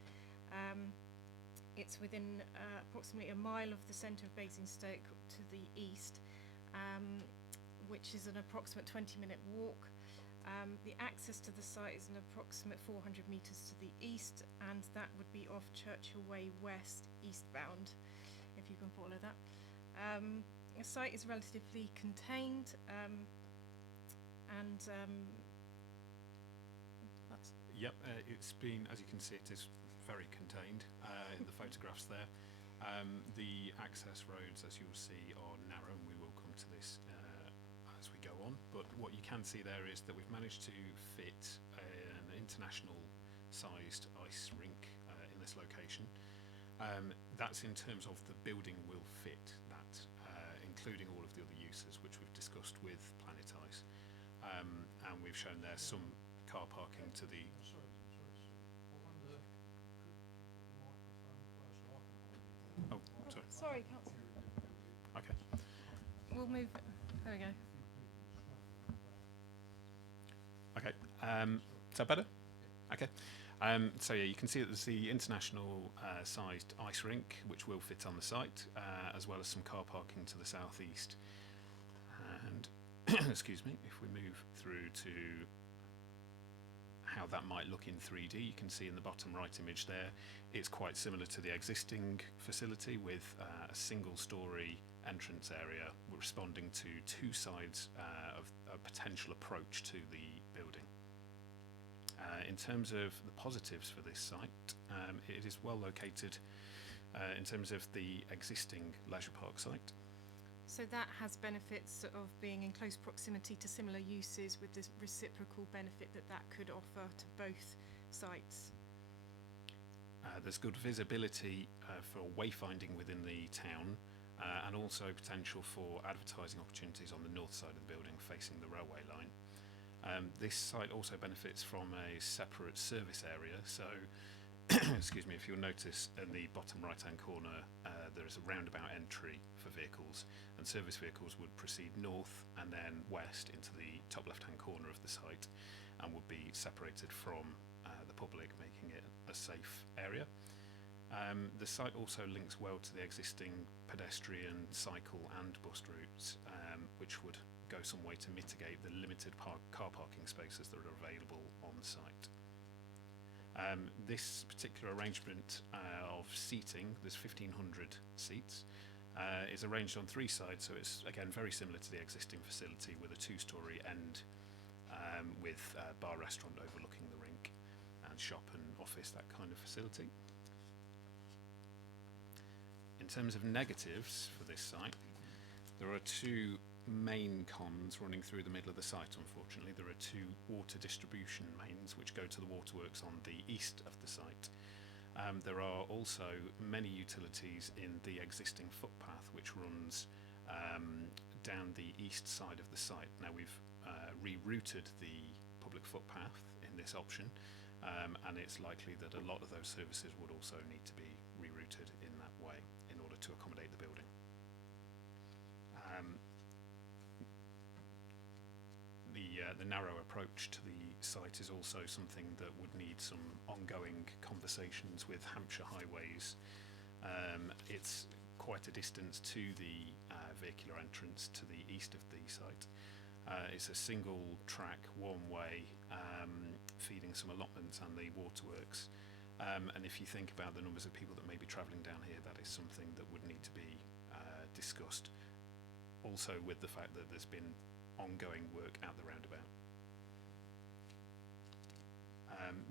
It's within approximately a mile of the centre of Basingstoke to the east, which is an approximate 20-minute walk. The access to the site is an approximate 400 metres to the east, and that would be off Churchill Way West, eastbound, if you can follow that. The site is relatively contained, and that's... Yep, it's been, as you can see, it is very contained in the photographs there. The access roads, as you'll see, are narrow, and we will come to this as we go on. But what you can see there is that we've managed to fit an international sized ice rink in this location. That's in terms of the building will fit that, including all of the other uses which we've discussed with Planet Ice. And we've shown there some car parking to the... Oh, sorry. Sorry, Councillor. Okay. We'll move it. There we go. Okay, is that better? Okay. So yeah, you can see that there's the international sized ice rink, which will fit on the site, as well as some car parking to the southeast. And excuse me, if we move through to how that might look in 3D, you can see in the bottom right image there, it's quite similar to the existing facility with a single story entrance area responding to two sides of a potential approach to the building. In terms of the positives for this site, it is well located in terms of the existing leisure park site. So that has benefits of being in close proximity to similar uses, with this reciprocal benefit that that could offer to both sites. There's good visibility for wayfinding within the town, and also potential for advertising opportunities on the north side of the building facing the railway line. This site also benefits from a separate service area, so excuse me, if you'll notice in the bottom right hand corner there is a roundabout entry for vehicles, and service vehicles would proceed north and then west into the top left hand corner of the site and would be separated from the public, making it a safe area. The site also links well to the existing pedestrian, cycle and bus routes, which would go some way to mitigate the limited car parking spaces that are available on site. This particular arrangement of seating, there's 1,500 seats, is arranged on three sides, so it's again very similar to the existing facility with a two-storey end with bar restaurant overlooking the rink and shop and office, that kind of facility. In terms of negatives for this site, there are two main cons running through the middle of the site, unfortunately. There are two water distribution mains which go to the waterworks on the east of the site. There are also many utilities in the existing footpath which runs down the east side of the site. Now we've rerouted the public footpath in this option, and it's likely that a lot of those services would also need to be rerouted in that way in order to accommodate the building. The narrow approach to the site is also something that would need some ongoing conversations with Hampshire Highways. It's quite a distance to the vehicular entrance to the east of the site. It's a single track, one way, feeding some allotments and the waterworks. And if you think about the numbers of people that may be travelling down here, that is something that would need to be discussed. Also with the fact that there's been ongoing work at the roundabout.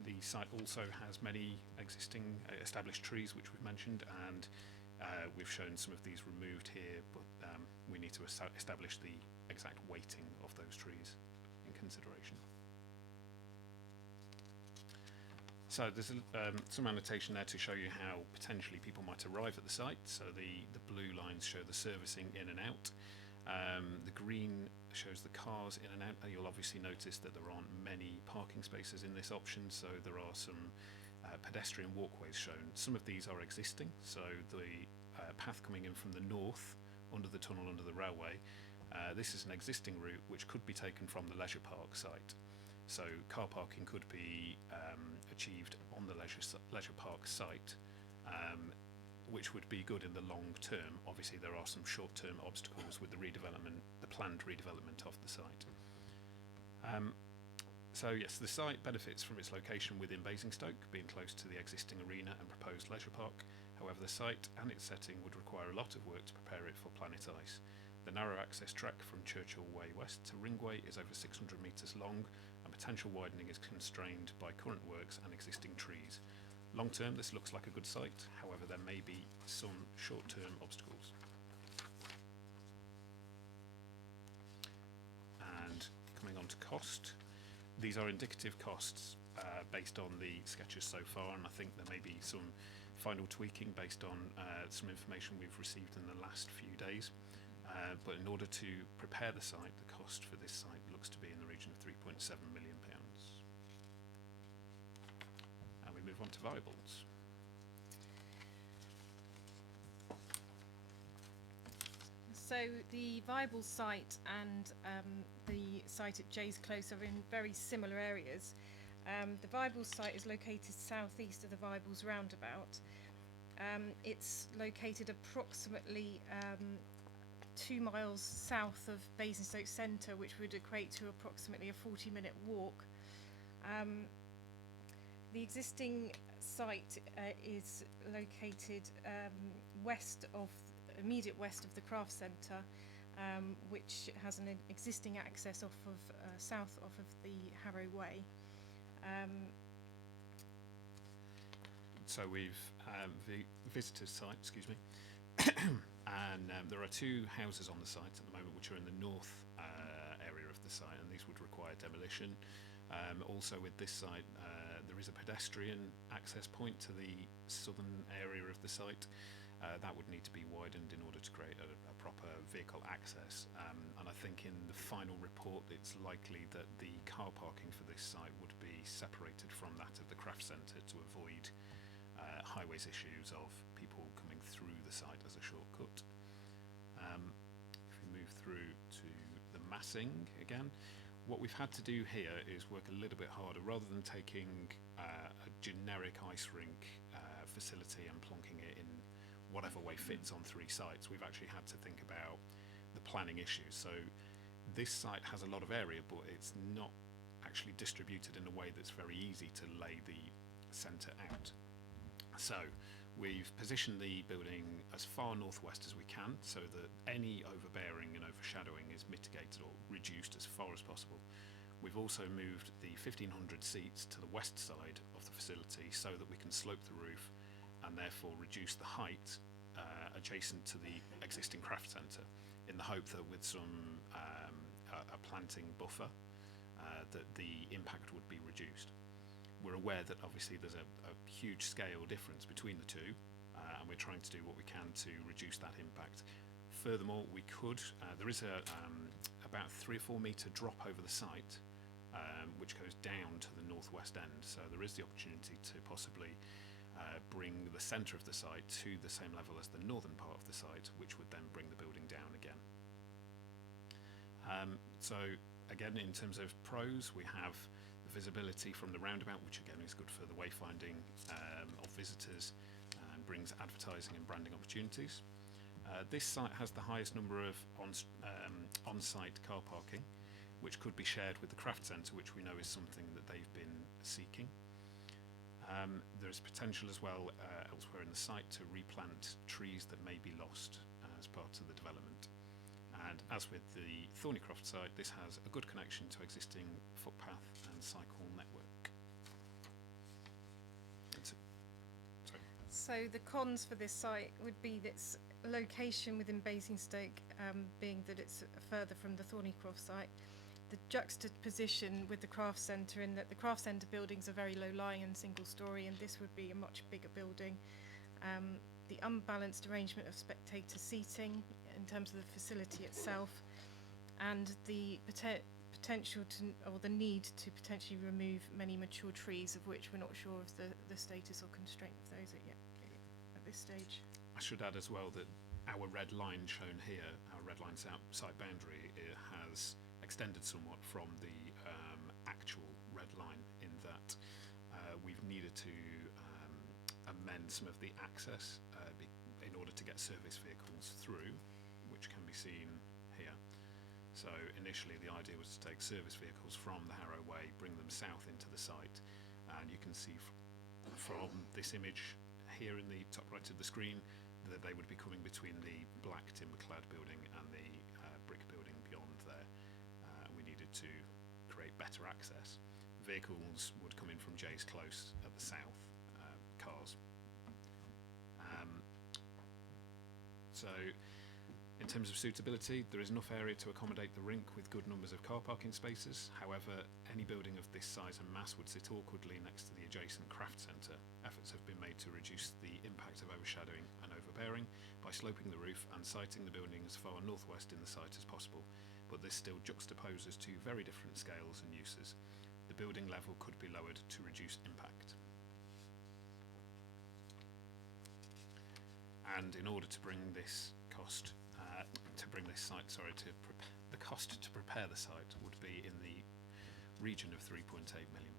The site also has many existing established trees which we've mentioned, and we've shown some of these removed here, but we need to establish the exact weighting of those trees in consideration. So there's some annotation there to show you how potentially people might arrive at the site. So the blue lines show the servicing in and out. The green shows the cars in and out. You'll obviously notice that there aren't many parking spaces in this option, so there are some pedestrian walkways shown. Some of these are existing, so the path coming in from the north under the tunnel under the railway, this is an existing route which could be taken from the leisure park site. So car parking could be achieved on the leisure park site, which would be good in the long term. Obviously there are some short-term obstacles with the redevelopment, the planned redevelopment of the site. So yes, the site benefits from its location within Basingstoke, being close to the existing arena and proposed leisure park. However, the site and its setting would require a lot of work to prepare it for Planet Ice. The narrow access track from Churchill Way West to Ringway is over 600 metres long, and potential widening is constrained by current works and existing trees. Long term, this looks like a good site, however there may be some short-term obstacles. And coming on to cost, these are indicative costs based on the sketches so far, and I think there may be some final tweaking based on some information we've received in the last few days. But in order to prepare the site, the cost for this site looks to be in the region of £3.7 million. And we move on to viables. So the viable site and the site at Jay's Close are in very similar areas. The viable site is located southeast of the Viables roundabout. It's located approximately 2 miles south of Basingstoke Centre, which would equate to approximately a 40-minute walk. The existing site is located immediate west of the Craft Centre, which has an existing access off of south off of the Harrow Way. So we've the visitor's site, excuse me, and there are 2 houses on the site at the moment which are in the north area of the site, and these would require demolition. Also with this site there is a pedestrian access point to the southern area of the site. That would need to be widened in order to create a proper vehicle access, and I think in the final report it's likely that the car parking for this site would be separated from that of the craft centre to avoid highways issues of people coming through the site as a shortcut. If we move through to the massing again, what we've had to do here is work a little bit harder. Rather than taking a generic ice rink facility and plonking it in whatever way fits on 3 sites, we've actually had to think about the planning issues. So this site has a lot of area, but it's not actually distributed in a way that's very easy to lay the centre out. So we've positioned the building as far northwest as we can, so that any overbearing and overshadowing is mitigated or reduced as far as possible. We've also moved the 1,500 seats to the west side of the facility so that we can slope the roof and therefore reduce the height adjacent to the existing craft centre, in the hope that with some a planting buffer that the impact would be reduced. We're aware that obviously there's a huge scale difference between the 2, and we're trying to do what we can to reduce that impact. Furthermore, we could, there is about 3 or 4 metre drop over the site, which goes down to the northwest end, so there is the opportunity to possibly bring the centre of the site to the same level as the northern part of the site, which would then bring the building down again. So again, in terms of pros, we have the visibility from the roundabout, which again is good for the wayfinding of visitors and brings advertising and branding opportunities. This site has the highest number of on-site car parking, which could be shared with the craft centre, which we know is something that they've been seeking. There's potential as well elsewhere in the site to replant trees that may be lost as part of the development. And as with the Thornycroft site, this has a good connection to existing footpath and cycle network. So the cons for this site would be its location within Basingstoke, being that it's further from the Thornycroft site. The juxtaposition with the craft centre, in that the craft centre buildings are very low-lying and single-storey, and this would be a much bigger building. The unbalanced arrangement of spectator seating in terms of the facility itself, and the potential to, or the need to potentially remove many mature trees, of which we're not sure of the status or constraint of those at this stage. I should add as well that our red line shown here, our red line site boundary, it has extended somewhat from the actual red line in that we've needed to amend some of the access in order to get service vehicles through, which can be seen here. So initially the idea was to take service vehicles from the Harrow Way, bring them south into the site, and you can see from this image here in the top right of the screen that they would be coming between the black timber-clad building and the brick building beyond there. We needed to create better access. Vehicles would come in from Jay's Close at the south, cars. So in terms of suitability, there is enough area to accommodate the rink with good numbers of car parking spaces. However, any building of this size and mass would sit awkwardly next to the adjacent craft centre. Efforts have been made to reduce the impact of overshadowing and overbearing by sloping the roof and siting the building as far northwest in the site as possible, but this still juxtaposes two very different scales and uses. The building level could be lowered to reduce impact. And in order to bring this cost, the cost to prepare the site would be in the region of £3.8 million.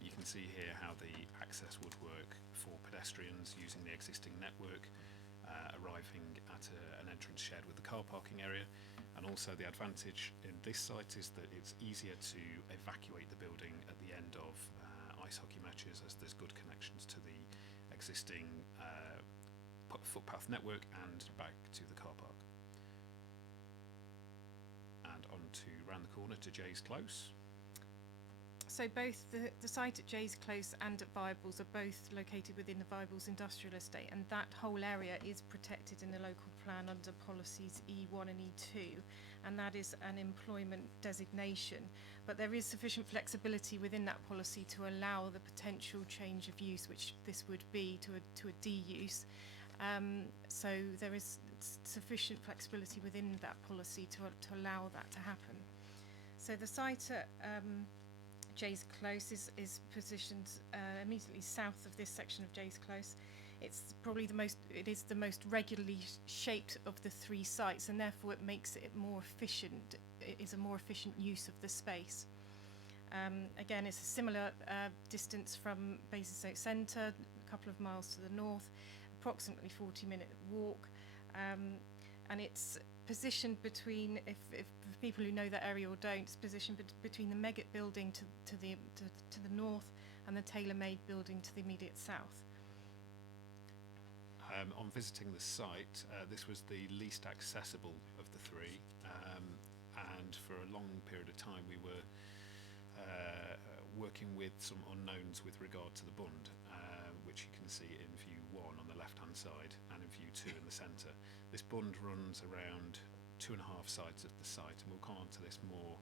You can see here how the access would work for pedestrians using the existing network, arriving at an entrance shared with the car parking area, and also the advantage in this site is that it's easier to evacuate the building at the end of ice hockey matches, as there's good connections to the existing footpath network and back to the car park. And on to round the corner to Jay's Close. So both the site at Jay's Close and at Viables are both located within the Viables industrial estate, and that whole area is protected in the local plan under policies E1 and E2, and that is an employment designation. But there is sufficient flexibility within that policy to allow the potential change of use, which this would be to a D use. So there is sufficient flexibility within that policy to allow that to happen. So the site at Jay's Close is positioned immediately south of this section of Jay's Close. It's probably it is the most regularly shaped of the three sites, and therefore it makes it more efficient. It is a more efficient use of the space. Again, it's a similar distance from Basingstoke Centre, a couple of miles to the north, approximately 40-minute walk, and it's positioned between, if people who know that area or don't, it's positioned between the Megget building to the north and the tailor-made building to the immediate south. On visiting the site, this was the least accessible of the three, and for a long period of time we were working with some unknowns with regard to the bund, which you can see in view 1 on the left hand side and in view 2 in the centre. This bund runs around 2.5 sides of the site, and we'll come on to this more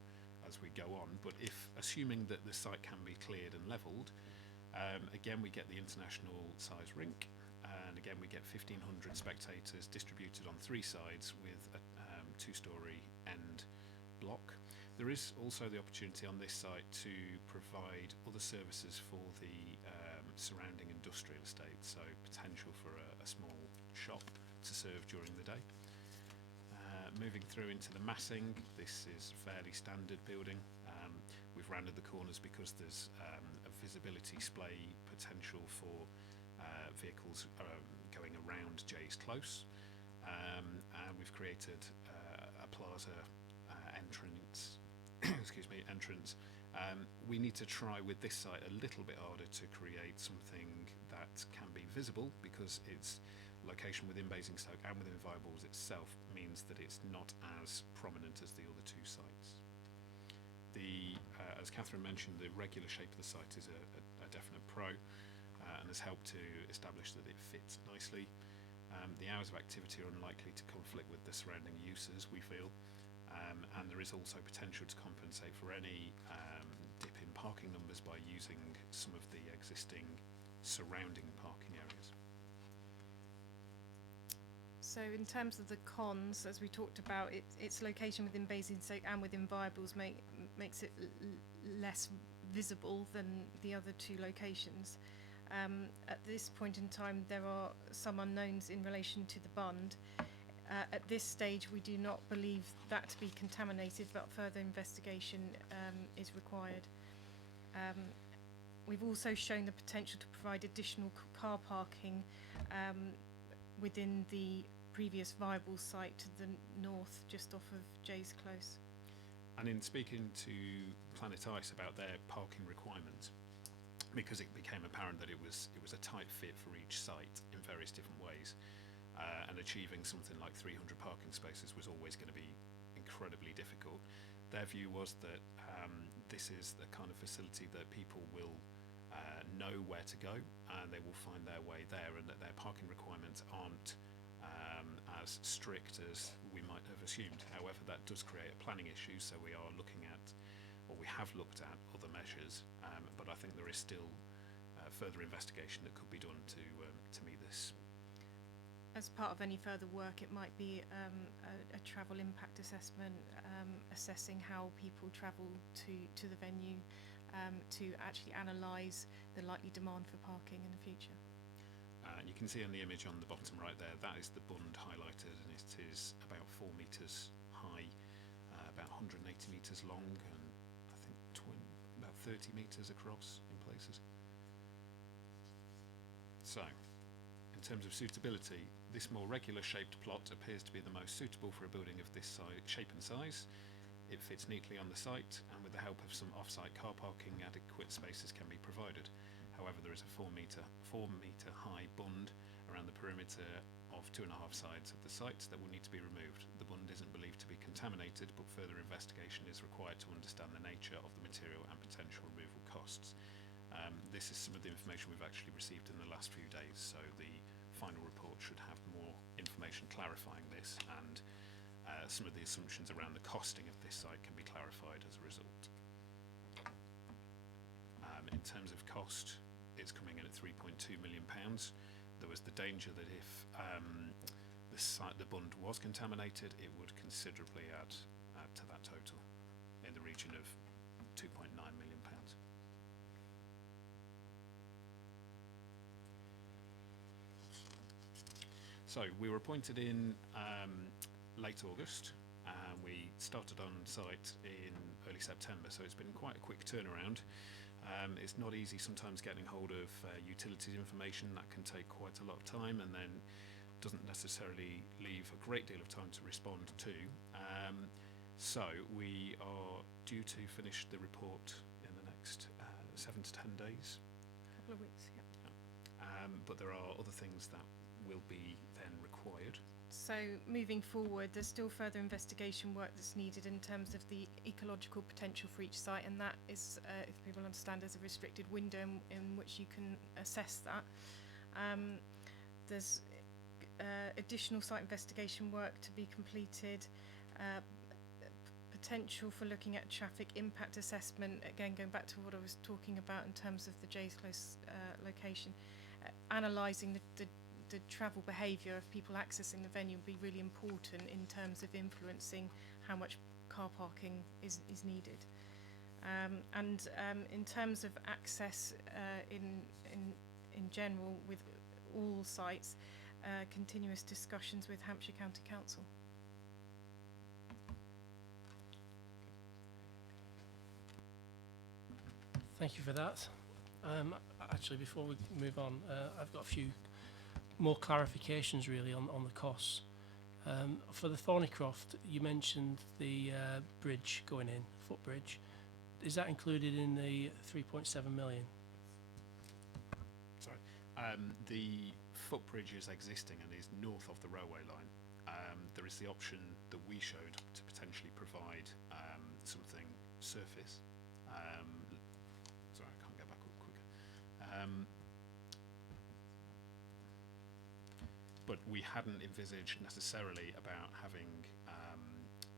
as we go on, but assuming that the site can be cleared and levelled, again we get the international size rink, and again we get 1,500 spectators distributed on 3 sides with a 2-storey end block. There is also the opportunity on this site to provide other services for the surrounding industrial estate, so potential for a small shop to serve during the day. Moving through into the massing, this is a fairly standard building. We've rounded the corners because there's a visibility splay potential for vehicles going around Jay's Close, and we've created a plaza entrance. entrance. We need to try with this site a little bit harder to create something that can be visible, because its location within Basingstoke and within Viables itself means that it's not as prominent as the other 2 sites. As Catherine mentioned, the regular shape of the site is a definite pro, and has helped to establish that it fits nicely. The hours of activity are unlikely to conflict with the surrounding uses, we feel, and there is also potential to compensate for any dip in parking numbers by using some of the existing surrounding parking areas. So in terms of the cons, as we talked about, its location within Basingstoke and within Viables makes it less visible than the other two locations. At this point in time, there are some unknowns in relation to the bund. At this stage, we do not believe that to be contaminated, but further investigation is required. We've also shown the potential to provide additional car parking within the previous viable site to the north, just off of Jay's Close. And in speaking to Planet Ice about their parking requirements, because it became apparent that it was a tight fit for each site in various different ways, and achieving something like 300 parking spaces was always going to be incredibly difficult. Their view was that this is the kind of facility that people will know where to go and they will find their way there, and that their parking requirements aren't as strict as we might have assumed. However, that does create a planning issue, so we are looking at, or we have looked at, other measures, but I think there is still further investigation that could be done to meet this. As part of any further work, it might be a travel impact assessment, assessing how people travel to the venue, to actually analyse the likely demand for parking in the future. You can see on the image on the bottom right there, that is the bund highlighted, and it is about 4 metres high, about 180 metres long, and I think about 30 metres across in places. So, in terms of suitability, this more regular shaped plot appears to be the most suitable for a building of this shape and size. It fits neatly on the site, and with the help of some off-site car parking, adequate spaces can be provided. However, there is a 4 metre high bund around the perimeter of 2.5 sides of the site that will need to be removed. The bund isn't believed to be contaminated, but further investigation is required to understand the nature of the material and potential removal costs. This is some of the information we've actually received in the last few days, so the final report should have more information clarifying this, and some of the assumptions around the costing of this site can be clarified as a result. In terms of cost, it's coming in at £3.2 million. There was the danger that if the bund was contaminated, it would considerably add to that total, in the region of £2.9 million. So we were appointed in late August, and we started on site in early September, so it's been quite a quick turnaround. It's not easy sometimes getting hold of utilities information. That can take quite a lot of time, and then doesn't necessarily leave a great deal of time to respond to. So we are due to finish the report in the next 7 to 10 days. Couple of weeks, yeah. But there are other things that will be then required. So moving forward, there's still further investigation work that's needed in terms of the ecological potential for each site, and that is, if people understand, there's a restricted window in which you can assess that. There's additional site investigation work to be completed, potential for looking at traffic impact assessment, again going back to what I was talking about in terms of the Jay's Close location, analysing the travel behaviour of people accessing the venue will be really important in terms of influencing how much car parking is needed. And in terms of access in general with all sites, continuous discussions with Hampshire County Council. Thank you for that. Actually, before we move on, I've got a few more clarifications really on the costs. For the Thornycroft, you mentioned the bridge going in, footbridge. Is that included in the 3.7 million? Sorry. The footbridge is existing and is north of the railway line. There is the option that we showed to potentially provide something surface. Sorry, I can't get back up quicker. But we hadn't envisaged necessarily about having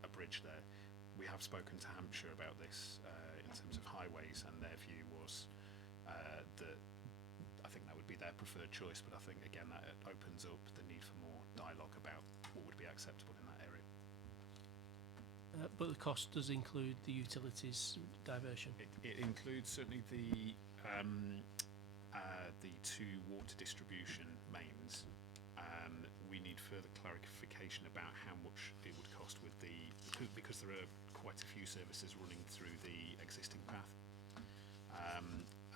a bridge there. We have spoken to Hampshire about this in terms of highways, and their view was that I think that would be their preferred choice, but I think again that opens up the need for more dialogue about acceptable in that area. But the cost does include the utilities diversion. It includes certainly the two water distribution mains. We need further clarification about how much it would cost with because there are quite a few services running through the existing path,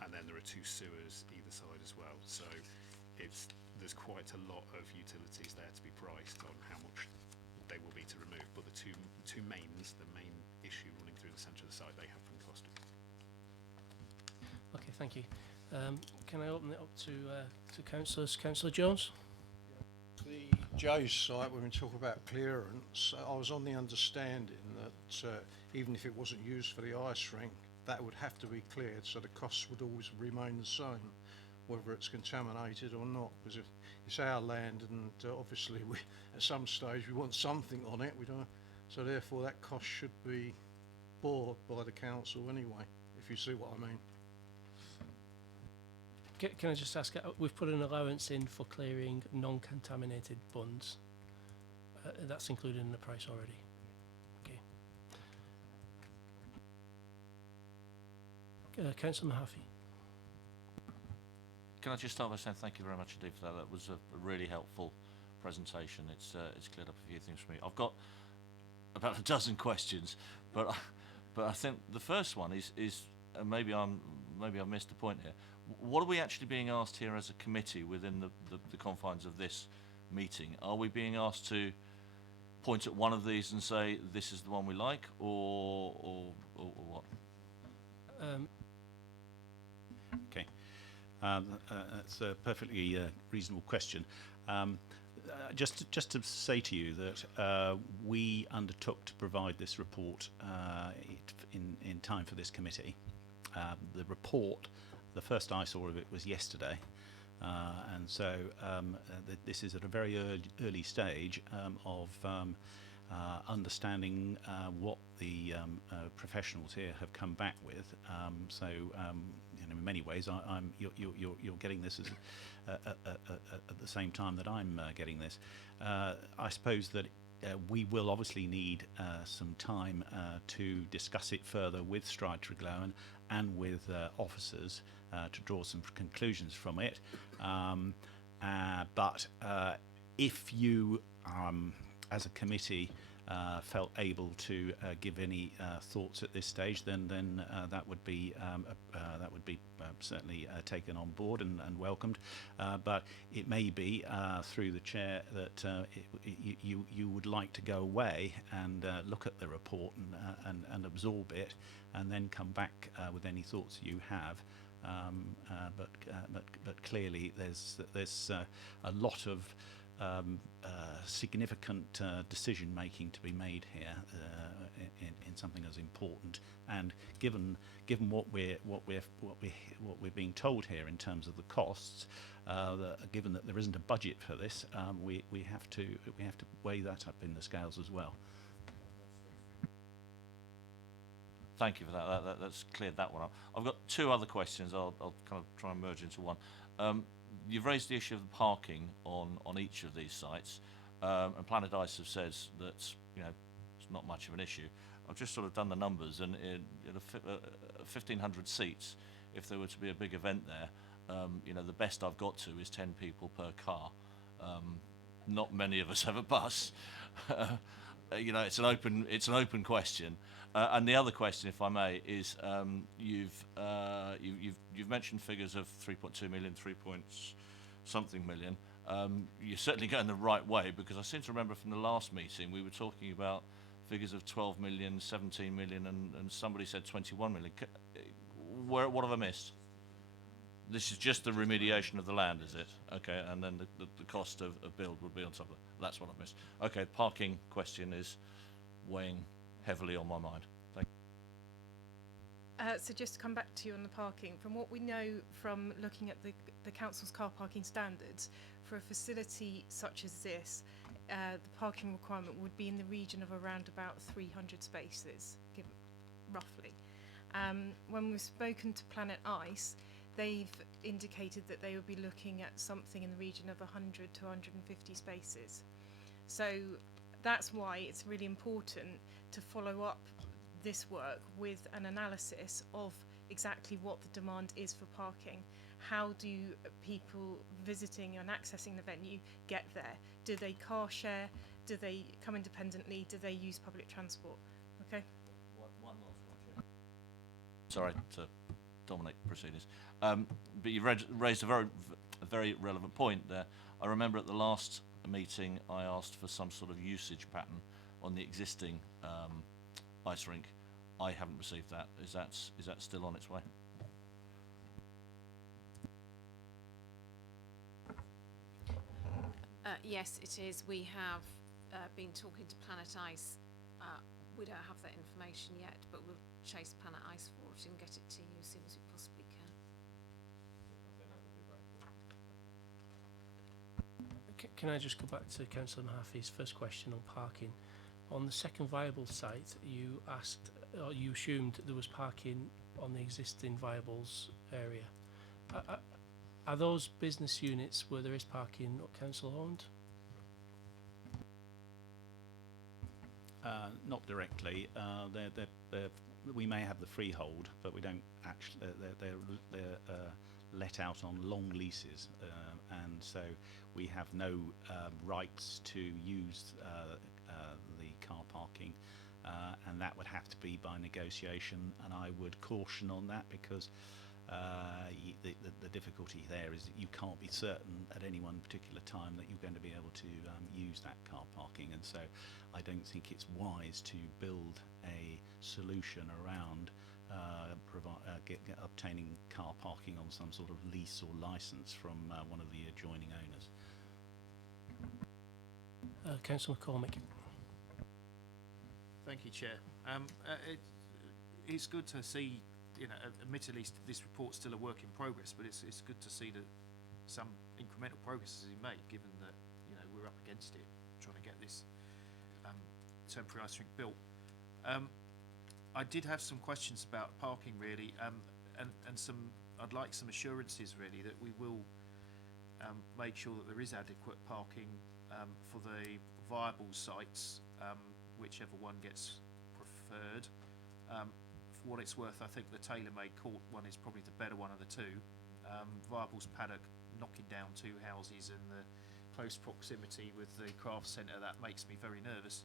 and then there are two sewers either side as well. So there's quite a lot of utilities there to be priced on how much they will be to remove. But the two mains, the main issue running through the centre of the site, they have been costed. Okay, thank you. Can I open it up to councillors? Councillor Jones? The Jay's site, when we talk about clearance, I was on the understanding that even if it wasn't used for the ice rink, that would have to be cleared, so the costs would always remain the same, whether it's contaminated or not, because it's our land, and obviously at some stage we want something on it. We don't, so therefore that cost should be borne by the council anyway, if you see what I mean. Can I just ask, we've put an allowance in for clearing non-contaminated bunds. That's included in the price already. Okay. Councillor Mahaffey. Can I just start by saying thank you very much indeed for that. That was a really helpful presentation. It's cleared up a few things for me. I've got about a dozen questions, but I think the first one is maybe I've missed the point here. What are we actually being asked here as a committee within the confines of this meeting? Are we being asked to point at one of these and say this is the one we like, or what? Okay, that's a perfectly reasonable question. Just to say to you that we undertook to provide this report in time for this committee. The report, the first I saw of it was yesterday, and so this is at a very early stage of understanding what the professionals here have come back with. So in many ways, you're getting this as at the same time that I'm getting this. I suppose that we will obviously need some time to discuss it further with Stride Triglowen and with officers to draw some conclusions from it. But if you, as a committee, felt able to give any thoughts at this stage, then that would be certainly taken on board and welcomed. But it may be through the chair that you would like to go away and look at the report and absorb it, and then come back with any thoughts you have. But clearly there's a lot of significant decision making to be made here in something as important, and given what we're being told here in terms of the costs, given that there isn't a budget for this, we have to weigh that up in the scales as well. Thank you for that. That's cleared that one up. I've got two other questions. I'll kind of try and merge into one. You've raised the issue of the parking on each of these sites, and Planet Ice have said that it's not much of an issue. I've just sort of done the numbers, and 1,500 seats, if there were to be a big event there, the best I've got to is 10 people per car. Not many of us have a bus. It's an open question. And the other question, if I may, is you've mentioned figures of 3.2 million, 3-point-something million. You're certainly going the right way, because I seem to remember from the last meeting we were talking about figures of 12 million, 17 million, and somebody said 21 million. What have I missed? This is just the remediation of the land, is it? Okay, and then the cost of build would be on top of that. That's what I've missed. Okay, the parking question is weighing heavily on my mind. Thank you. So just to come back to you on the parking, from what we know from looking at the council's car parking standards, for a facility such as this, the parking requirement would be in the region of around about 300 spaces, roughly. When we've spoken to Planet Ice, they've indicated that they would be looking at something in the region of 100 to 150 spaces. So that's why it's really important to follow up this work with an analysis of exactly what the demand is for parking. How do people visiting and accessing the venue get there? Do they car share? Do they come independently? Do they use public transport? Okay. One last one. Sorry to dominate proceedings, but you raised a very relevant point there. I remember at the last meeting I asked for some sort of usage pattern on the existing ice rink. I haven't received that. Is that still on its way? Yes, it is. We have been talking to Planet Ice. We don't have that information yet, but we'll chase Planet Ice for it and get it to you as soon as we possibly can. Can I just go back to Councillor Mahaffey's first question on parking? On the second viable site, you asked, or you assumed there was parking on the existing viables area. Are those business units where there is parking not council owned? Not directly. We may have the freehold, but we don't actually. They're let out on long leases, and so we have no rights to use the car parking, and that would have to be by negotiation. And I would caution on that because the difficulty there is that you can't be certain at any one particular time that you're going to be able to use that car parking, and so I don't think it's wise to build a solution around obtaining car parking on some sort of lease or license from one of the adjoining owners. Councillor McCormick. Thank you, Chair. It's good to see, admittedly this report's still a work in progress, but it's good to see that some incremental progress has been made, given that we're up against it, trying to get this temporary ice rink built. I did have some questions about parking, really, and I'd like some assurances, really, that we will make sure that there is adequate parking for the viable sites, whichever one gets preferred. For what it's worth, I think the tailor-made court one is probably the better one of the two. Viable's paddock, knocking down two houses and the close proximity with the craft centre, that makes me very nervous.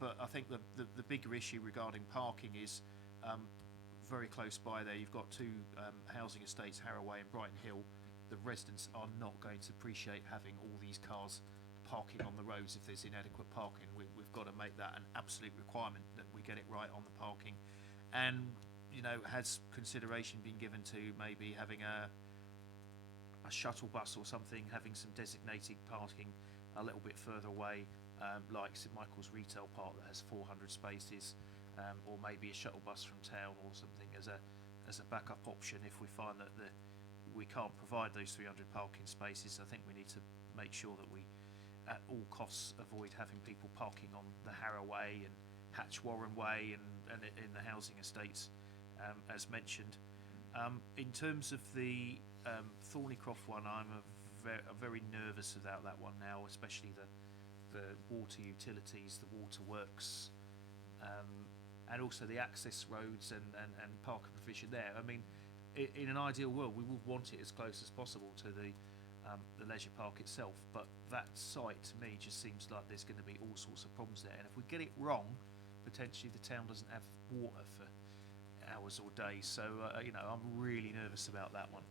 But I think the bigger issue regarding parking is very close by there. You've got two housing estates, Harroway and Brighton Hill. The residents are not going to appreciate having all these cars parking on the roads if there's inadequate parking. We've got to make that an absolute requirement that we get it right on the parking. And has consideration been given to maybe having a shuttle bus or something, having some designated parking a little bit further away, like St Michael's Retail Park that has 400 spaces, or maybe a shuttle bus from town or something as a backup option if we find that we can't provide those 300 parking spaces. I think we need to make sure that we at all costs avoid having people parking on the Harroway and Hatch Warren Way and in the housing estates, as mentioned. In terms of the Thornycroft one, I'm very nervous about that one now, especially the water utilities, the waterworks, and also the access roads and parking provision there. I mean, in an ideal world, we would want it as close as possible to the leisure park itself, but that site to me just seems like there's going to be all sorts of problems there, and if we get it wrong, potentially the town doesn't have water for hours or days. So I'm really nervous about that one.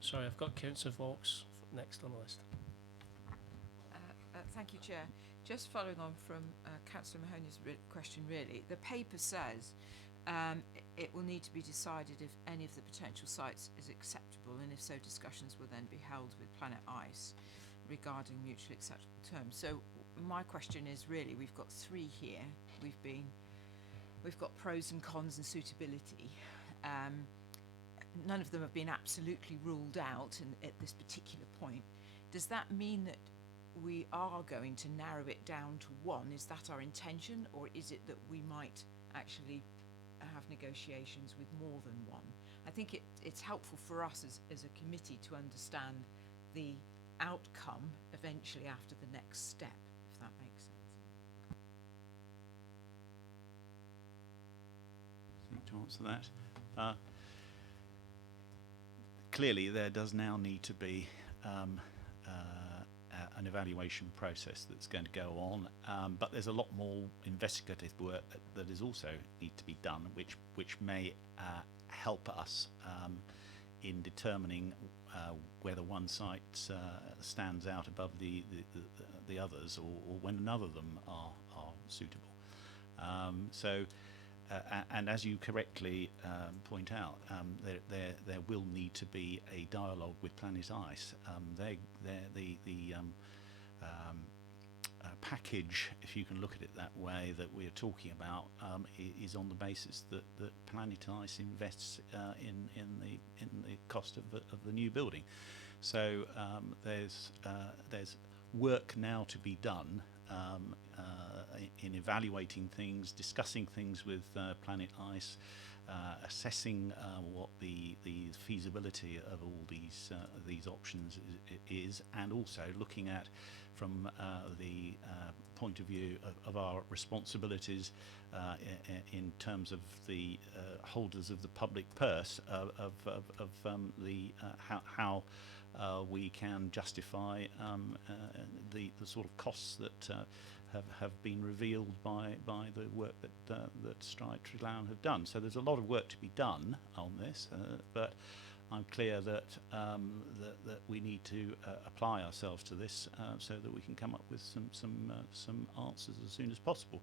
Sorry, I've got Councillor Vaux next on the list. Thank you, Chair. Just following on from Councillor Mahoney's question, really, the paper says it will need to be decided if any of the potential sites is acceptable, and if so, discussions will then be held with Planet Ice regarding mutually acceptable terms. So my question is, really, we've got three here. We've got pros and cons and suitability. None of them have been absolutely ruled out at this particular point. Does that mean that we are going to narrow it down to one? Is that our intention, or is it that we might actually have negotiations with more than one? I think it's helpful for us as a committee to understand the outcome eventually after the next step, if that makes sense. To answer that, clearly there does now need to be an evaluation process that's going to go on, but there's a lot more investigative work that is also need to be done, which may help us in determining whether one site stands out above the others, or when none of them are suitable. And as you correctly point out, there will need to be a dialogue with Planet Ice. Package, if you can look at it that way, that we're talking about is on the basis that Planet Ice invests in the cost of the new building. So there's work now to be done in evaluating things, discussing things with Planet Ice, assessing what the feasibility of all these options is, and also looking at from the point of view of our responsibilities in terms of the holders of the public purse, of how we can justify the sort of costs that have been revealed by the work that Stride Trelawn have done. So there's a lot of work to be done on this, but I'm clear that that we need to apply ourselves to this so that we can come up with some answers as soon as possible.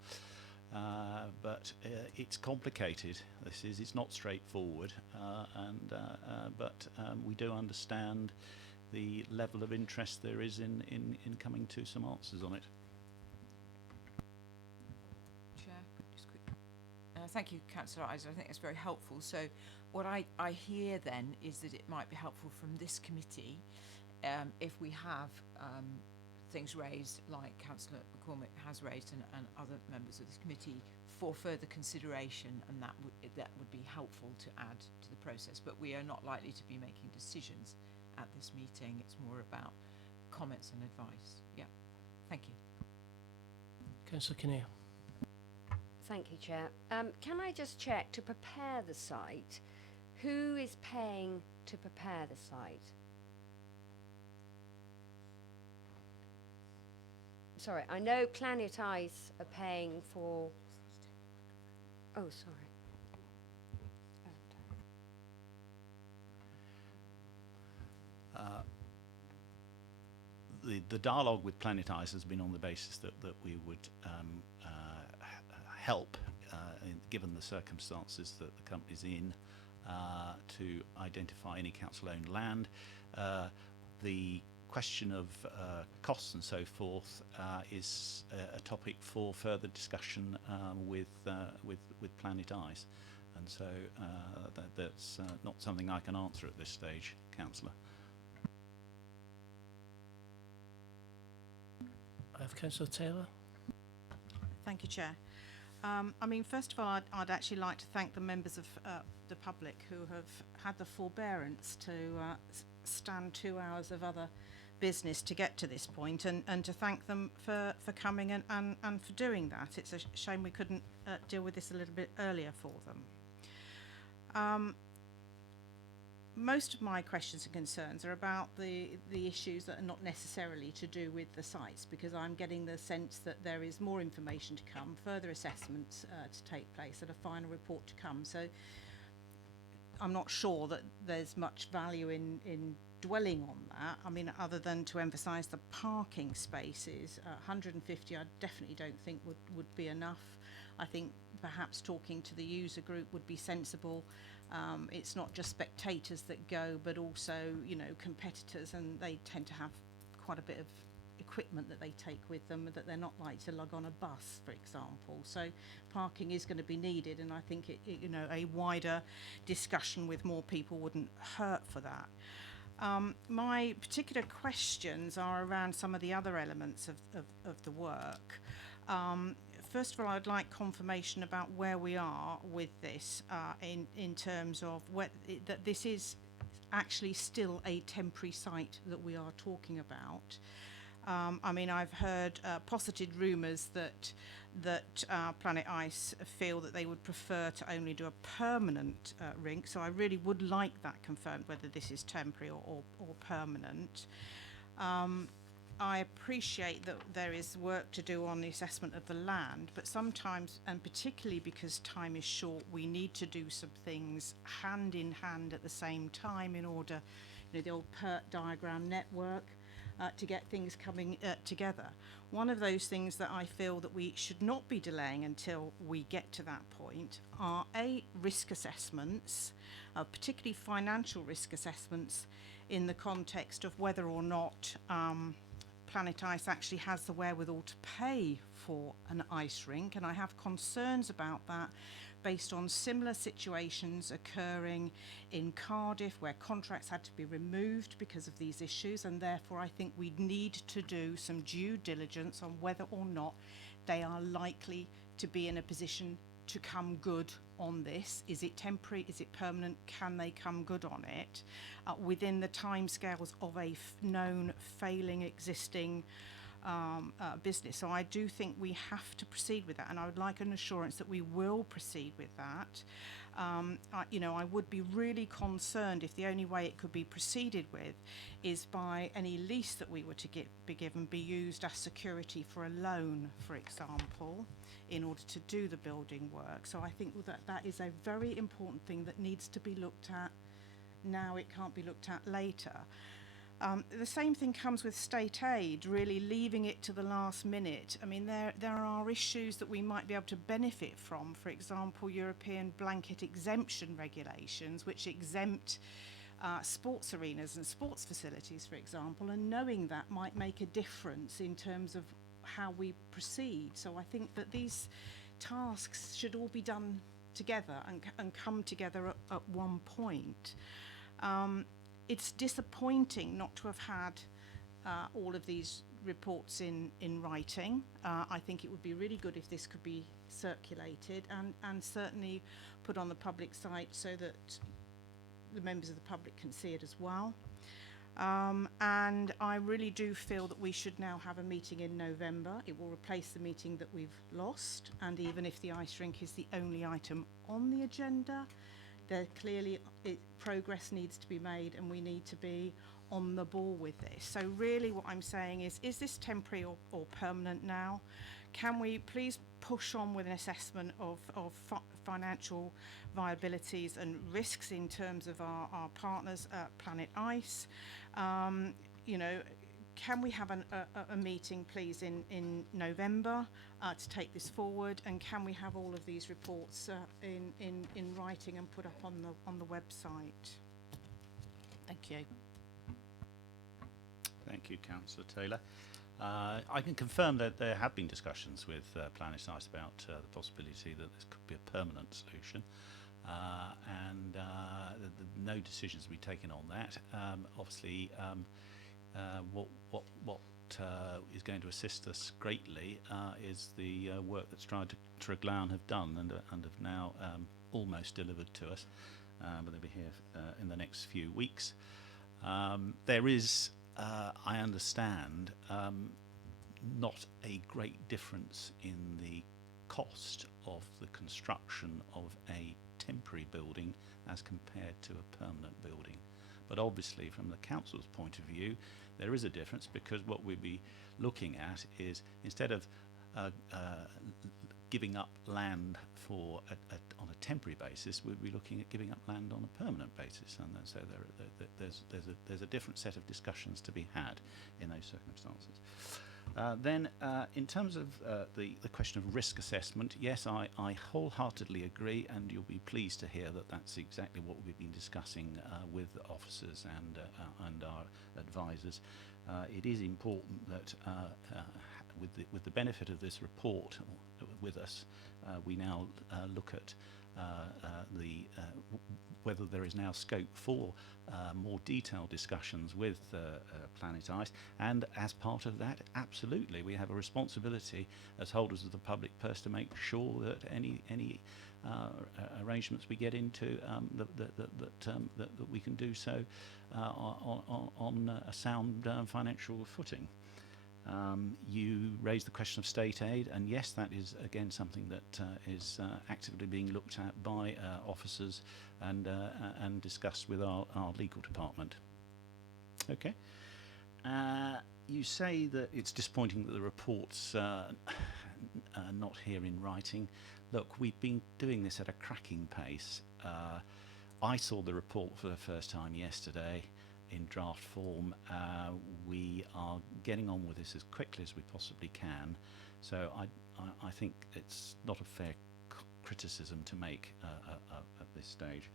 But it's complicated. It's not straightforward, but we do understand the level of interest there is in coming to some answers on it. Chair, just quick. Thank you, Councillor Isa. I think that's very helpful. So what I hear then is that it might be helpful from this committee if we have things raised like Councillor McCormick has raised and other members of this committee for further consideration, and that would be helpful to add to the process. But we are not likely to be making decisions at this meeting. It's more about comments and advice. Yeah, thank you. Councillor Kinnear. Thank you, Chair. Can I just check, to prepare the site, who is paying to prepare the site? Sorry, I know Planet Ice are paying for... Oh, sorry. The dialogue with Planet Ice has been on the basis that we would help, given the circumstances that the company's in, to identify any council-owned land. The question of costs and so forth is a topic for further discussion with Planet Ice, and so that's not something I can answer at this stage, Councillor. I have Councillor Taylor. Thank you, Chair. I mean, first of all, I'd actually like to thank the members of the public who have had the forbearance to stand 2 hours of other business to get to this point, and to thank them for coming and for doing that. It's a shame we couldn't deal with this a little bit earlier for them. Most of my questions and concerns are about the issues that are not necessarily to do with the sites, because I'm getting the sense that there is more information to come, further assessments to take place, and a final report to come. So I'm not sure that there's much value in dwelling on that. I mean, other than to emphasise the parking spaces, 150 I definitely don't think would be enough. I think perhaps talking to the user group would be sensible. It's not just spectators that go, but also, you know, competitors, and they tend to have quite a bit of equipment that they take with them that they're not likely to lug on a bus, for example. So parking is going to be needed, and I think you know, a wider discussion with more people wouldn't hurt for that. My particular questions are around some of the other elements of the work. first of all, I'd like confirmation about where we are with this in terms of that this is actually still a temporary site that we are talking about. I mean, I've heard posited rumours that Planet Ice feel that they would prefer to only do a permanent rink. So I really would like that confirmed, whether this is temporary or permanent. I appreciate that there is work to do on the assessment of the land, but sometimes, and particularly because time is short, we need to do some things hand in hand at the same time in order, the old PERT diagram network, to get things coming together. One of those things that I feel that we should not be delaying until we get to that point are risk assessments, particularly financial risk assessments, in the context of whether or not Planet Ice actually has the wherewithal to pay for an ice rink, and I have concerns about that based on similar situations occurring in Cardiff where contracts had to be removed because of these issues, and therefore I think we need to do some due diligence on whether or not they are likely to be in a position to come good on this. Is it temporary? Is it permanent? Can they come good on it within the timescales of a known failing existing business? So I do think we have to proceed with that, and I would like an assurance that we will proceed with that. I would be really concerned if the only way it could be proceeded with is by any lease that we were to be given be used as security for a loan, for example, in order to do the building work. So I think that is a very important thing that needs to be looked at now. It can't be looked at later. The same thing comes with state aid, really leaving it to the last minute. I mean, there are issues that we might be able to benefit from, for example, European blanket exemption regulations, which exempt sports arenas and sports facilities, for example, and knowing that might make a difference in terms of how we proceed. So I think that these tasks should all be done together and come together at one point. It's disappointing not to have had all of these reports in writing. I think it would be really good if this could be circulated and certainly put on the public site so that the members of the public can see it as well. And I really do feel that we should now have a meeting in November. It will replace the meeting that we've lost, and even if the ice rink is the only item on the agenda, there clearly progress needs to be made, and we need to be on the ball with this. So really what I'm saying is this temporary or permanent now? Can we please push on with an assessment of financial viabilities and risks in terms of our partners at Planet Ice? Can we have a meeting, please, in November to take this forward? And can we have all of these reports in writing and put up on the website? Thank you. Thank you, Councillor Taylor. I can confirm that there have been discussions with Planet Ice about the possibility that this could be a permanent solution, and no decisions will be taken on that. Obviously, what is going to assist us greatly is the work that Triglawn have done and have now almost delivered to us, but they'll be here in the next few weeks. There is, I understand, not a great difference in the cost of the construction of a temporary building as compared to a permanent building. But obviously, from the council's point of view, there is a difference, because what we'd be looking at is, instead of giving up land on a temporary basis, we'd be looking at giving up land on a permanent basis, and so there's a different set of discussions to be had in those circumstances. Then, in terms of the question of risk assessment, yes, I wholeheartedly agree, and you'll be pleased to hear that that's exactly what we've been discussing with officers and our advisors. It is important that with the benefit of this report with us, we now look at whether there is now scope for more detailed discussions with Planet Ice, and as part of that, absolutely, we have a responsibility as holders of the public purse to make sure that any arrangements we get into that we can do so on a sound financial footing. You raised the question of state aid, and yes, that is again something that is actively being looked at by officers and discussed with our legal department. Okay. You say that it's disappointing that the report's not here in writing. Look, we've been doing this at a cracking pace. I saw the report for the first time yesterday in draft form. We are getting on with this as quickly as we possibly can. So I think it's not a fair criticism to make at this stage.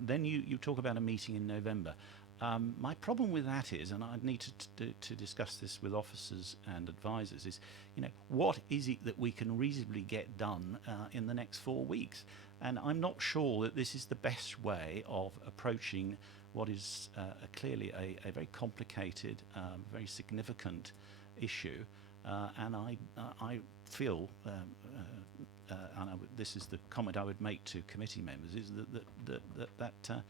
Then you talk about a meeting in November. My problem with that is, and I need to discuss this with officers and advisors, is, what is it that we can reasonably get done in the next 4 weeks? And I'm not sure that this is the best way of approaching what is clearly a very complicated, very significant issue. And I feel, and this is the comment I would make to committee members, is that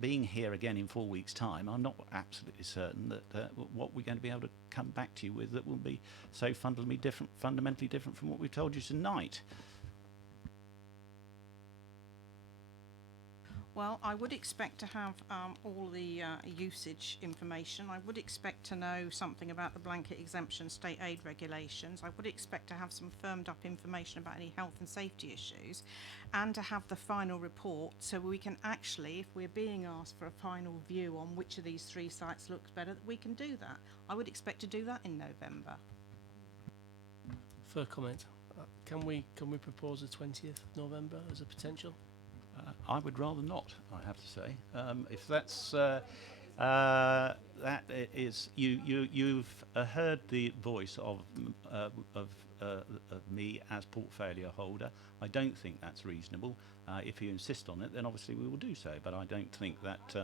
being here again in 4 weeks' time, I'm not absolutely certain that what we're going to be able to come back to you with that will be so fundamentally different from what we've told you tonight. Well, I would expect to have all the usage information. I would expect to know something about the blanket exemption state aid regulations. I would expect to have some firmed up information about any health and safety issues, and to have the final report, so we can actually, if we're being asked for a final view on which of these 3 sites looks better, that we can do that. I would expect to do that in November. For a comment, can we propose the 20th of November as a potential? I would rather not, I have to say. If that's that is you've heard the voice of me as portfolio holder. I don't think that's reasonable. If you insist on it, then obviously we will do so. But I don't think that.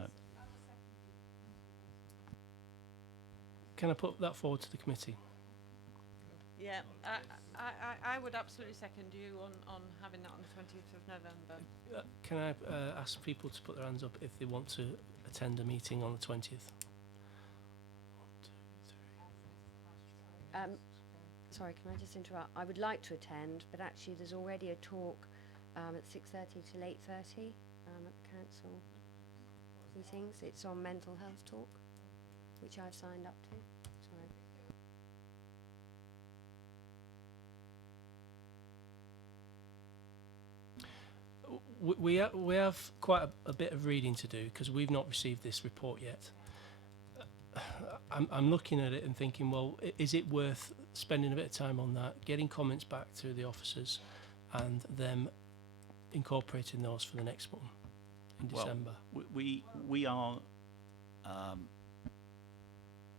Can I put that forward to the committee? Yeah, I would absolutely second you on having that on the 20th of November. Can I ask people to put their hands up if they want to attend a meeting on the 20th? Sorry, can I just interrupt? I would like to attend, but actually there's already a talk at 6:30 till 8:30 at the council meetings. It's on mental health talk, which I've signed up to. Sorry. We have quite a bit of reading to do because we've not received this report yet. I'm looking at it and thinking, well, is it worth spending a bit of time on that, getting comments back to the officers, and them incorporating those for the next one in December? We are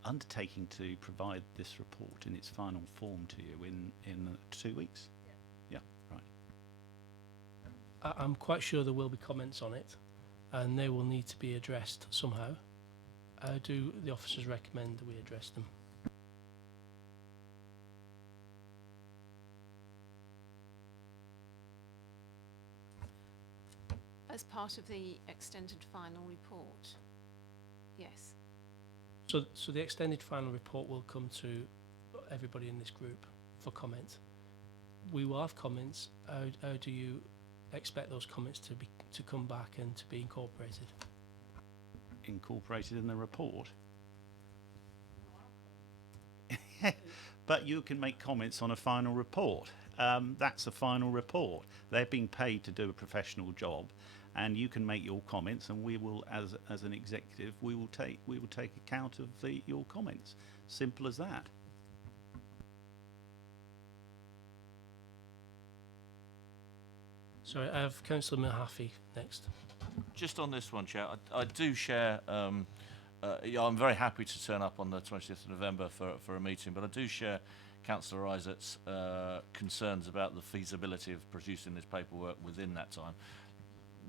undertaking to provide this report in its final form to you in 2 weeks. Yeah, right. I'm quite sure there will be comments on it, and they will need to be addressed somehow. Do the officers recommend that we address them? As part of the extended final report, yes. So the extended final report will come to everybody in this group for comment. We will have comments. How do you expect those comments to come back and to be incorporated? Incorporated in the report. But you can make comments on a final report. That's a final report. They're being paid to do a professional job, and you can make your comments, and we will, as an executive, we will take account of your comments. Simple as that. Sorry, I have Councillor Mahaffey next. Just on this one, Chair, I do share. I'm very happy to turn up on the 20th of November for a meeting, but I do share Councillor Isaac's concerns about the feasibility of producing this paperwork within that time.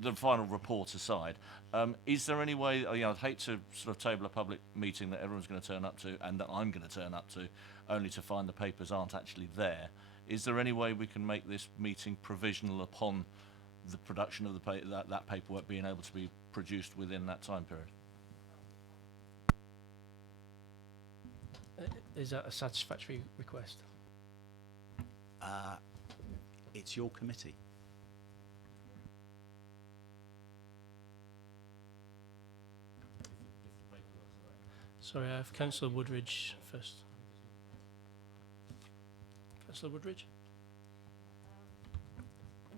The final report aside, is there any way, I'd hate to sort of table a public meeting that everyone's going to turn up to and that I'm going to turn up to, only to find the papers aren't actually there. Is there any way we can make this meeting provisional upon the production of that paperwork being able to be produced within that time period? Is that a satisfactory request? It's your committee. Sorry, I have Councillor Woodridge first. Councillor Woodridge?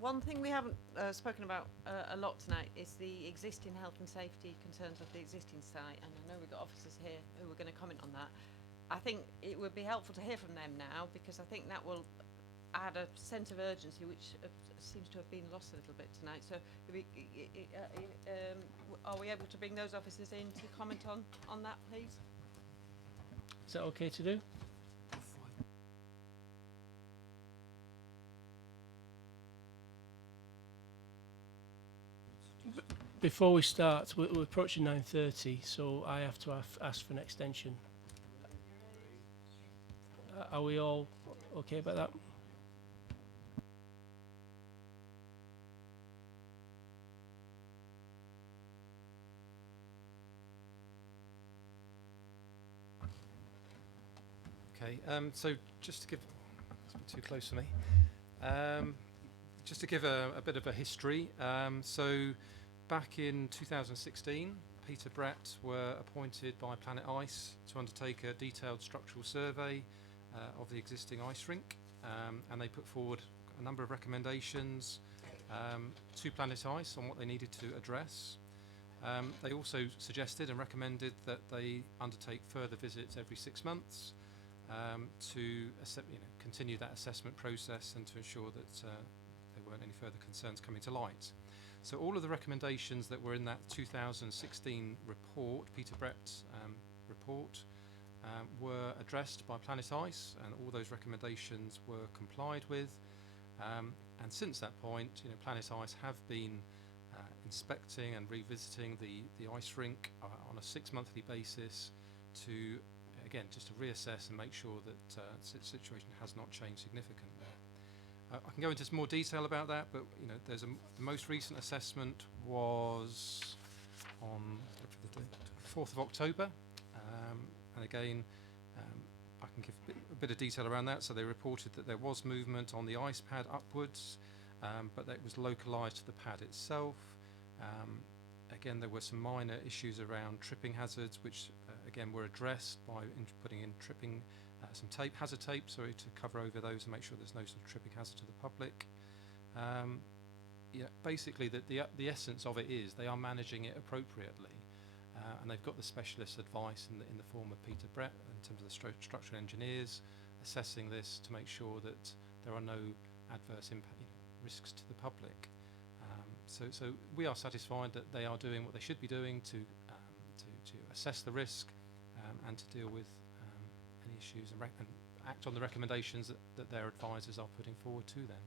One thing we haven't spoken about a lot tonight is the existing health and safety concerns of the existing site, and I know we've got officers here who are going to comment on that. I think it would be helpful to hear from them now, because I think that will add a sense of urgency which seems to have been lost a little bit tonight. So are we able to bring those officers in to comment on that, please? Is that okay to do? Before we start, we're approaching 9:30, so I have to ask for an extension. Are we all okay about that? Okay, so just to give, it's a bit too close for me. Just to give a bit of a history. So back in 2016, Peter Brett were appointed by Planet Ice to undertake a detailed structural survey of the existing ice rink, and they put forward a number of recommendations to Planet Ice on what they needed to address. They also suggested and recommended that they undertake further visits every 6 months to continue that assessment process and to ensure that there weren't any further concerns coming to light. So all of the recommendations that were in that 2016 report, Peter Brett's report, were addressed by Planet Ice, and all those recommendations were complied with. And since that point, Planet Ice have been inspecting and revisiting the ice rink on a 6-monthly basis to, again, just to reassess and make sure that the situation has not changed significantly. I can go into some more detail about that, but there's the most recent assessment was on the 4th of October, and again, I can give a bit of detail around that. So they reported that there was movement on the ice pad upwards, but that it was localised to the pad itself. Again, there were some minor issues around tripping hazards, which again were addressed by putting in tripping some hazard tape, to cover over those and make sure there's no sort of tripping hazard to the public. Basically, the essence of it is they are managing it appropriately, and they've got the specialist advice in the form of Peter Brett in terms of the structural engineers assessing this to make sure that there are no adverse risks to the public. So we are satisfied that they are doing what they should be doing to assess the risk and to deal with any issues and act on the recommendations that their advisors are putting forward to them.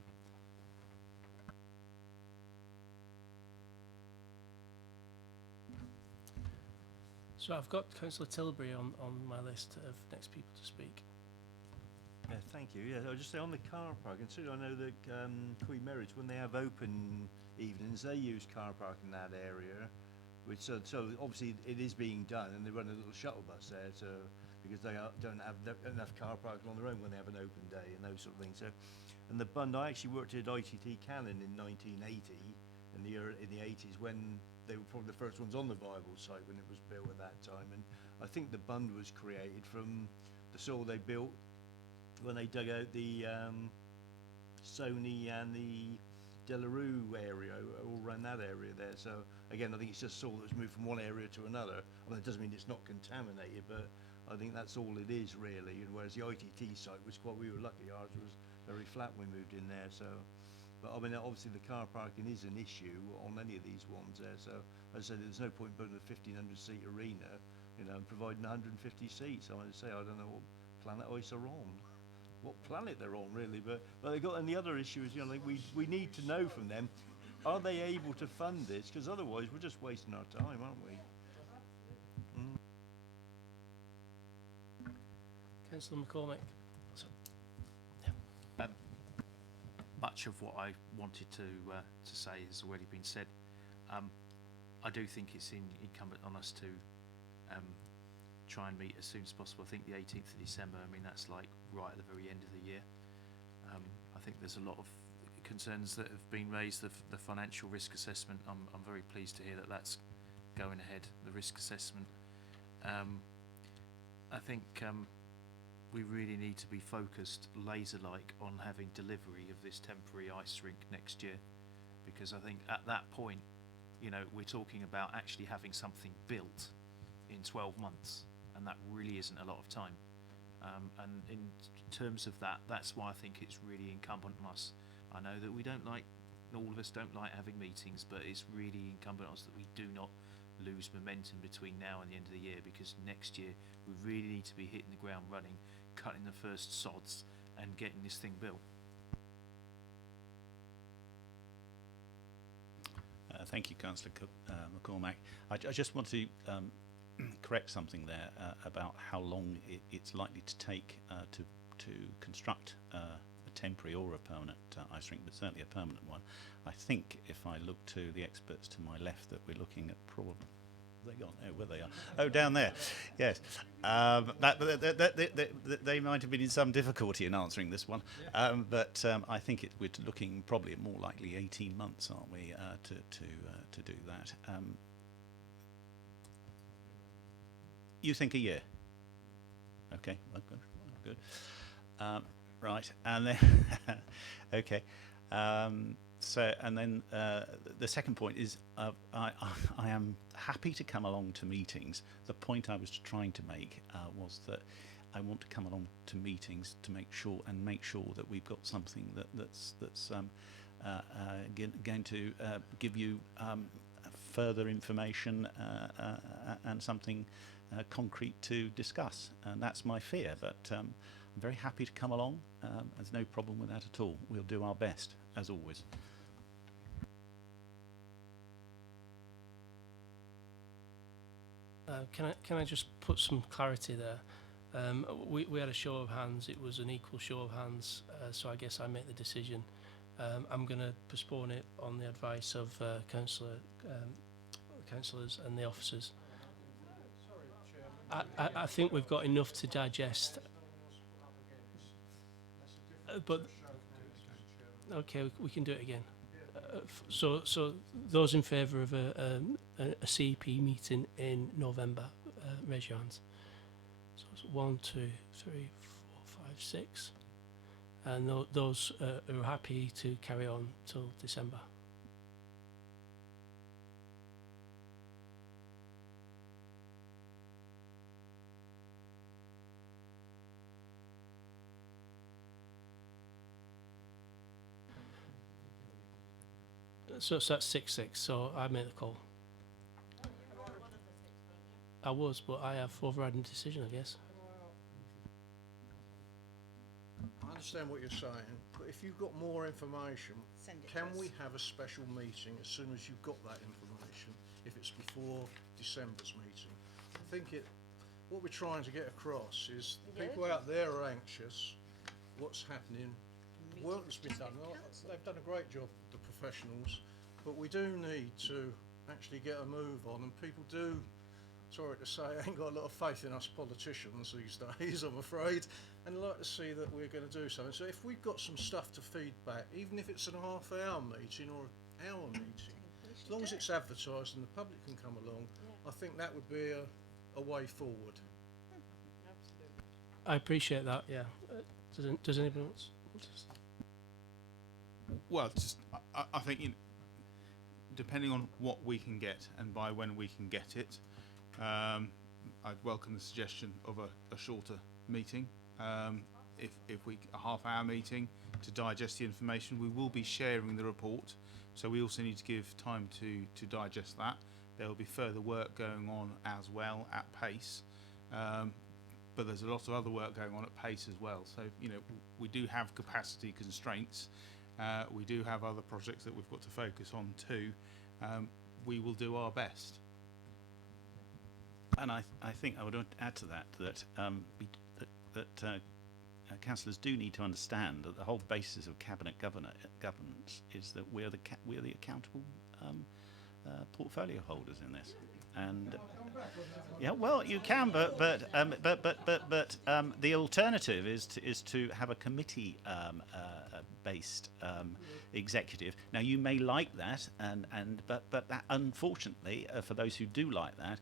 So I've got Councillor Tilbury on my list of next people to speak. Yeah, thank you. Yeah, I'll just say on the car park, and I know that Queen Mary's, when they have open evenings, they use car park in that area, which so obviously it is being done, and they run a little shuttle bus there, so because they don't have enough car parking on their own when they have an open day and those sort of things. So, and the Bund, I actually worked at ITT Cannon in 1980, in the 80s, when they were probably the first ones on the viable site when it was built at that time, and I think the Bund was created from the soil they built when they dug out the Sony and the Delarue area, all around that area there. So again, I think it's just soil that's moved from one area to another. I mean, it doesn't mean it's not contaminated, but I think that's all it is really. And whereas the ITT site was we were lucky, ours was very flat when we moved in there. So, but I mean, obviously the car parking is an issue on any of these ones there. So as I said, there's no point building a 1,500 seat arena, and providing 150 seats. I want to say, I don't know what planet Ice are on. what planet they're on, really. But they got, and the other issue is, you know, like we need to know from them, are they able to fund this? Because otherwise we're just wasting our time, aren't we? Councillor McCormick. Much of what I wanted to say has already been said. I do think it's incumbent on us to try and meet as soon as possible. I think the 18th of December, I mean, that's like right at the very end of the year. I think there's a lot of concerns that have been raised. The financial risk assessment, I'm very pleased to hear that that's going ahead, the risk assessment. I think we really need to be focused laser-like on having delivery of this temporary ice rink next year, because I think at that point, you know, we're talking about actually having something built in 12 months, and that really isn't a lot of time. And in terms of that, that's why I think it's really incumbent on us. I know that we don't like, all of us don't like having meetings, but it's really incumbent on us that we do not lose momentum between now and the end of the year, because next year we really need to be hitting the ground running, cutting the first sods and getting this thing built. Thank you, Councillor McCormack. I just want to correct something there about how long it's likely to take to construct a temporary or a permanent ice rink, but certainly a permanent one. I think if I look to the experts to my left, that we're looking at probably. They gone? Oh, where they are? Oh, down there. Yes, they might have been in some difficulty in answering this one, but I think we're looking probably at more likely 18 months, aren't we, to do that? You think a year? Okay, well, good. Right, and then okay. So, and then the second point is I am happy to come along to meetings. The point I was trying to make was that I want to come along to meetings to make sure that we've got something that's going to give you further information and something concrete to discuss. And that's my fear, but I'm very happy to come along. There's no problem with that at all. We'll do our best, as always. Can I just put some clarity there? We had a show of hands. It was an equal show of hands, so I guess I make the decision. I'm going to postpone it on the advice of councillors and the officers. I think we've got enough to digest. But okay, we can do it again. So those in favour of a CEP meeting in November, raise your hands. So it's 1, 2, 3, 4, 5, 6, and those who are happy to carry on till December. So that's 6-6. So I made the call. I was, but I have overriding decision, I guess. I understand what you're saying, but if you've got more information, can we have a special meeting as soon as you've got that information, if it's before December's meeting? I think what we're trying to get across is people out there are anxious, what's happening, work that's been done. They've done a great job, the professionals, but we do need to actually get a move on, and people do, sorry to say, ain't got a lot of faith in us politicians these days, I'm afraid, and like to see that we're going to do something. So if we've got some stuff to feed back, even if it's a half-hour meeting or an hour meeting, as long as it's advertised and the public can come along, I think that would be a way forward. I appreciate that, yeah. Does anybody else want to say? Well, just I think, you know, depending on what we can get and by when we can get it, I'd welcome the suggestion of a shorter meeting. If a half-hour meeting to digest the information, we will be sharing the report, so we also need to give time to digest that. There will be further work going on as well at pace, but there's a lot of other work going on at pace as well. So, you know, we do have capacity constraints. We do have other projects that we've got to focus on too. We will do our best. And I think I would add to that councillors do need to understand that the whole basis of cabinet governance is that we're the accountable portfolio holders in this. And yeah, well, you can, but the alternative is to have a committee based executive. Now, you may like that, but that, unfortunately, for those who do like that,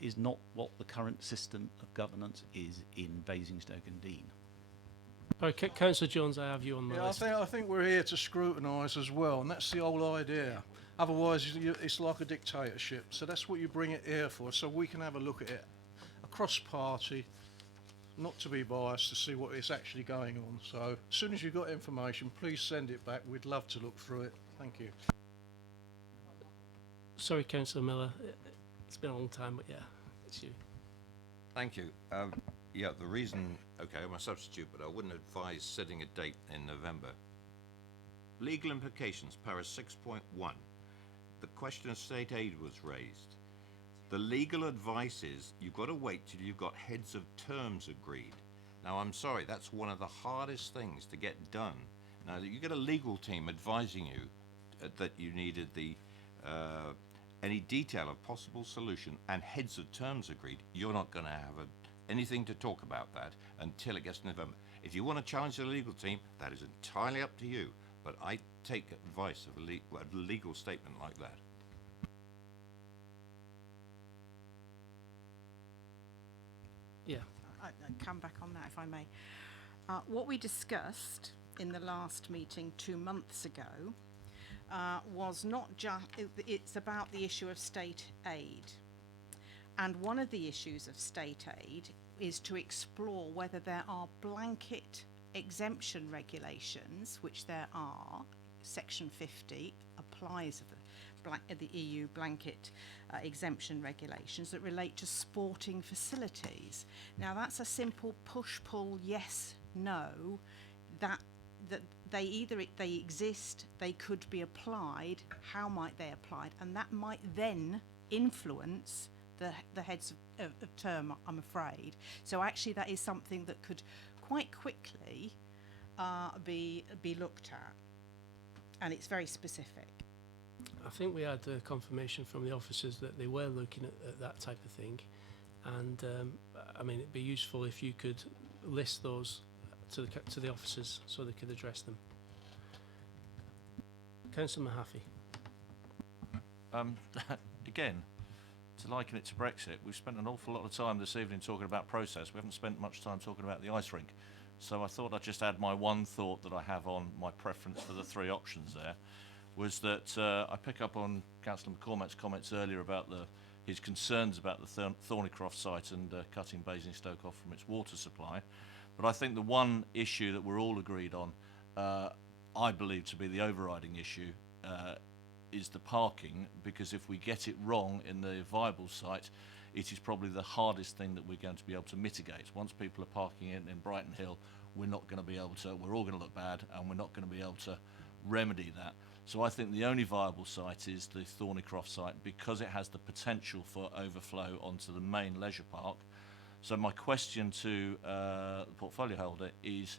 is not what the current system of governance is in Basingstoke and Deane. All right, Councillor Jones, I have you on my list. I think we're here to scrutinise as well, and that's the whole idea. Otherwise, it's like a dictatorship. So that's what you bring it here for, so we can have a look at it across party, not to be biased, to see what is actually going on. So as soon as you've got information, please send it back. We'd love to look through it. Thank you. Sorry, Councillor Miller. It's been a long time, but yeah, it's you. Thank you. Yeah, the reason, okay, I'm a substitute, but I wouldn't advise setting a date in November. Legal implications, para 6.1. The question of state aid was raised. The legal advice is you've got to wait till you've got heads of terms agreed. Now, I'm sorry, that's one of the hardest things to get done. Now, you get a legal team advising you that you needed the any detail of possible solution and heads of terms agreed, you're not going to have anything to talk about that until it gets to November. If you want to challenge the legal team, that is entirely up to you. But I take advice of a legal statement like that. Yeah. I come back on that, if I may. What we discussed in the last meeting 2 months ago was not just, it's about the issue of state aid. And one of the issues of state aid is to explore whether there are blanket exemption regulations, which there are. Section 50 applies the EU blanket exemption regulations that relate to sporting facilities. Now, that's a simple push-pull yes, no, that they exist, they could be applied, how might they apply, and that might then influence the heads of term, I'm afraid. So actually that is something that could quite quickly be looked at, and it's very specific. I think we had confirmation from the officers that they were looking at that type of thing, and I mean, it'd be useful if you could list those to the officers so they could address them. Councillor Mahaffey. Again, to liken it to Brexit, we've spent an awful lot of time this evening talking about process. We haven't spent much time talking about the ice rink. So I thought I'd just add my one thought that I have on my preference for the three options there, was that I pick up on Councillor McCormack's comments earlier about his concerns about the Thornycroft site and cutting Basingstoke off from its water supply. But I think the one issue that we're all agreed on, I believe to be the overriding issue, is the parking, because if we get it wrong in the viable site, it is probably the hardest thing that we're going to be able to mitigate. Once people are parking in Brighton Hill, we're not going to be able to, we're all going to look bad, and we're not going to be able to remedy that. So I think the only viable site is the Thornycroft site, because it has the potential for overflow onto the main leisure park. So my question to the portfolio holder is,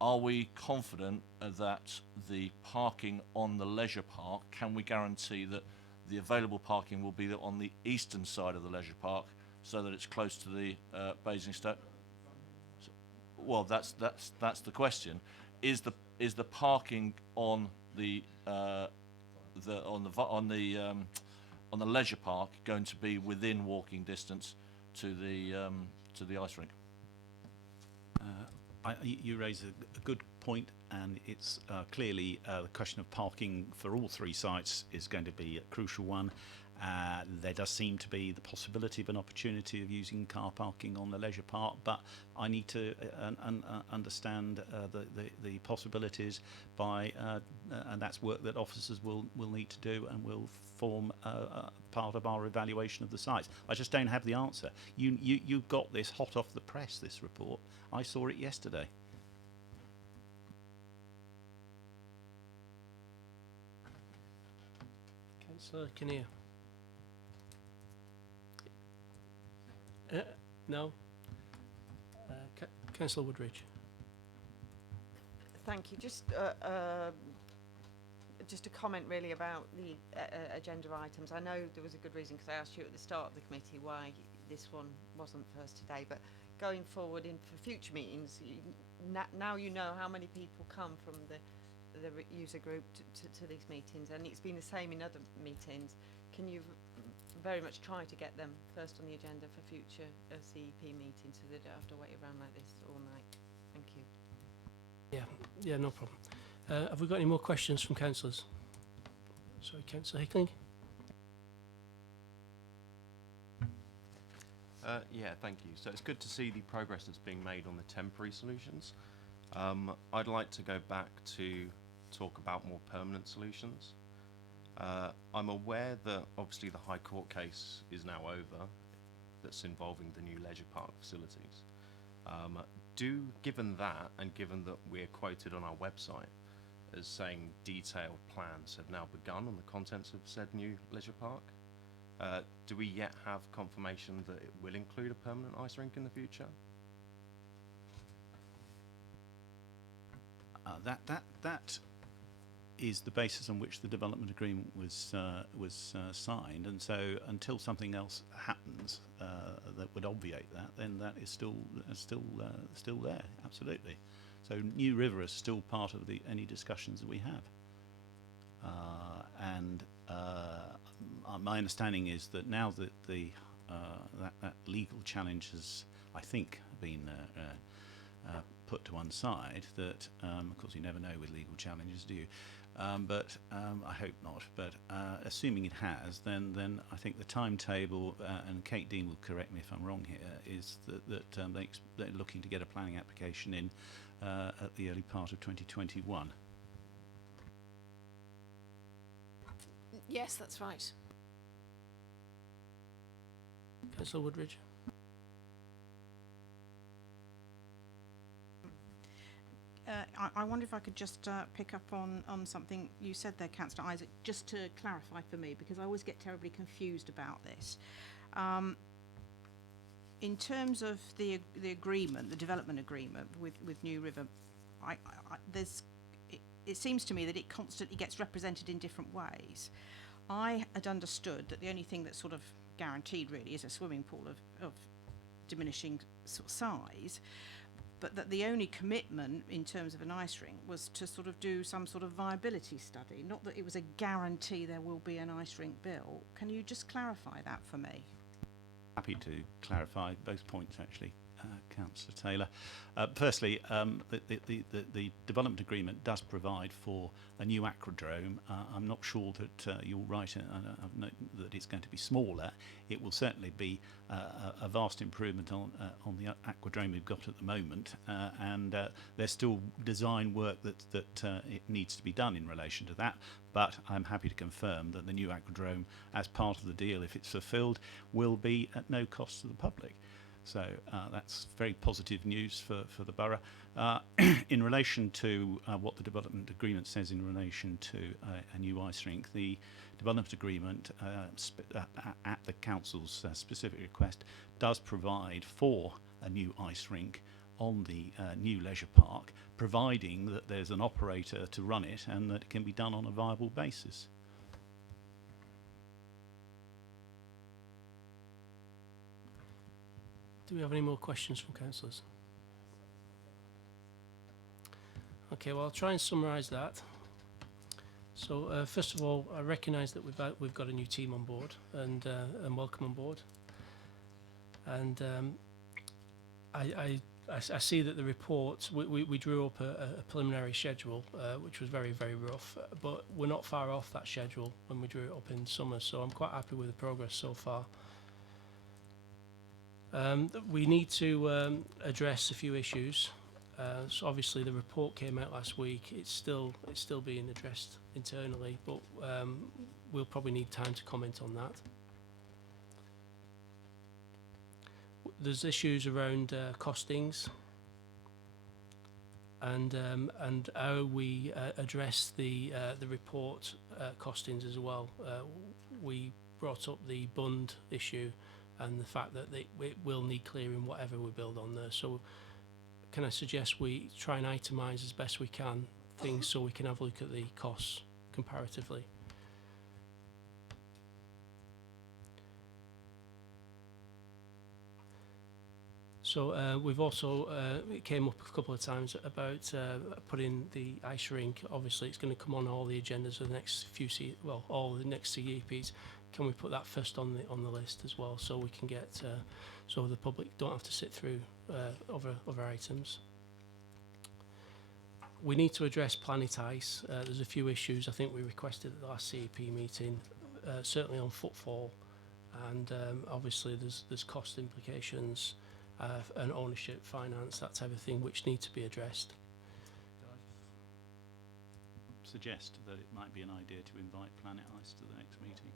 are we confident that the parking on the leisure park, can we guarantee that the available parking will be on the eastern side of the leisure park so that it's close to the Basingstoke? Well, that's the question. Is the parking on the leisure park going to be within walking distance to the ice rink? You raise a good point, and it's clearly the question of parking for all three sites is going to be a crucial one, There does seem to be the possibility of an opportunity of using car parking on the leisure park, but I need to understand the possibilities by, and that's work that officers will need to do and will form part of our evaluation of the sites. I just don't have the answer. You got this hot off the press, this report. I saw it yesterday. Councillor Kinnear. No. Councillor Woodridge. Thank you. Just a comment really about the agenda items. I know there was a good reason, because I asked you at the start of the committee why this one wasn't first today, but going forward for future meetings, now you know how many people come from the user group to these meetings, and it's been the same in other meetings. Can you very much try to get them first on the agenda for future CEP meetings, so they don't have to wait around like this all night? Thank you. Yeah, no problem. Have we got any more questions from councillors? Sorry, Councillor Hickling. Yeah, thank you. So it's good to see the progress that's being made on the temporary solutions. I'd like to go back to talk about more permanent solutions. I'm aware that obviously the High Court case is now over that's involving the new leisure park facilities. Given that, and given that we're quoted on our website as saying detailed plans have now begun on the contents of said new leisure park, do we yet have confirmation that it will include a permanent ice rink in the future? That is the basis on which the development agreement was signed, and so until something else happens that would obviate that, then that is still there. Absolutely. So New River is still part of any discussions that we have, and my understanding is that now that that legal challenge has, I think, been put to one side, that of course you never know with legal challenges, do you? But I hope not. But assuming it has, then I think the timetable, and Kate Dean will correct me if I'm wrong here, is that they're looking to get a planning application in at the early part of 2021. Yes, that's right. Councillor Woodridge. I wonder if I could just pick up on something you said there, Councillor Isaac, just to clarify for me, because I always get terribly confused about this. In terms of the agreement, the development agreement with New River, it seems to me that it constantly gets represented in different ways. I had understood that the only thing that's sort of guaranteed really is a swimming pool of diminishing sort of size, but that the only commitment in terms of an ice rink was to sort of do some sort of viability study, not that it was a guarantee there will be an ice rink built. Can you just clarify that for me? Happy to clarify both points, actually, Councillor Taylor. Firstly, the development agreement does provide for a new aquadrome. I'm not sure that you're right that it's going to be smaller. It will certainly be a vast improvement on the aquadrome we've got at the moment, and there's still design work that it needs to be done in relation to that. But I'm happy to confirm that the new aquadrome, as part of the deal, if it's fulfilled, will be at no cost to the public. So that's very positive news for the borough. In relation to what the development agreement says in relation to a new ice rink, the development agreement at the council's specific request does provide for a new ice rink on the new leisure park, providing that there's an operator to run it and that it can be done on a viable basis. Do we have any more questions from councillors? Okay, well, I'll try and summarise that. So, first of all, I recognise that we've got a new team on board, and welcome on board. And I I see that the report, we drew up a preliminary schedule, which was very, very rough, but we're not far off that schedule when we drew it up in summer, so I'm quite happy with the progress so far. We need to address a few issues. So obviously the report came out last week. It's still being addressed internally, but we'll probably need time to comment on that. There's issues around costings and how we address the report costings as well. We brought up the bund issue and the fact that it will need clearing whatever we build on there. So can I suggest we try and itemise as best we can things so we can have a look at the costs comparatively. So we've also, it came up a couple of times about putting the ice rink. Obviously it's going to come on all the agendas of the next few, all the next CEPs. Can we put that first on the list as well, so we can get, so the public don't have to sit through other items. We need to address Planet Ice. There's a few issues I think we requested at the last CEP meeting, certainly on footfall, and obviously there's cost implications and ownership, finance, that type of thing, which need to be addressed. Suggest that it might be an idea to invite Planet Ice to the next meeting.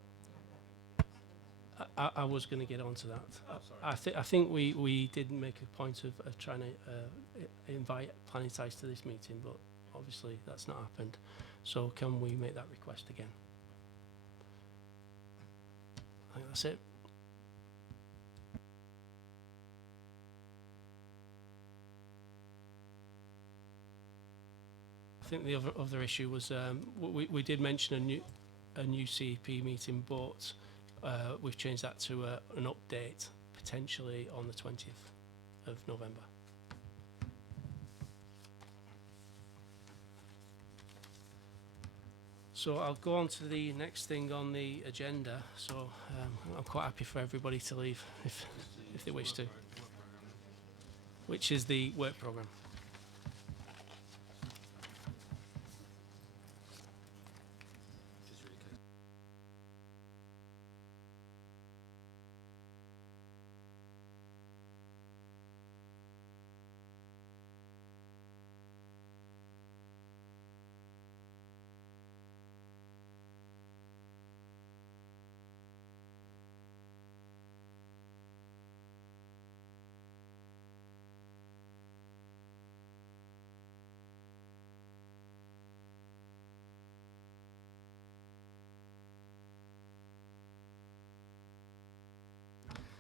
I was going to get onto that. I think we did make a point of trying to invite Planet Ice to this meeting, but obviously that's not happened. So can we make that request again? I think that's it. I think the other issue was we did mention a new CEP meeting, but we've changed that to an update potentially on the 20th of November. So I'll go on to the next thing on the agenda. So I'm quite happy for everybody to leave if they wish to, which is the work programme.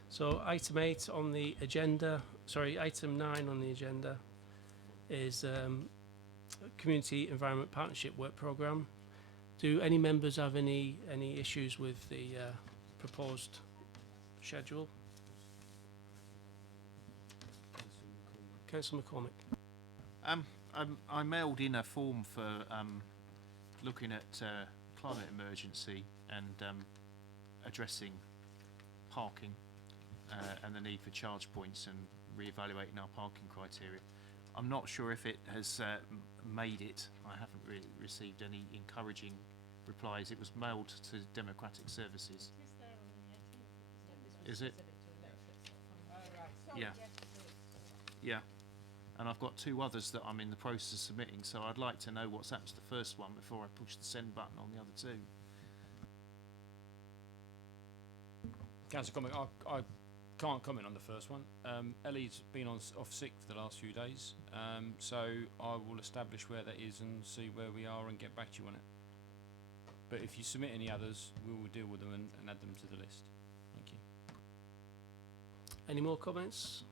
So item 8 on the agenda, sorry, item 9 on the agenda is Community Environment Partnership Work Programme. Do any members have any issues with the proposed schedule? Councillor McCormick. I mailed in a form for looking at climate emergency and addressing parking and the need for charge points and re-evaluating our parking criteria. I'm not sure if it has made it. I haven't really received any encouraging replies. It was mailed to Democratic Services. Is it? Yeah. Yeah. And I've got 2 others that I'm in the process of submitting, so I'd like to know what's happened to the first one before I push the send button on the other 2. Councillor Cormick, I can't comment on the first one. Ellie's been off sick for the last few days, so I will establish where that is and see where we are and get back to you on it. But if you submit any others, we will deal with them and add them to the list. Thank you. Any more comments?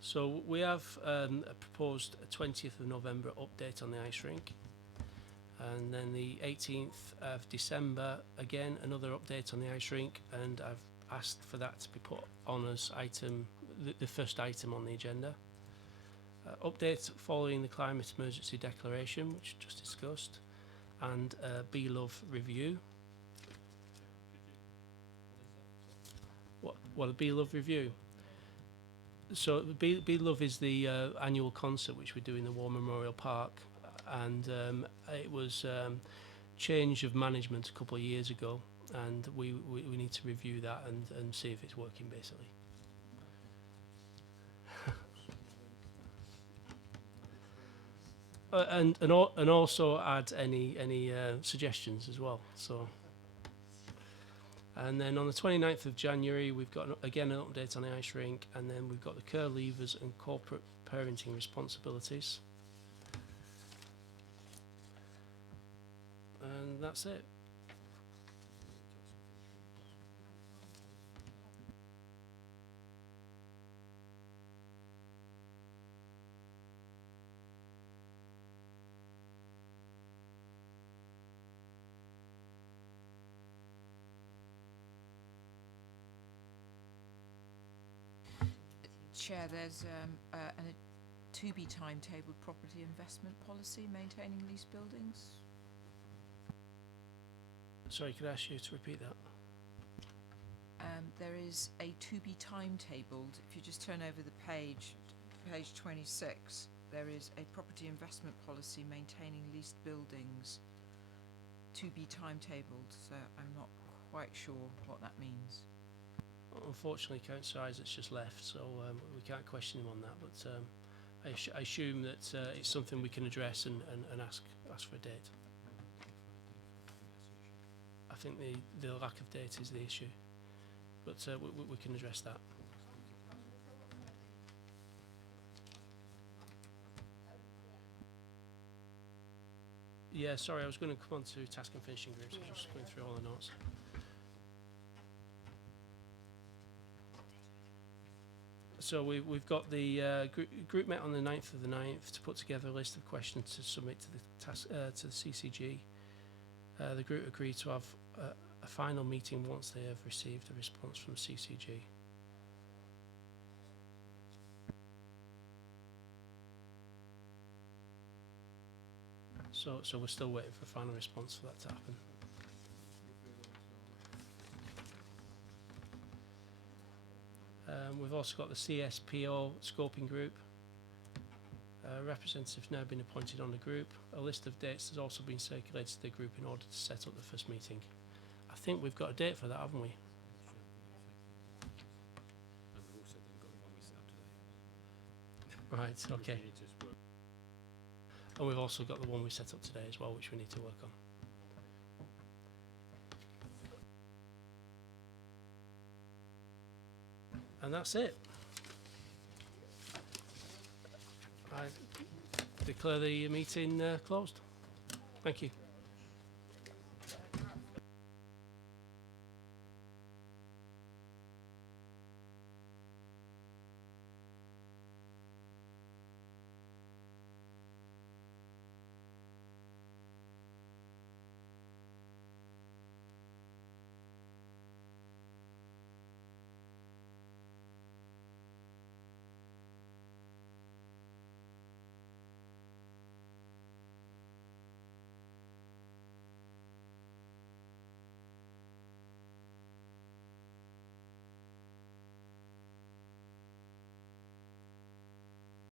So we have a proposed 20th of November update on the ice rink, and then the 18th of December again another update on the ice rink, and I've asked for that to be put on as item, the first item on the agenda. Update following the climate emergency declaration, which just discussed, and BLOVE review. What a BLOVE review? So Be Love is the annual concert which we do in the War Memorial Park, and it was change of management a couple of years ago, and we need to review that and see if it's working basically. And also add any suggestions as well. So. And then on the 29th of January, we've got, again, an update on the ice rink, and then we've got the care leavers and corporate parenting responsibilities. And that's it. Chair, there's a to-be timetabled property investment policy maintaining leased buildings. Sorry, could I ask you to repeat that? There is a to-be timetabled, if you just turn over the page, page 26, there is a property investment policy maintaining leased buildings to be timetabled, so I'm not quite sure what that means. Unfortunately, Councillor Isaac's just left, so we can't question him on that. But I assume that it's something we can address and ask for a date. I think the lack of date is the issue, but we can address that. Yeah, sorry, I was going to come on to task and finishing groups. I was just going through all the notes. So we've got the group met on the 9th of the 9th to put together a list of questions to submit to the task to the CCG. The group agreed to have a final meeting once they have received a response from CCG. So we're still waiting for a final response for that to happen. We've also got the CSPO scoping group. Representatives now been appointed on the group. A list of dates has also been circulated to the group in order to set up the first meeting. I think we've got a date for that, haven't we? Right, okay. And we've also got the one we set up today as well, which we need to work on. And that's it. I declare the meeting closed. Thank you.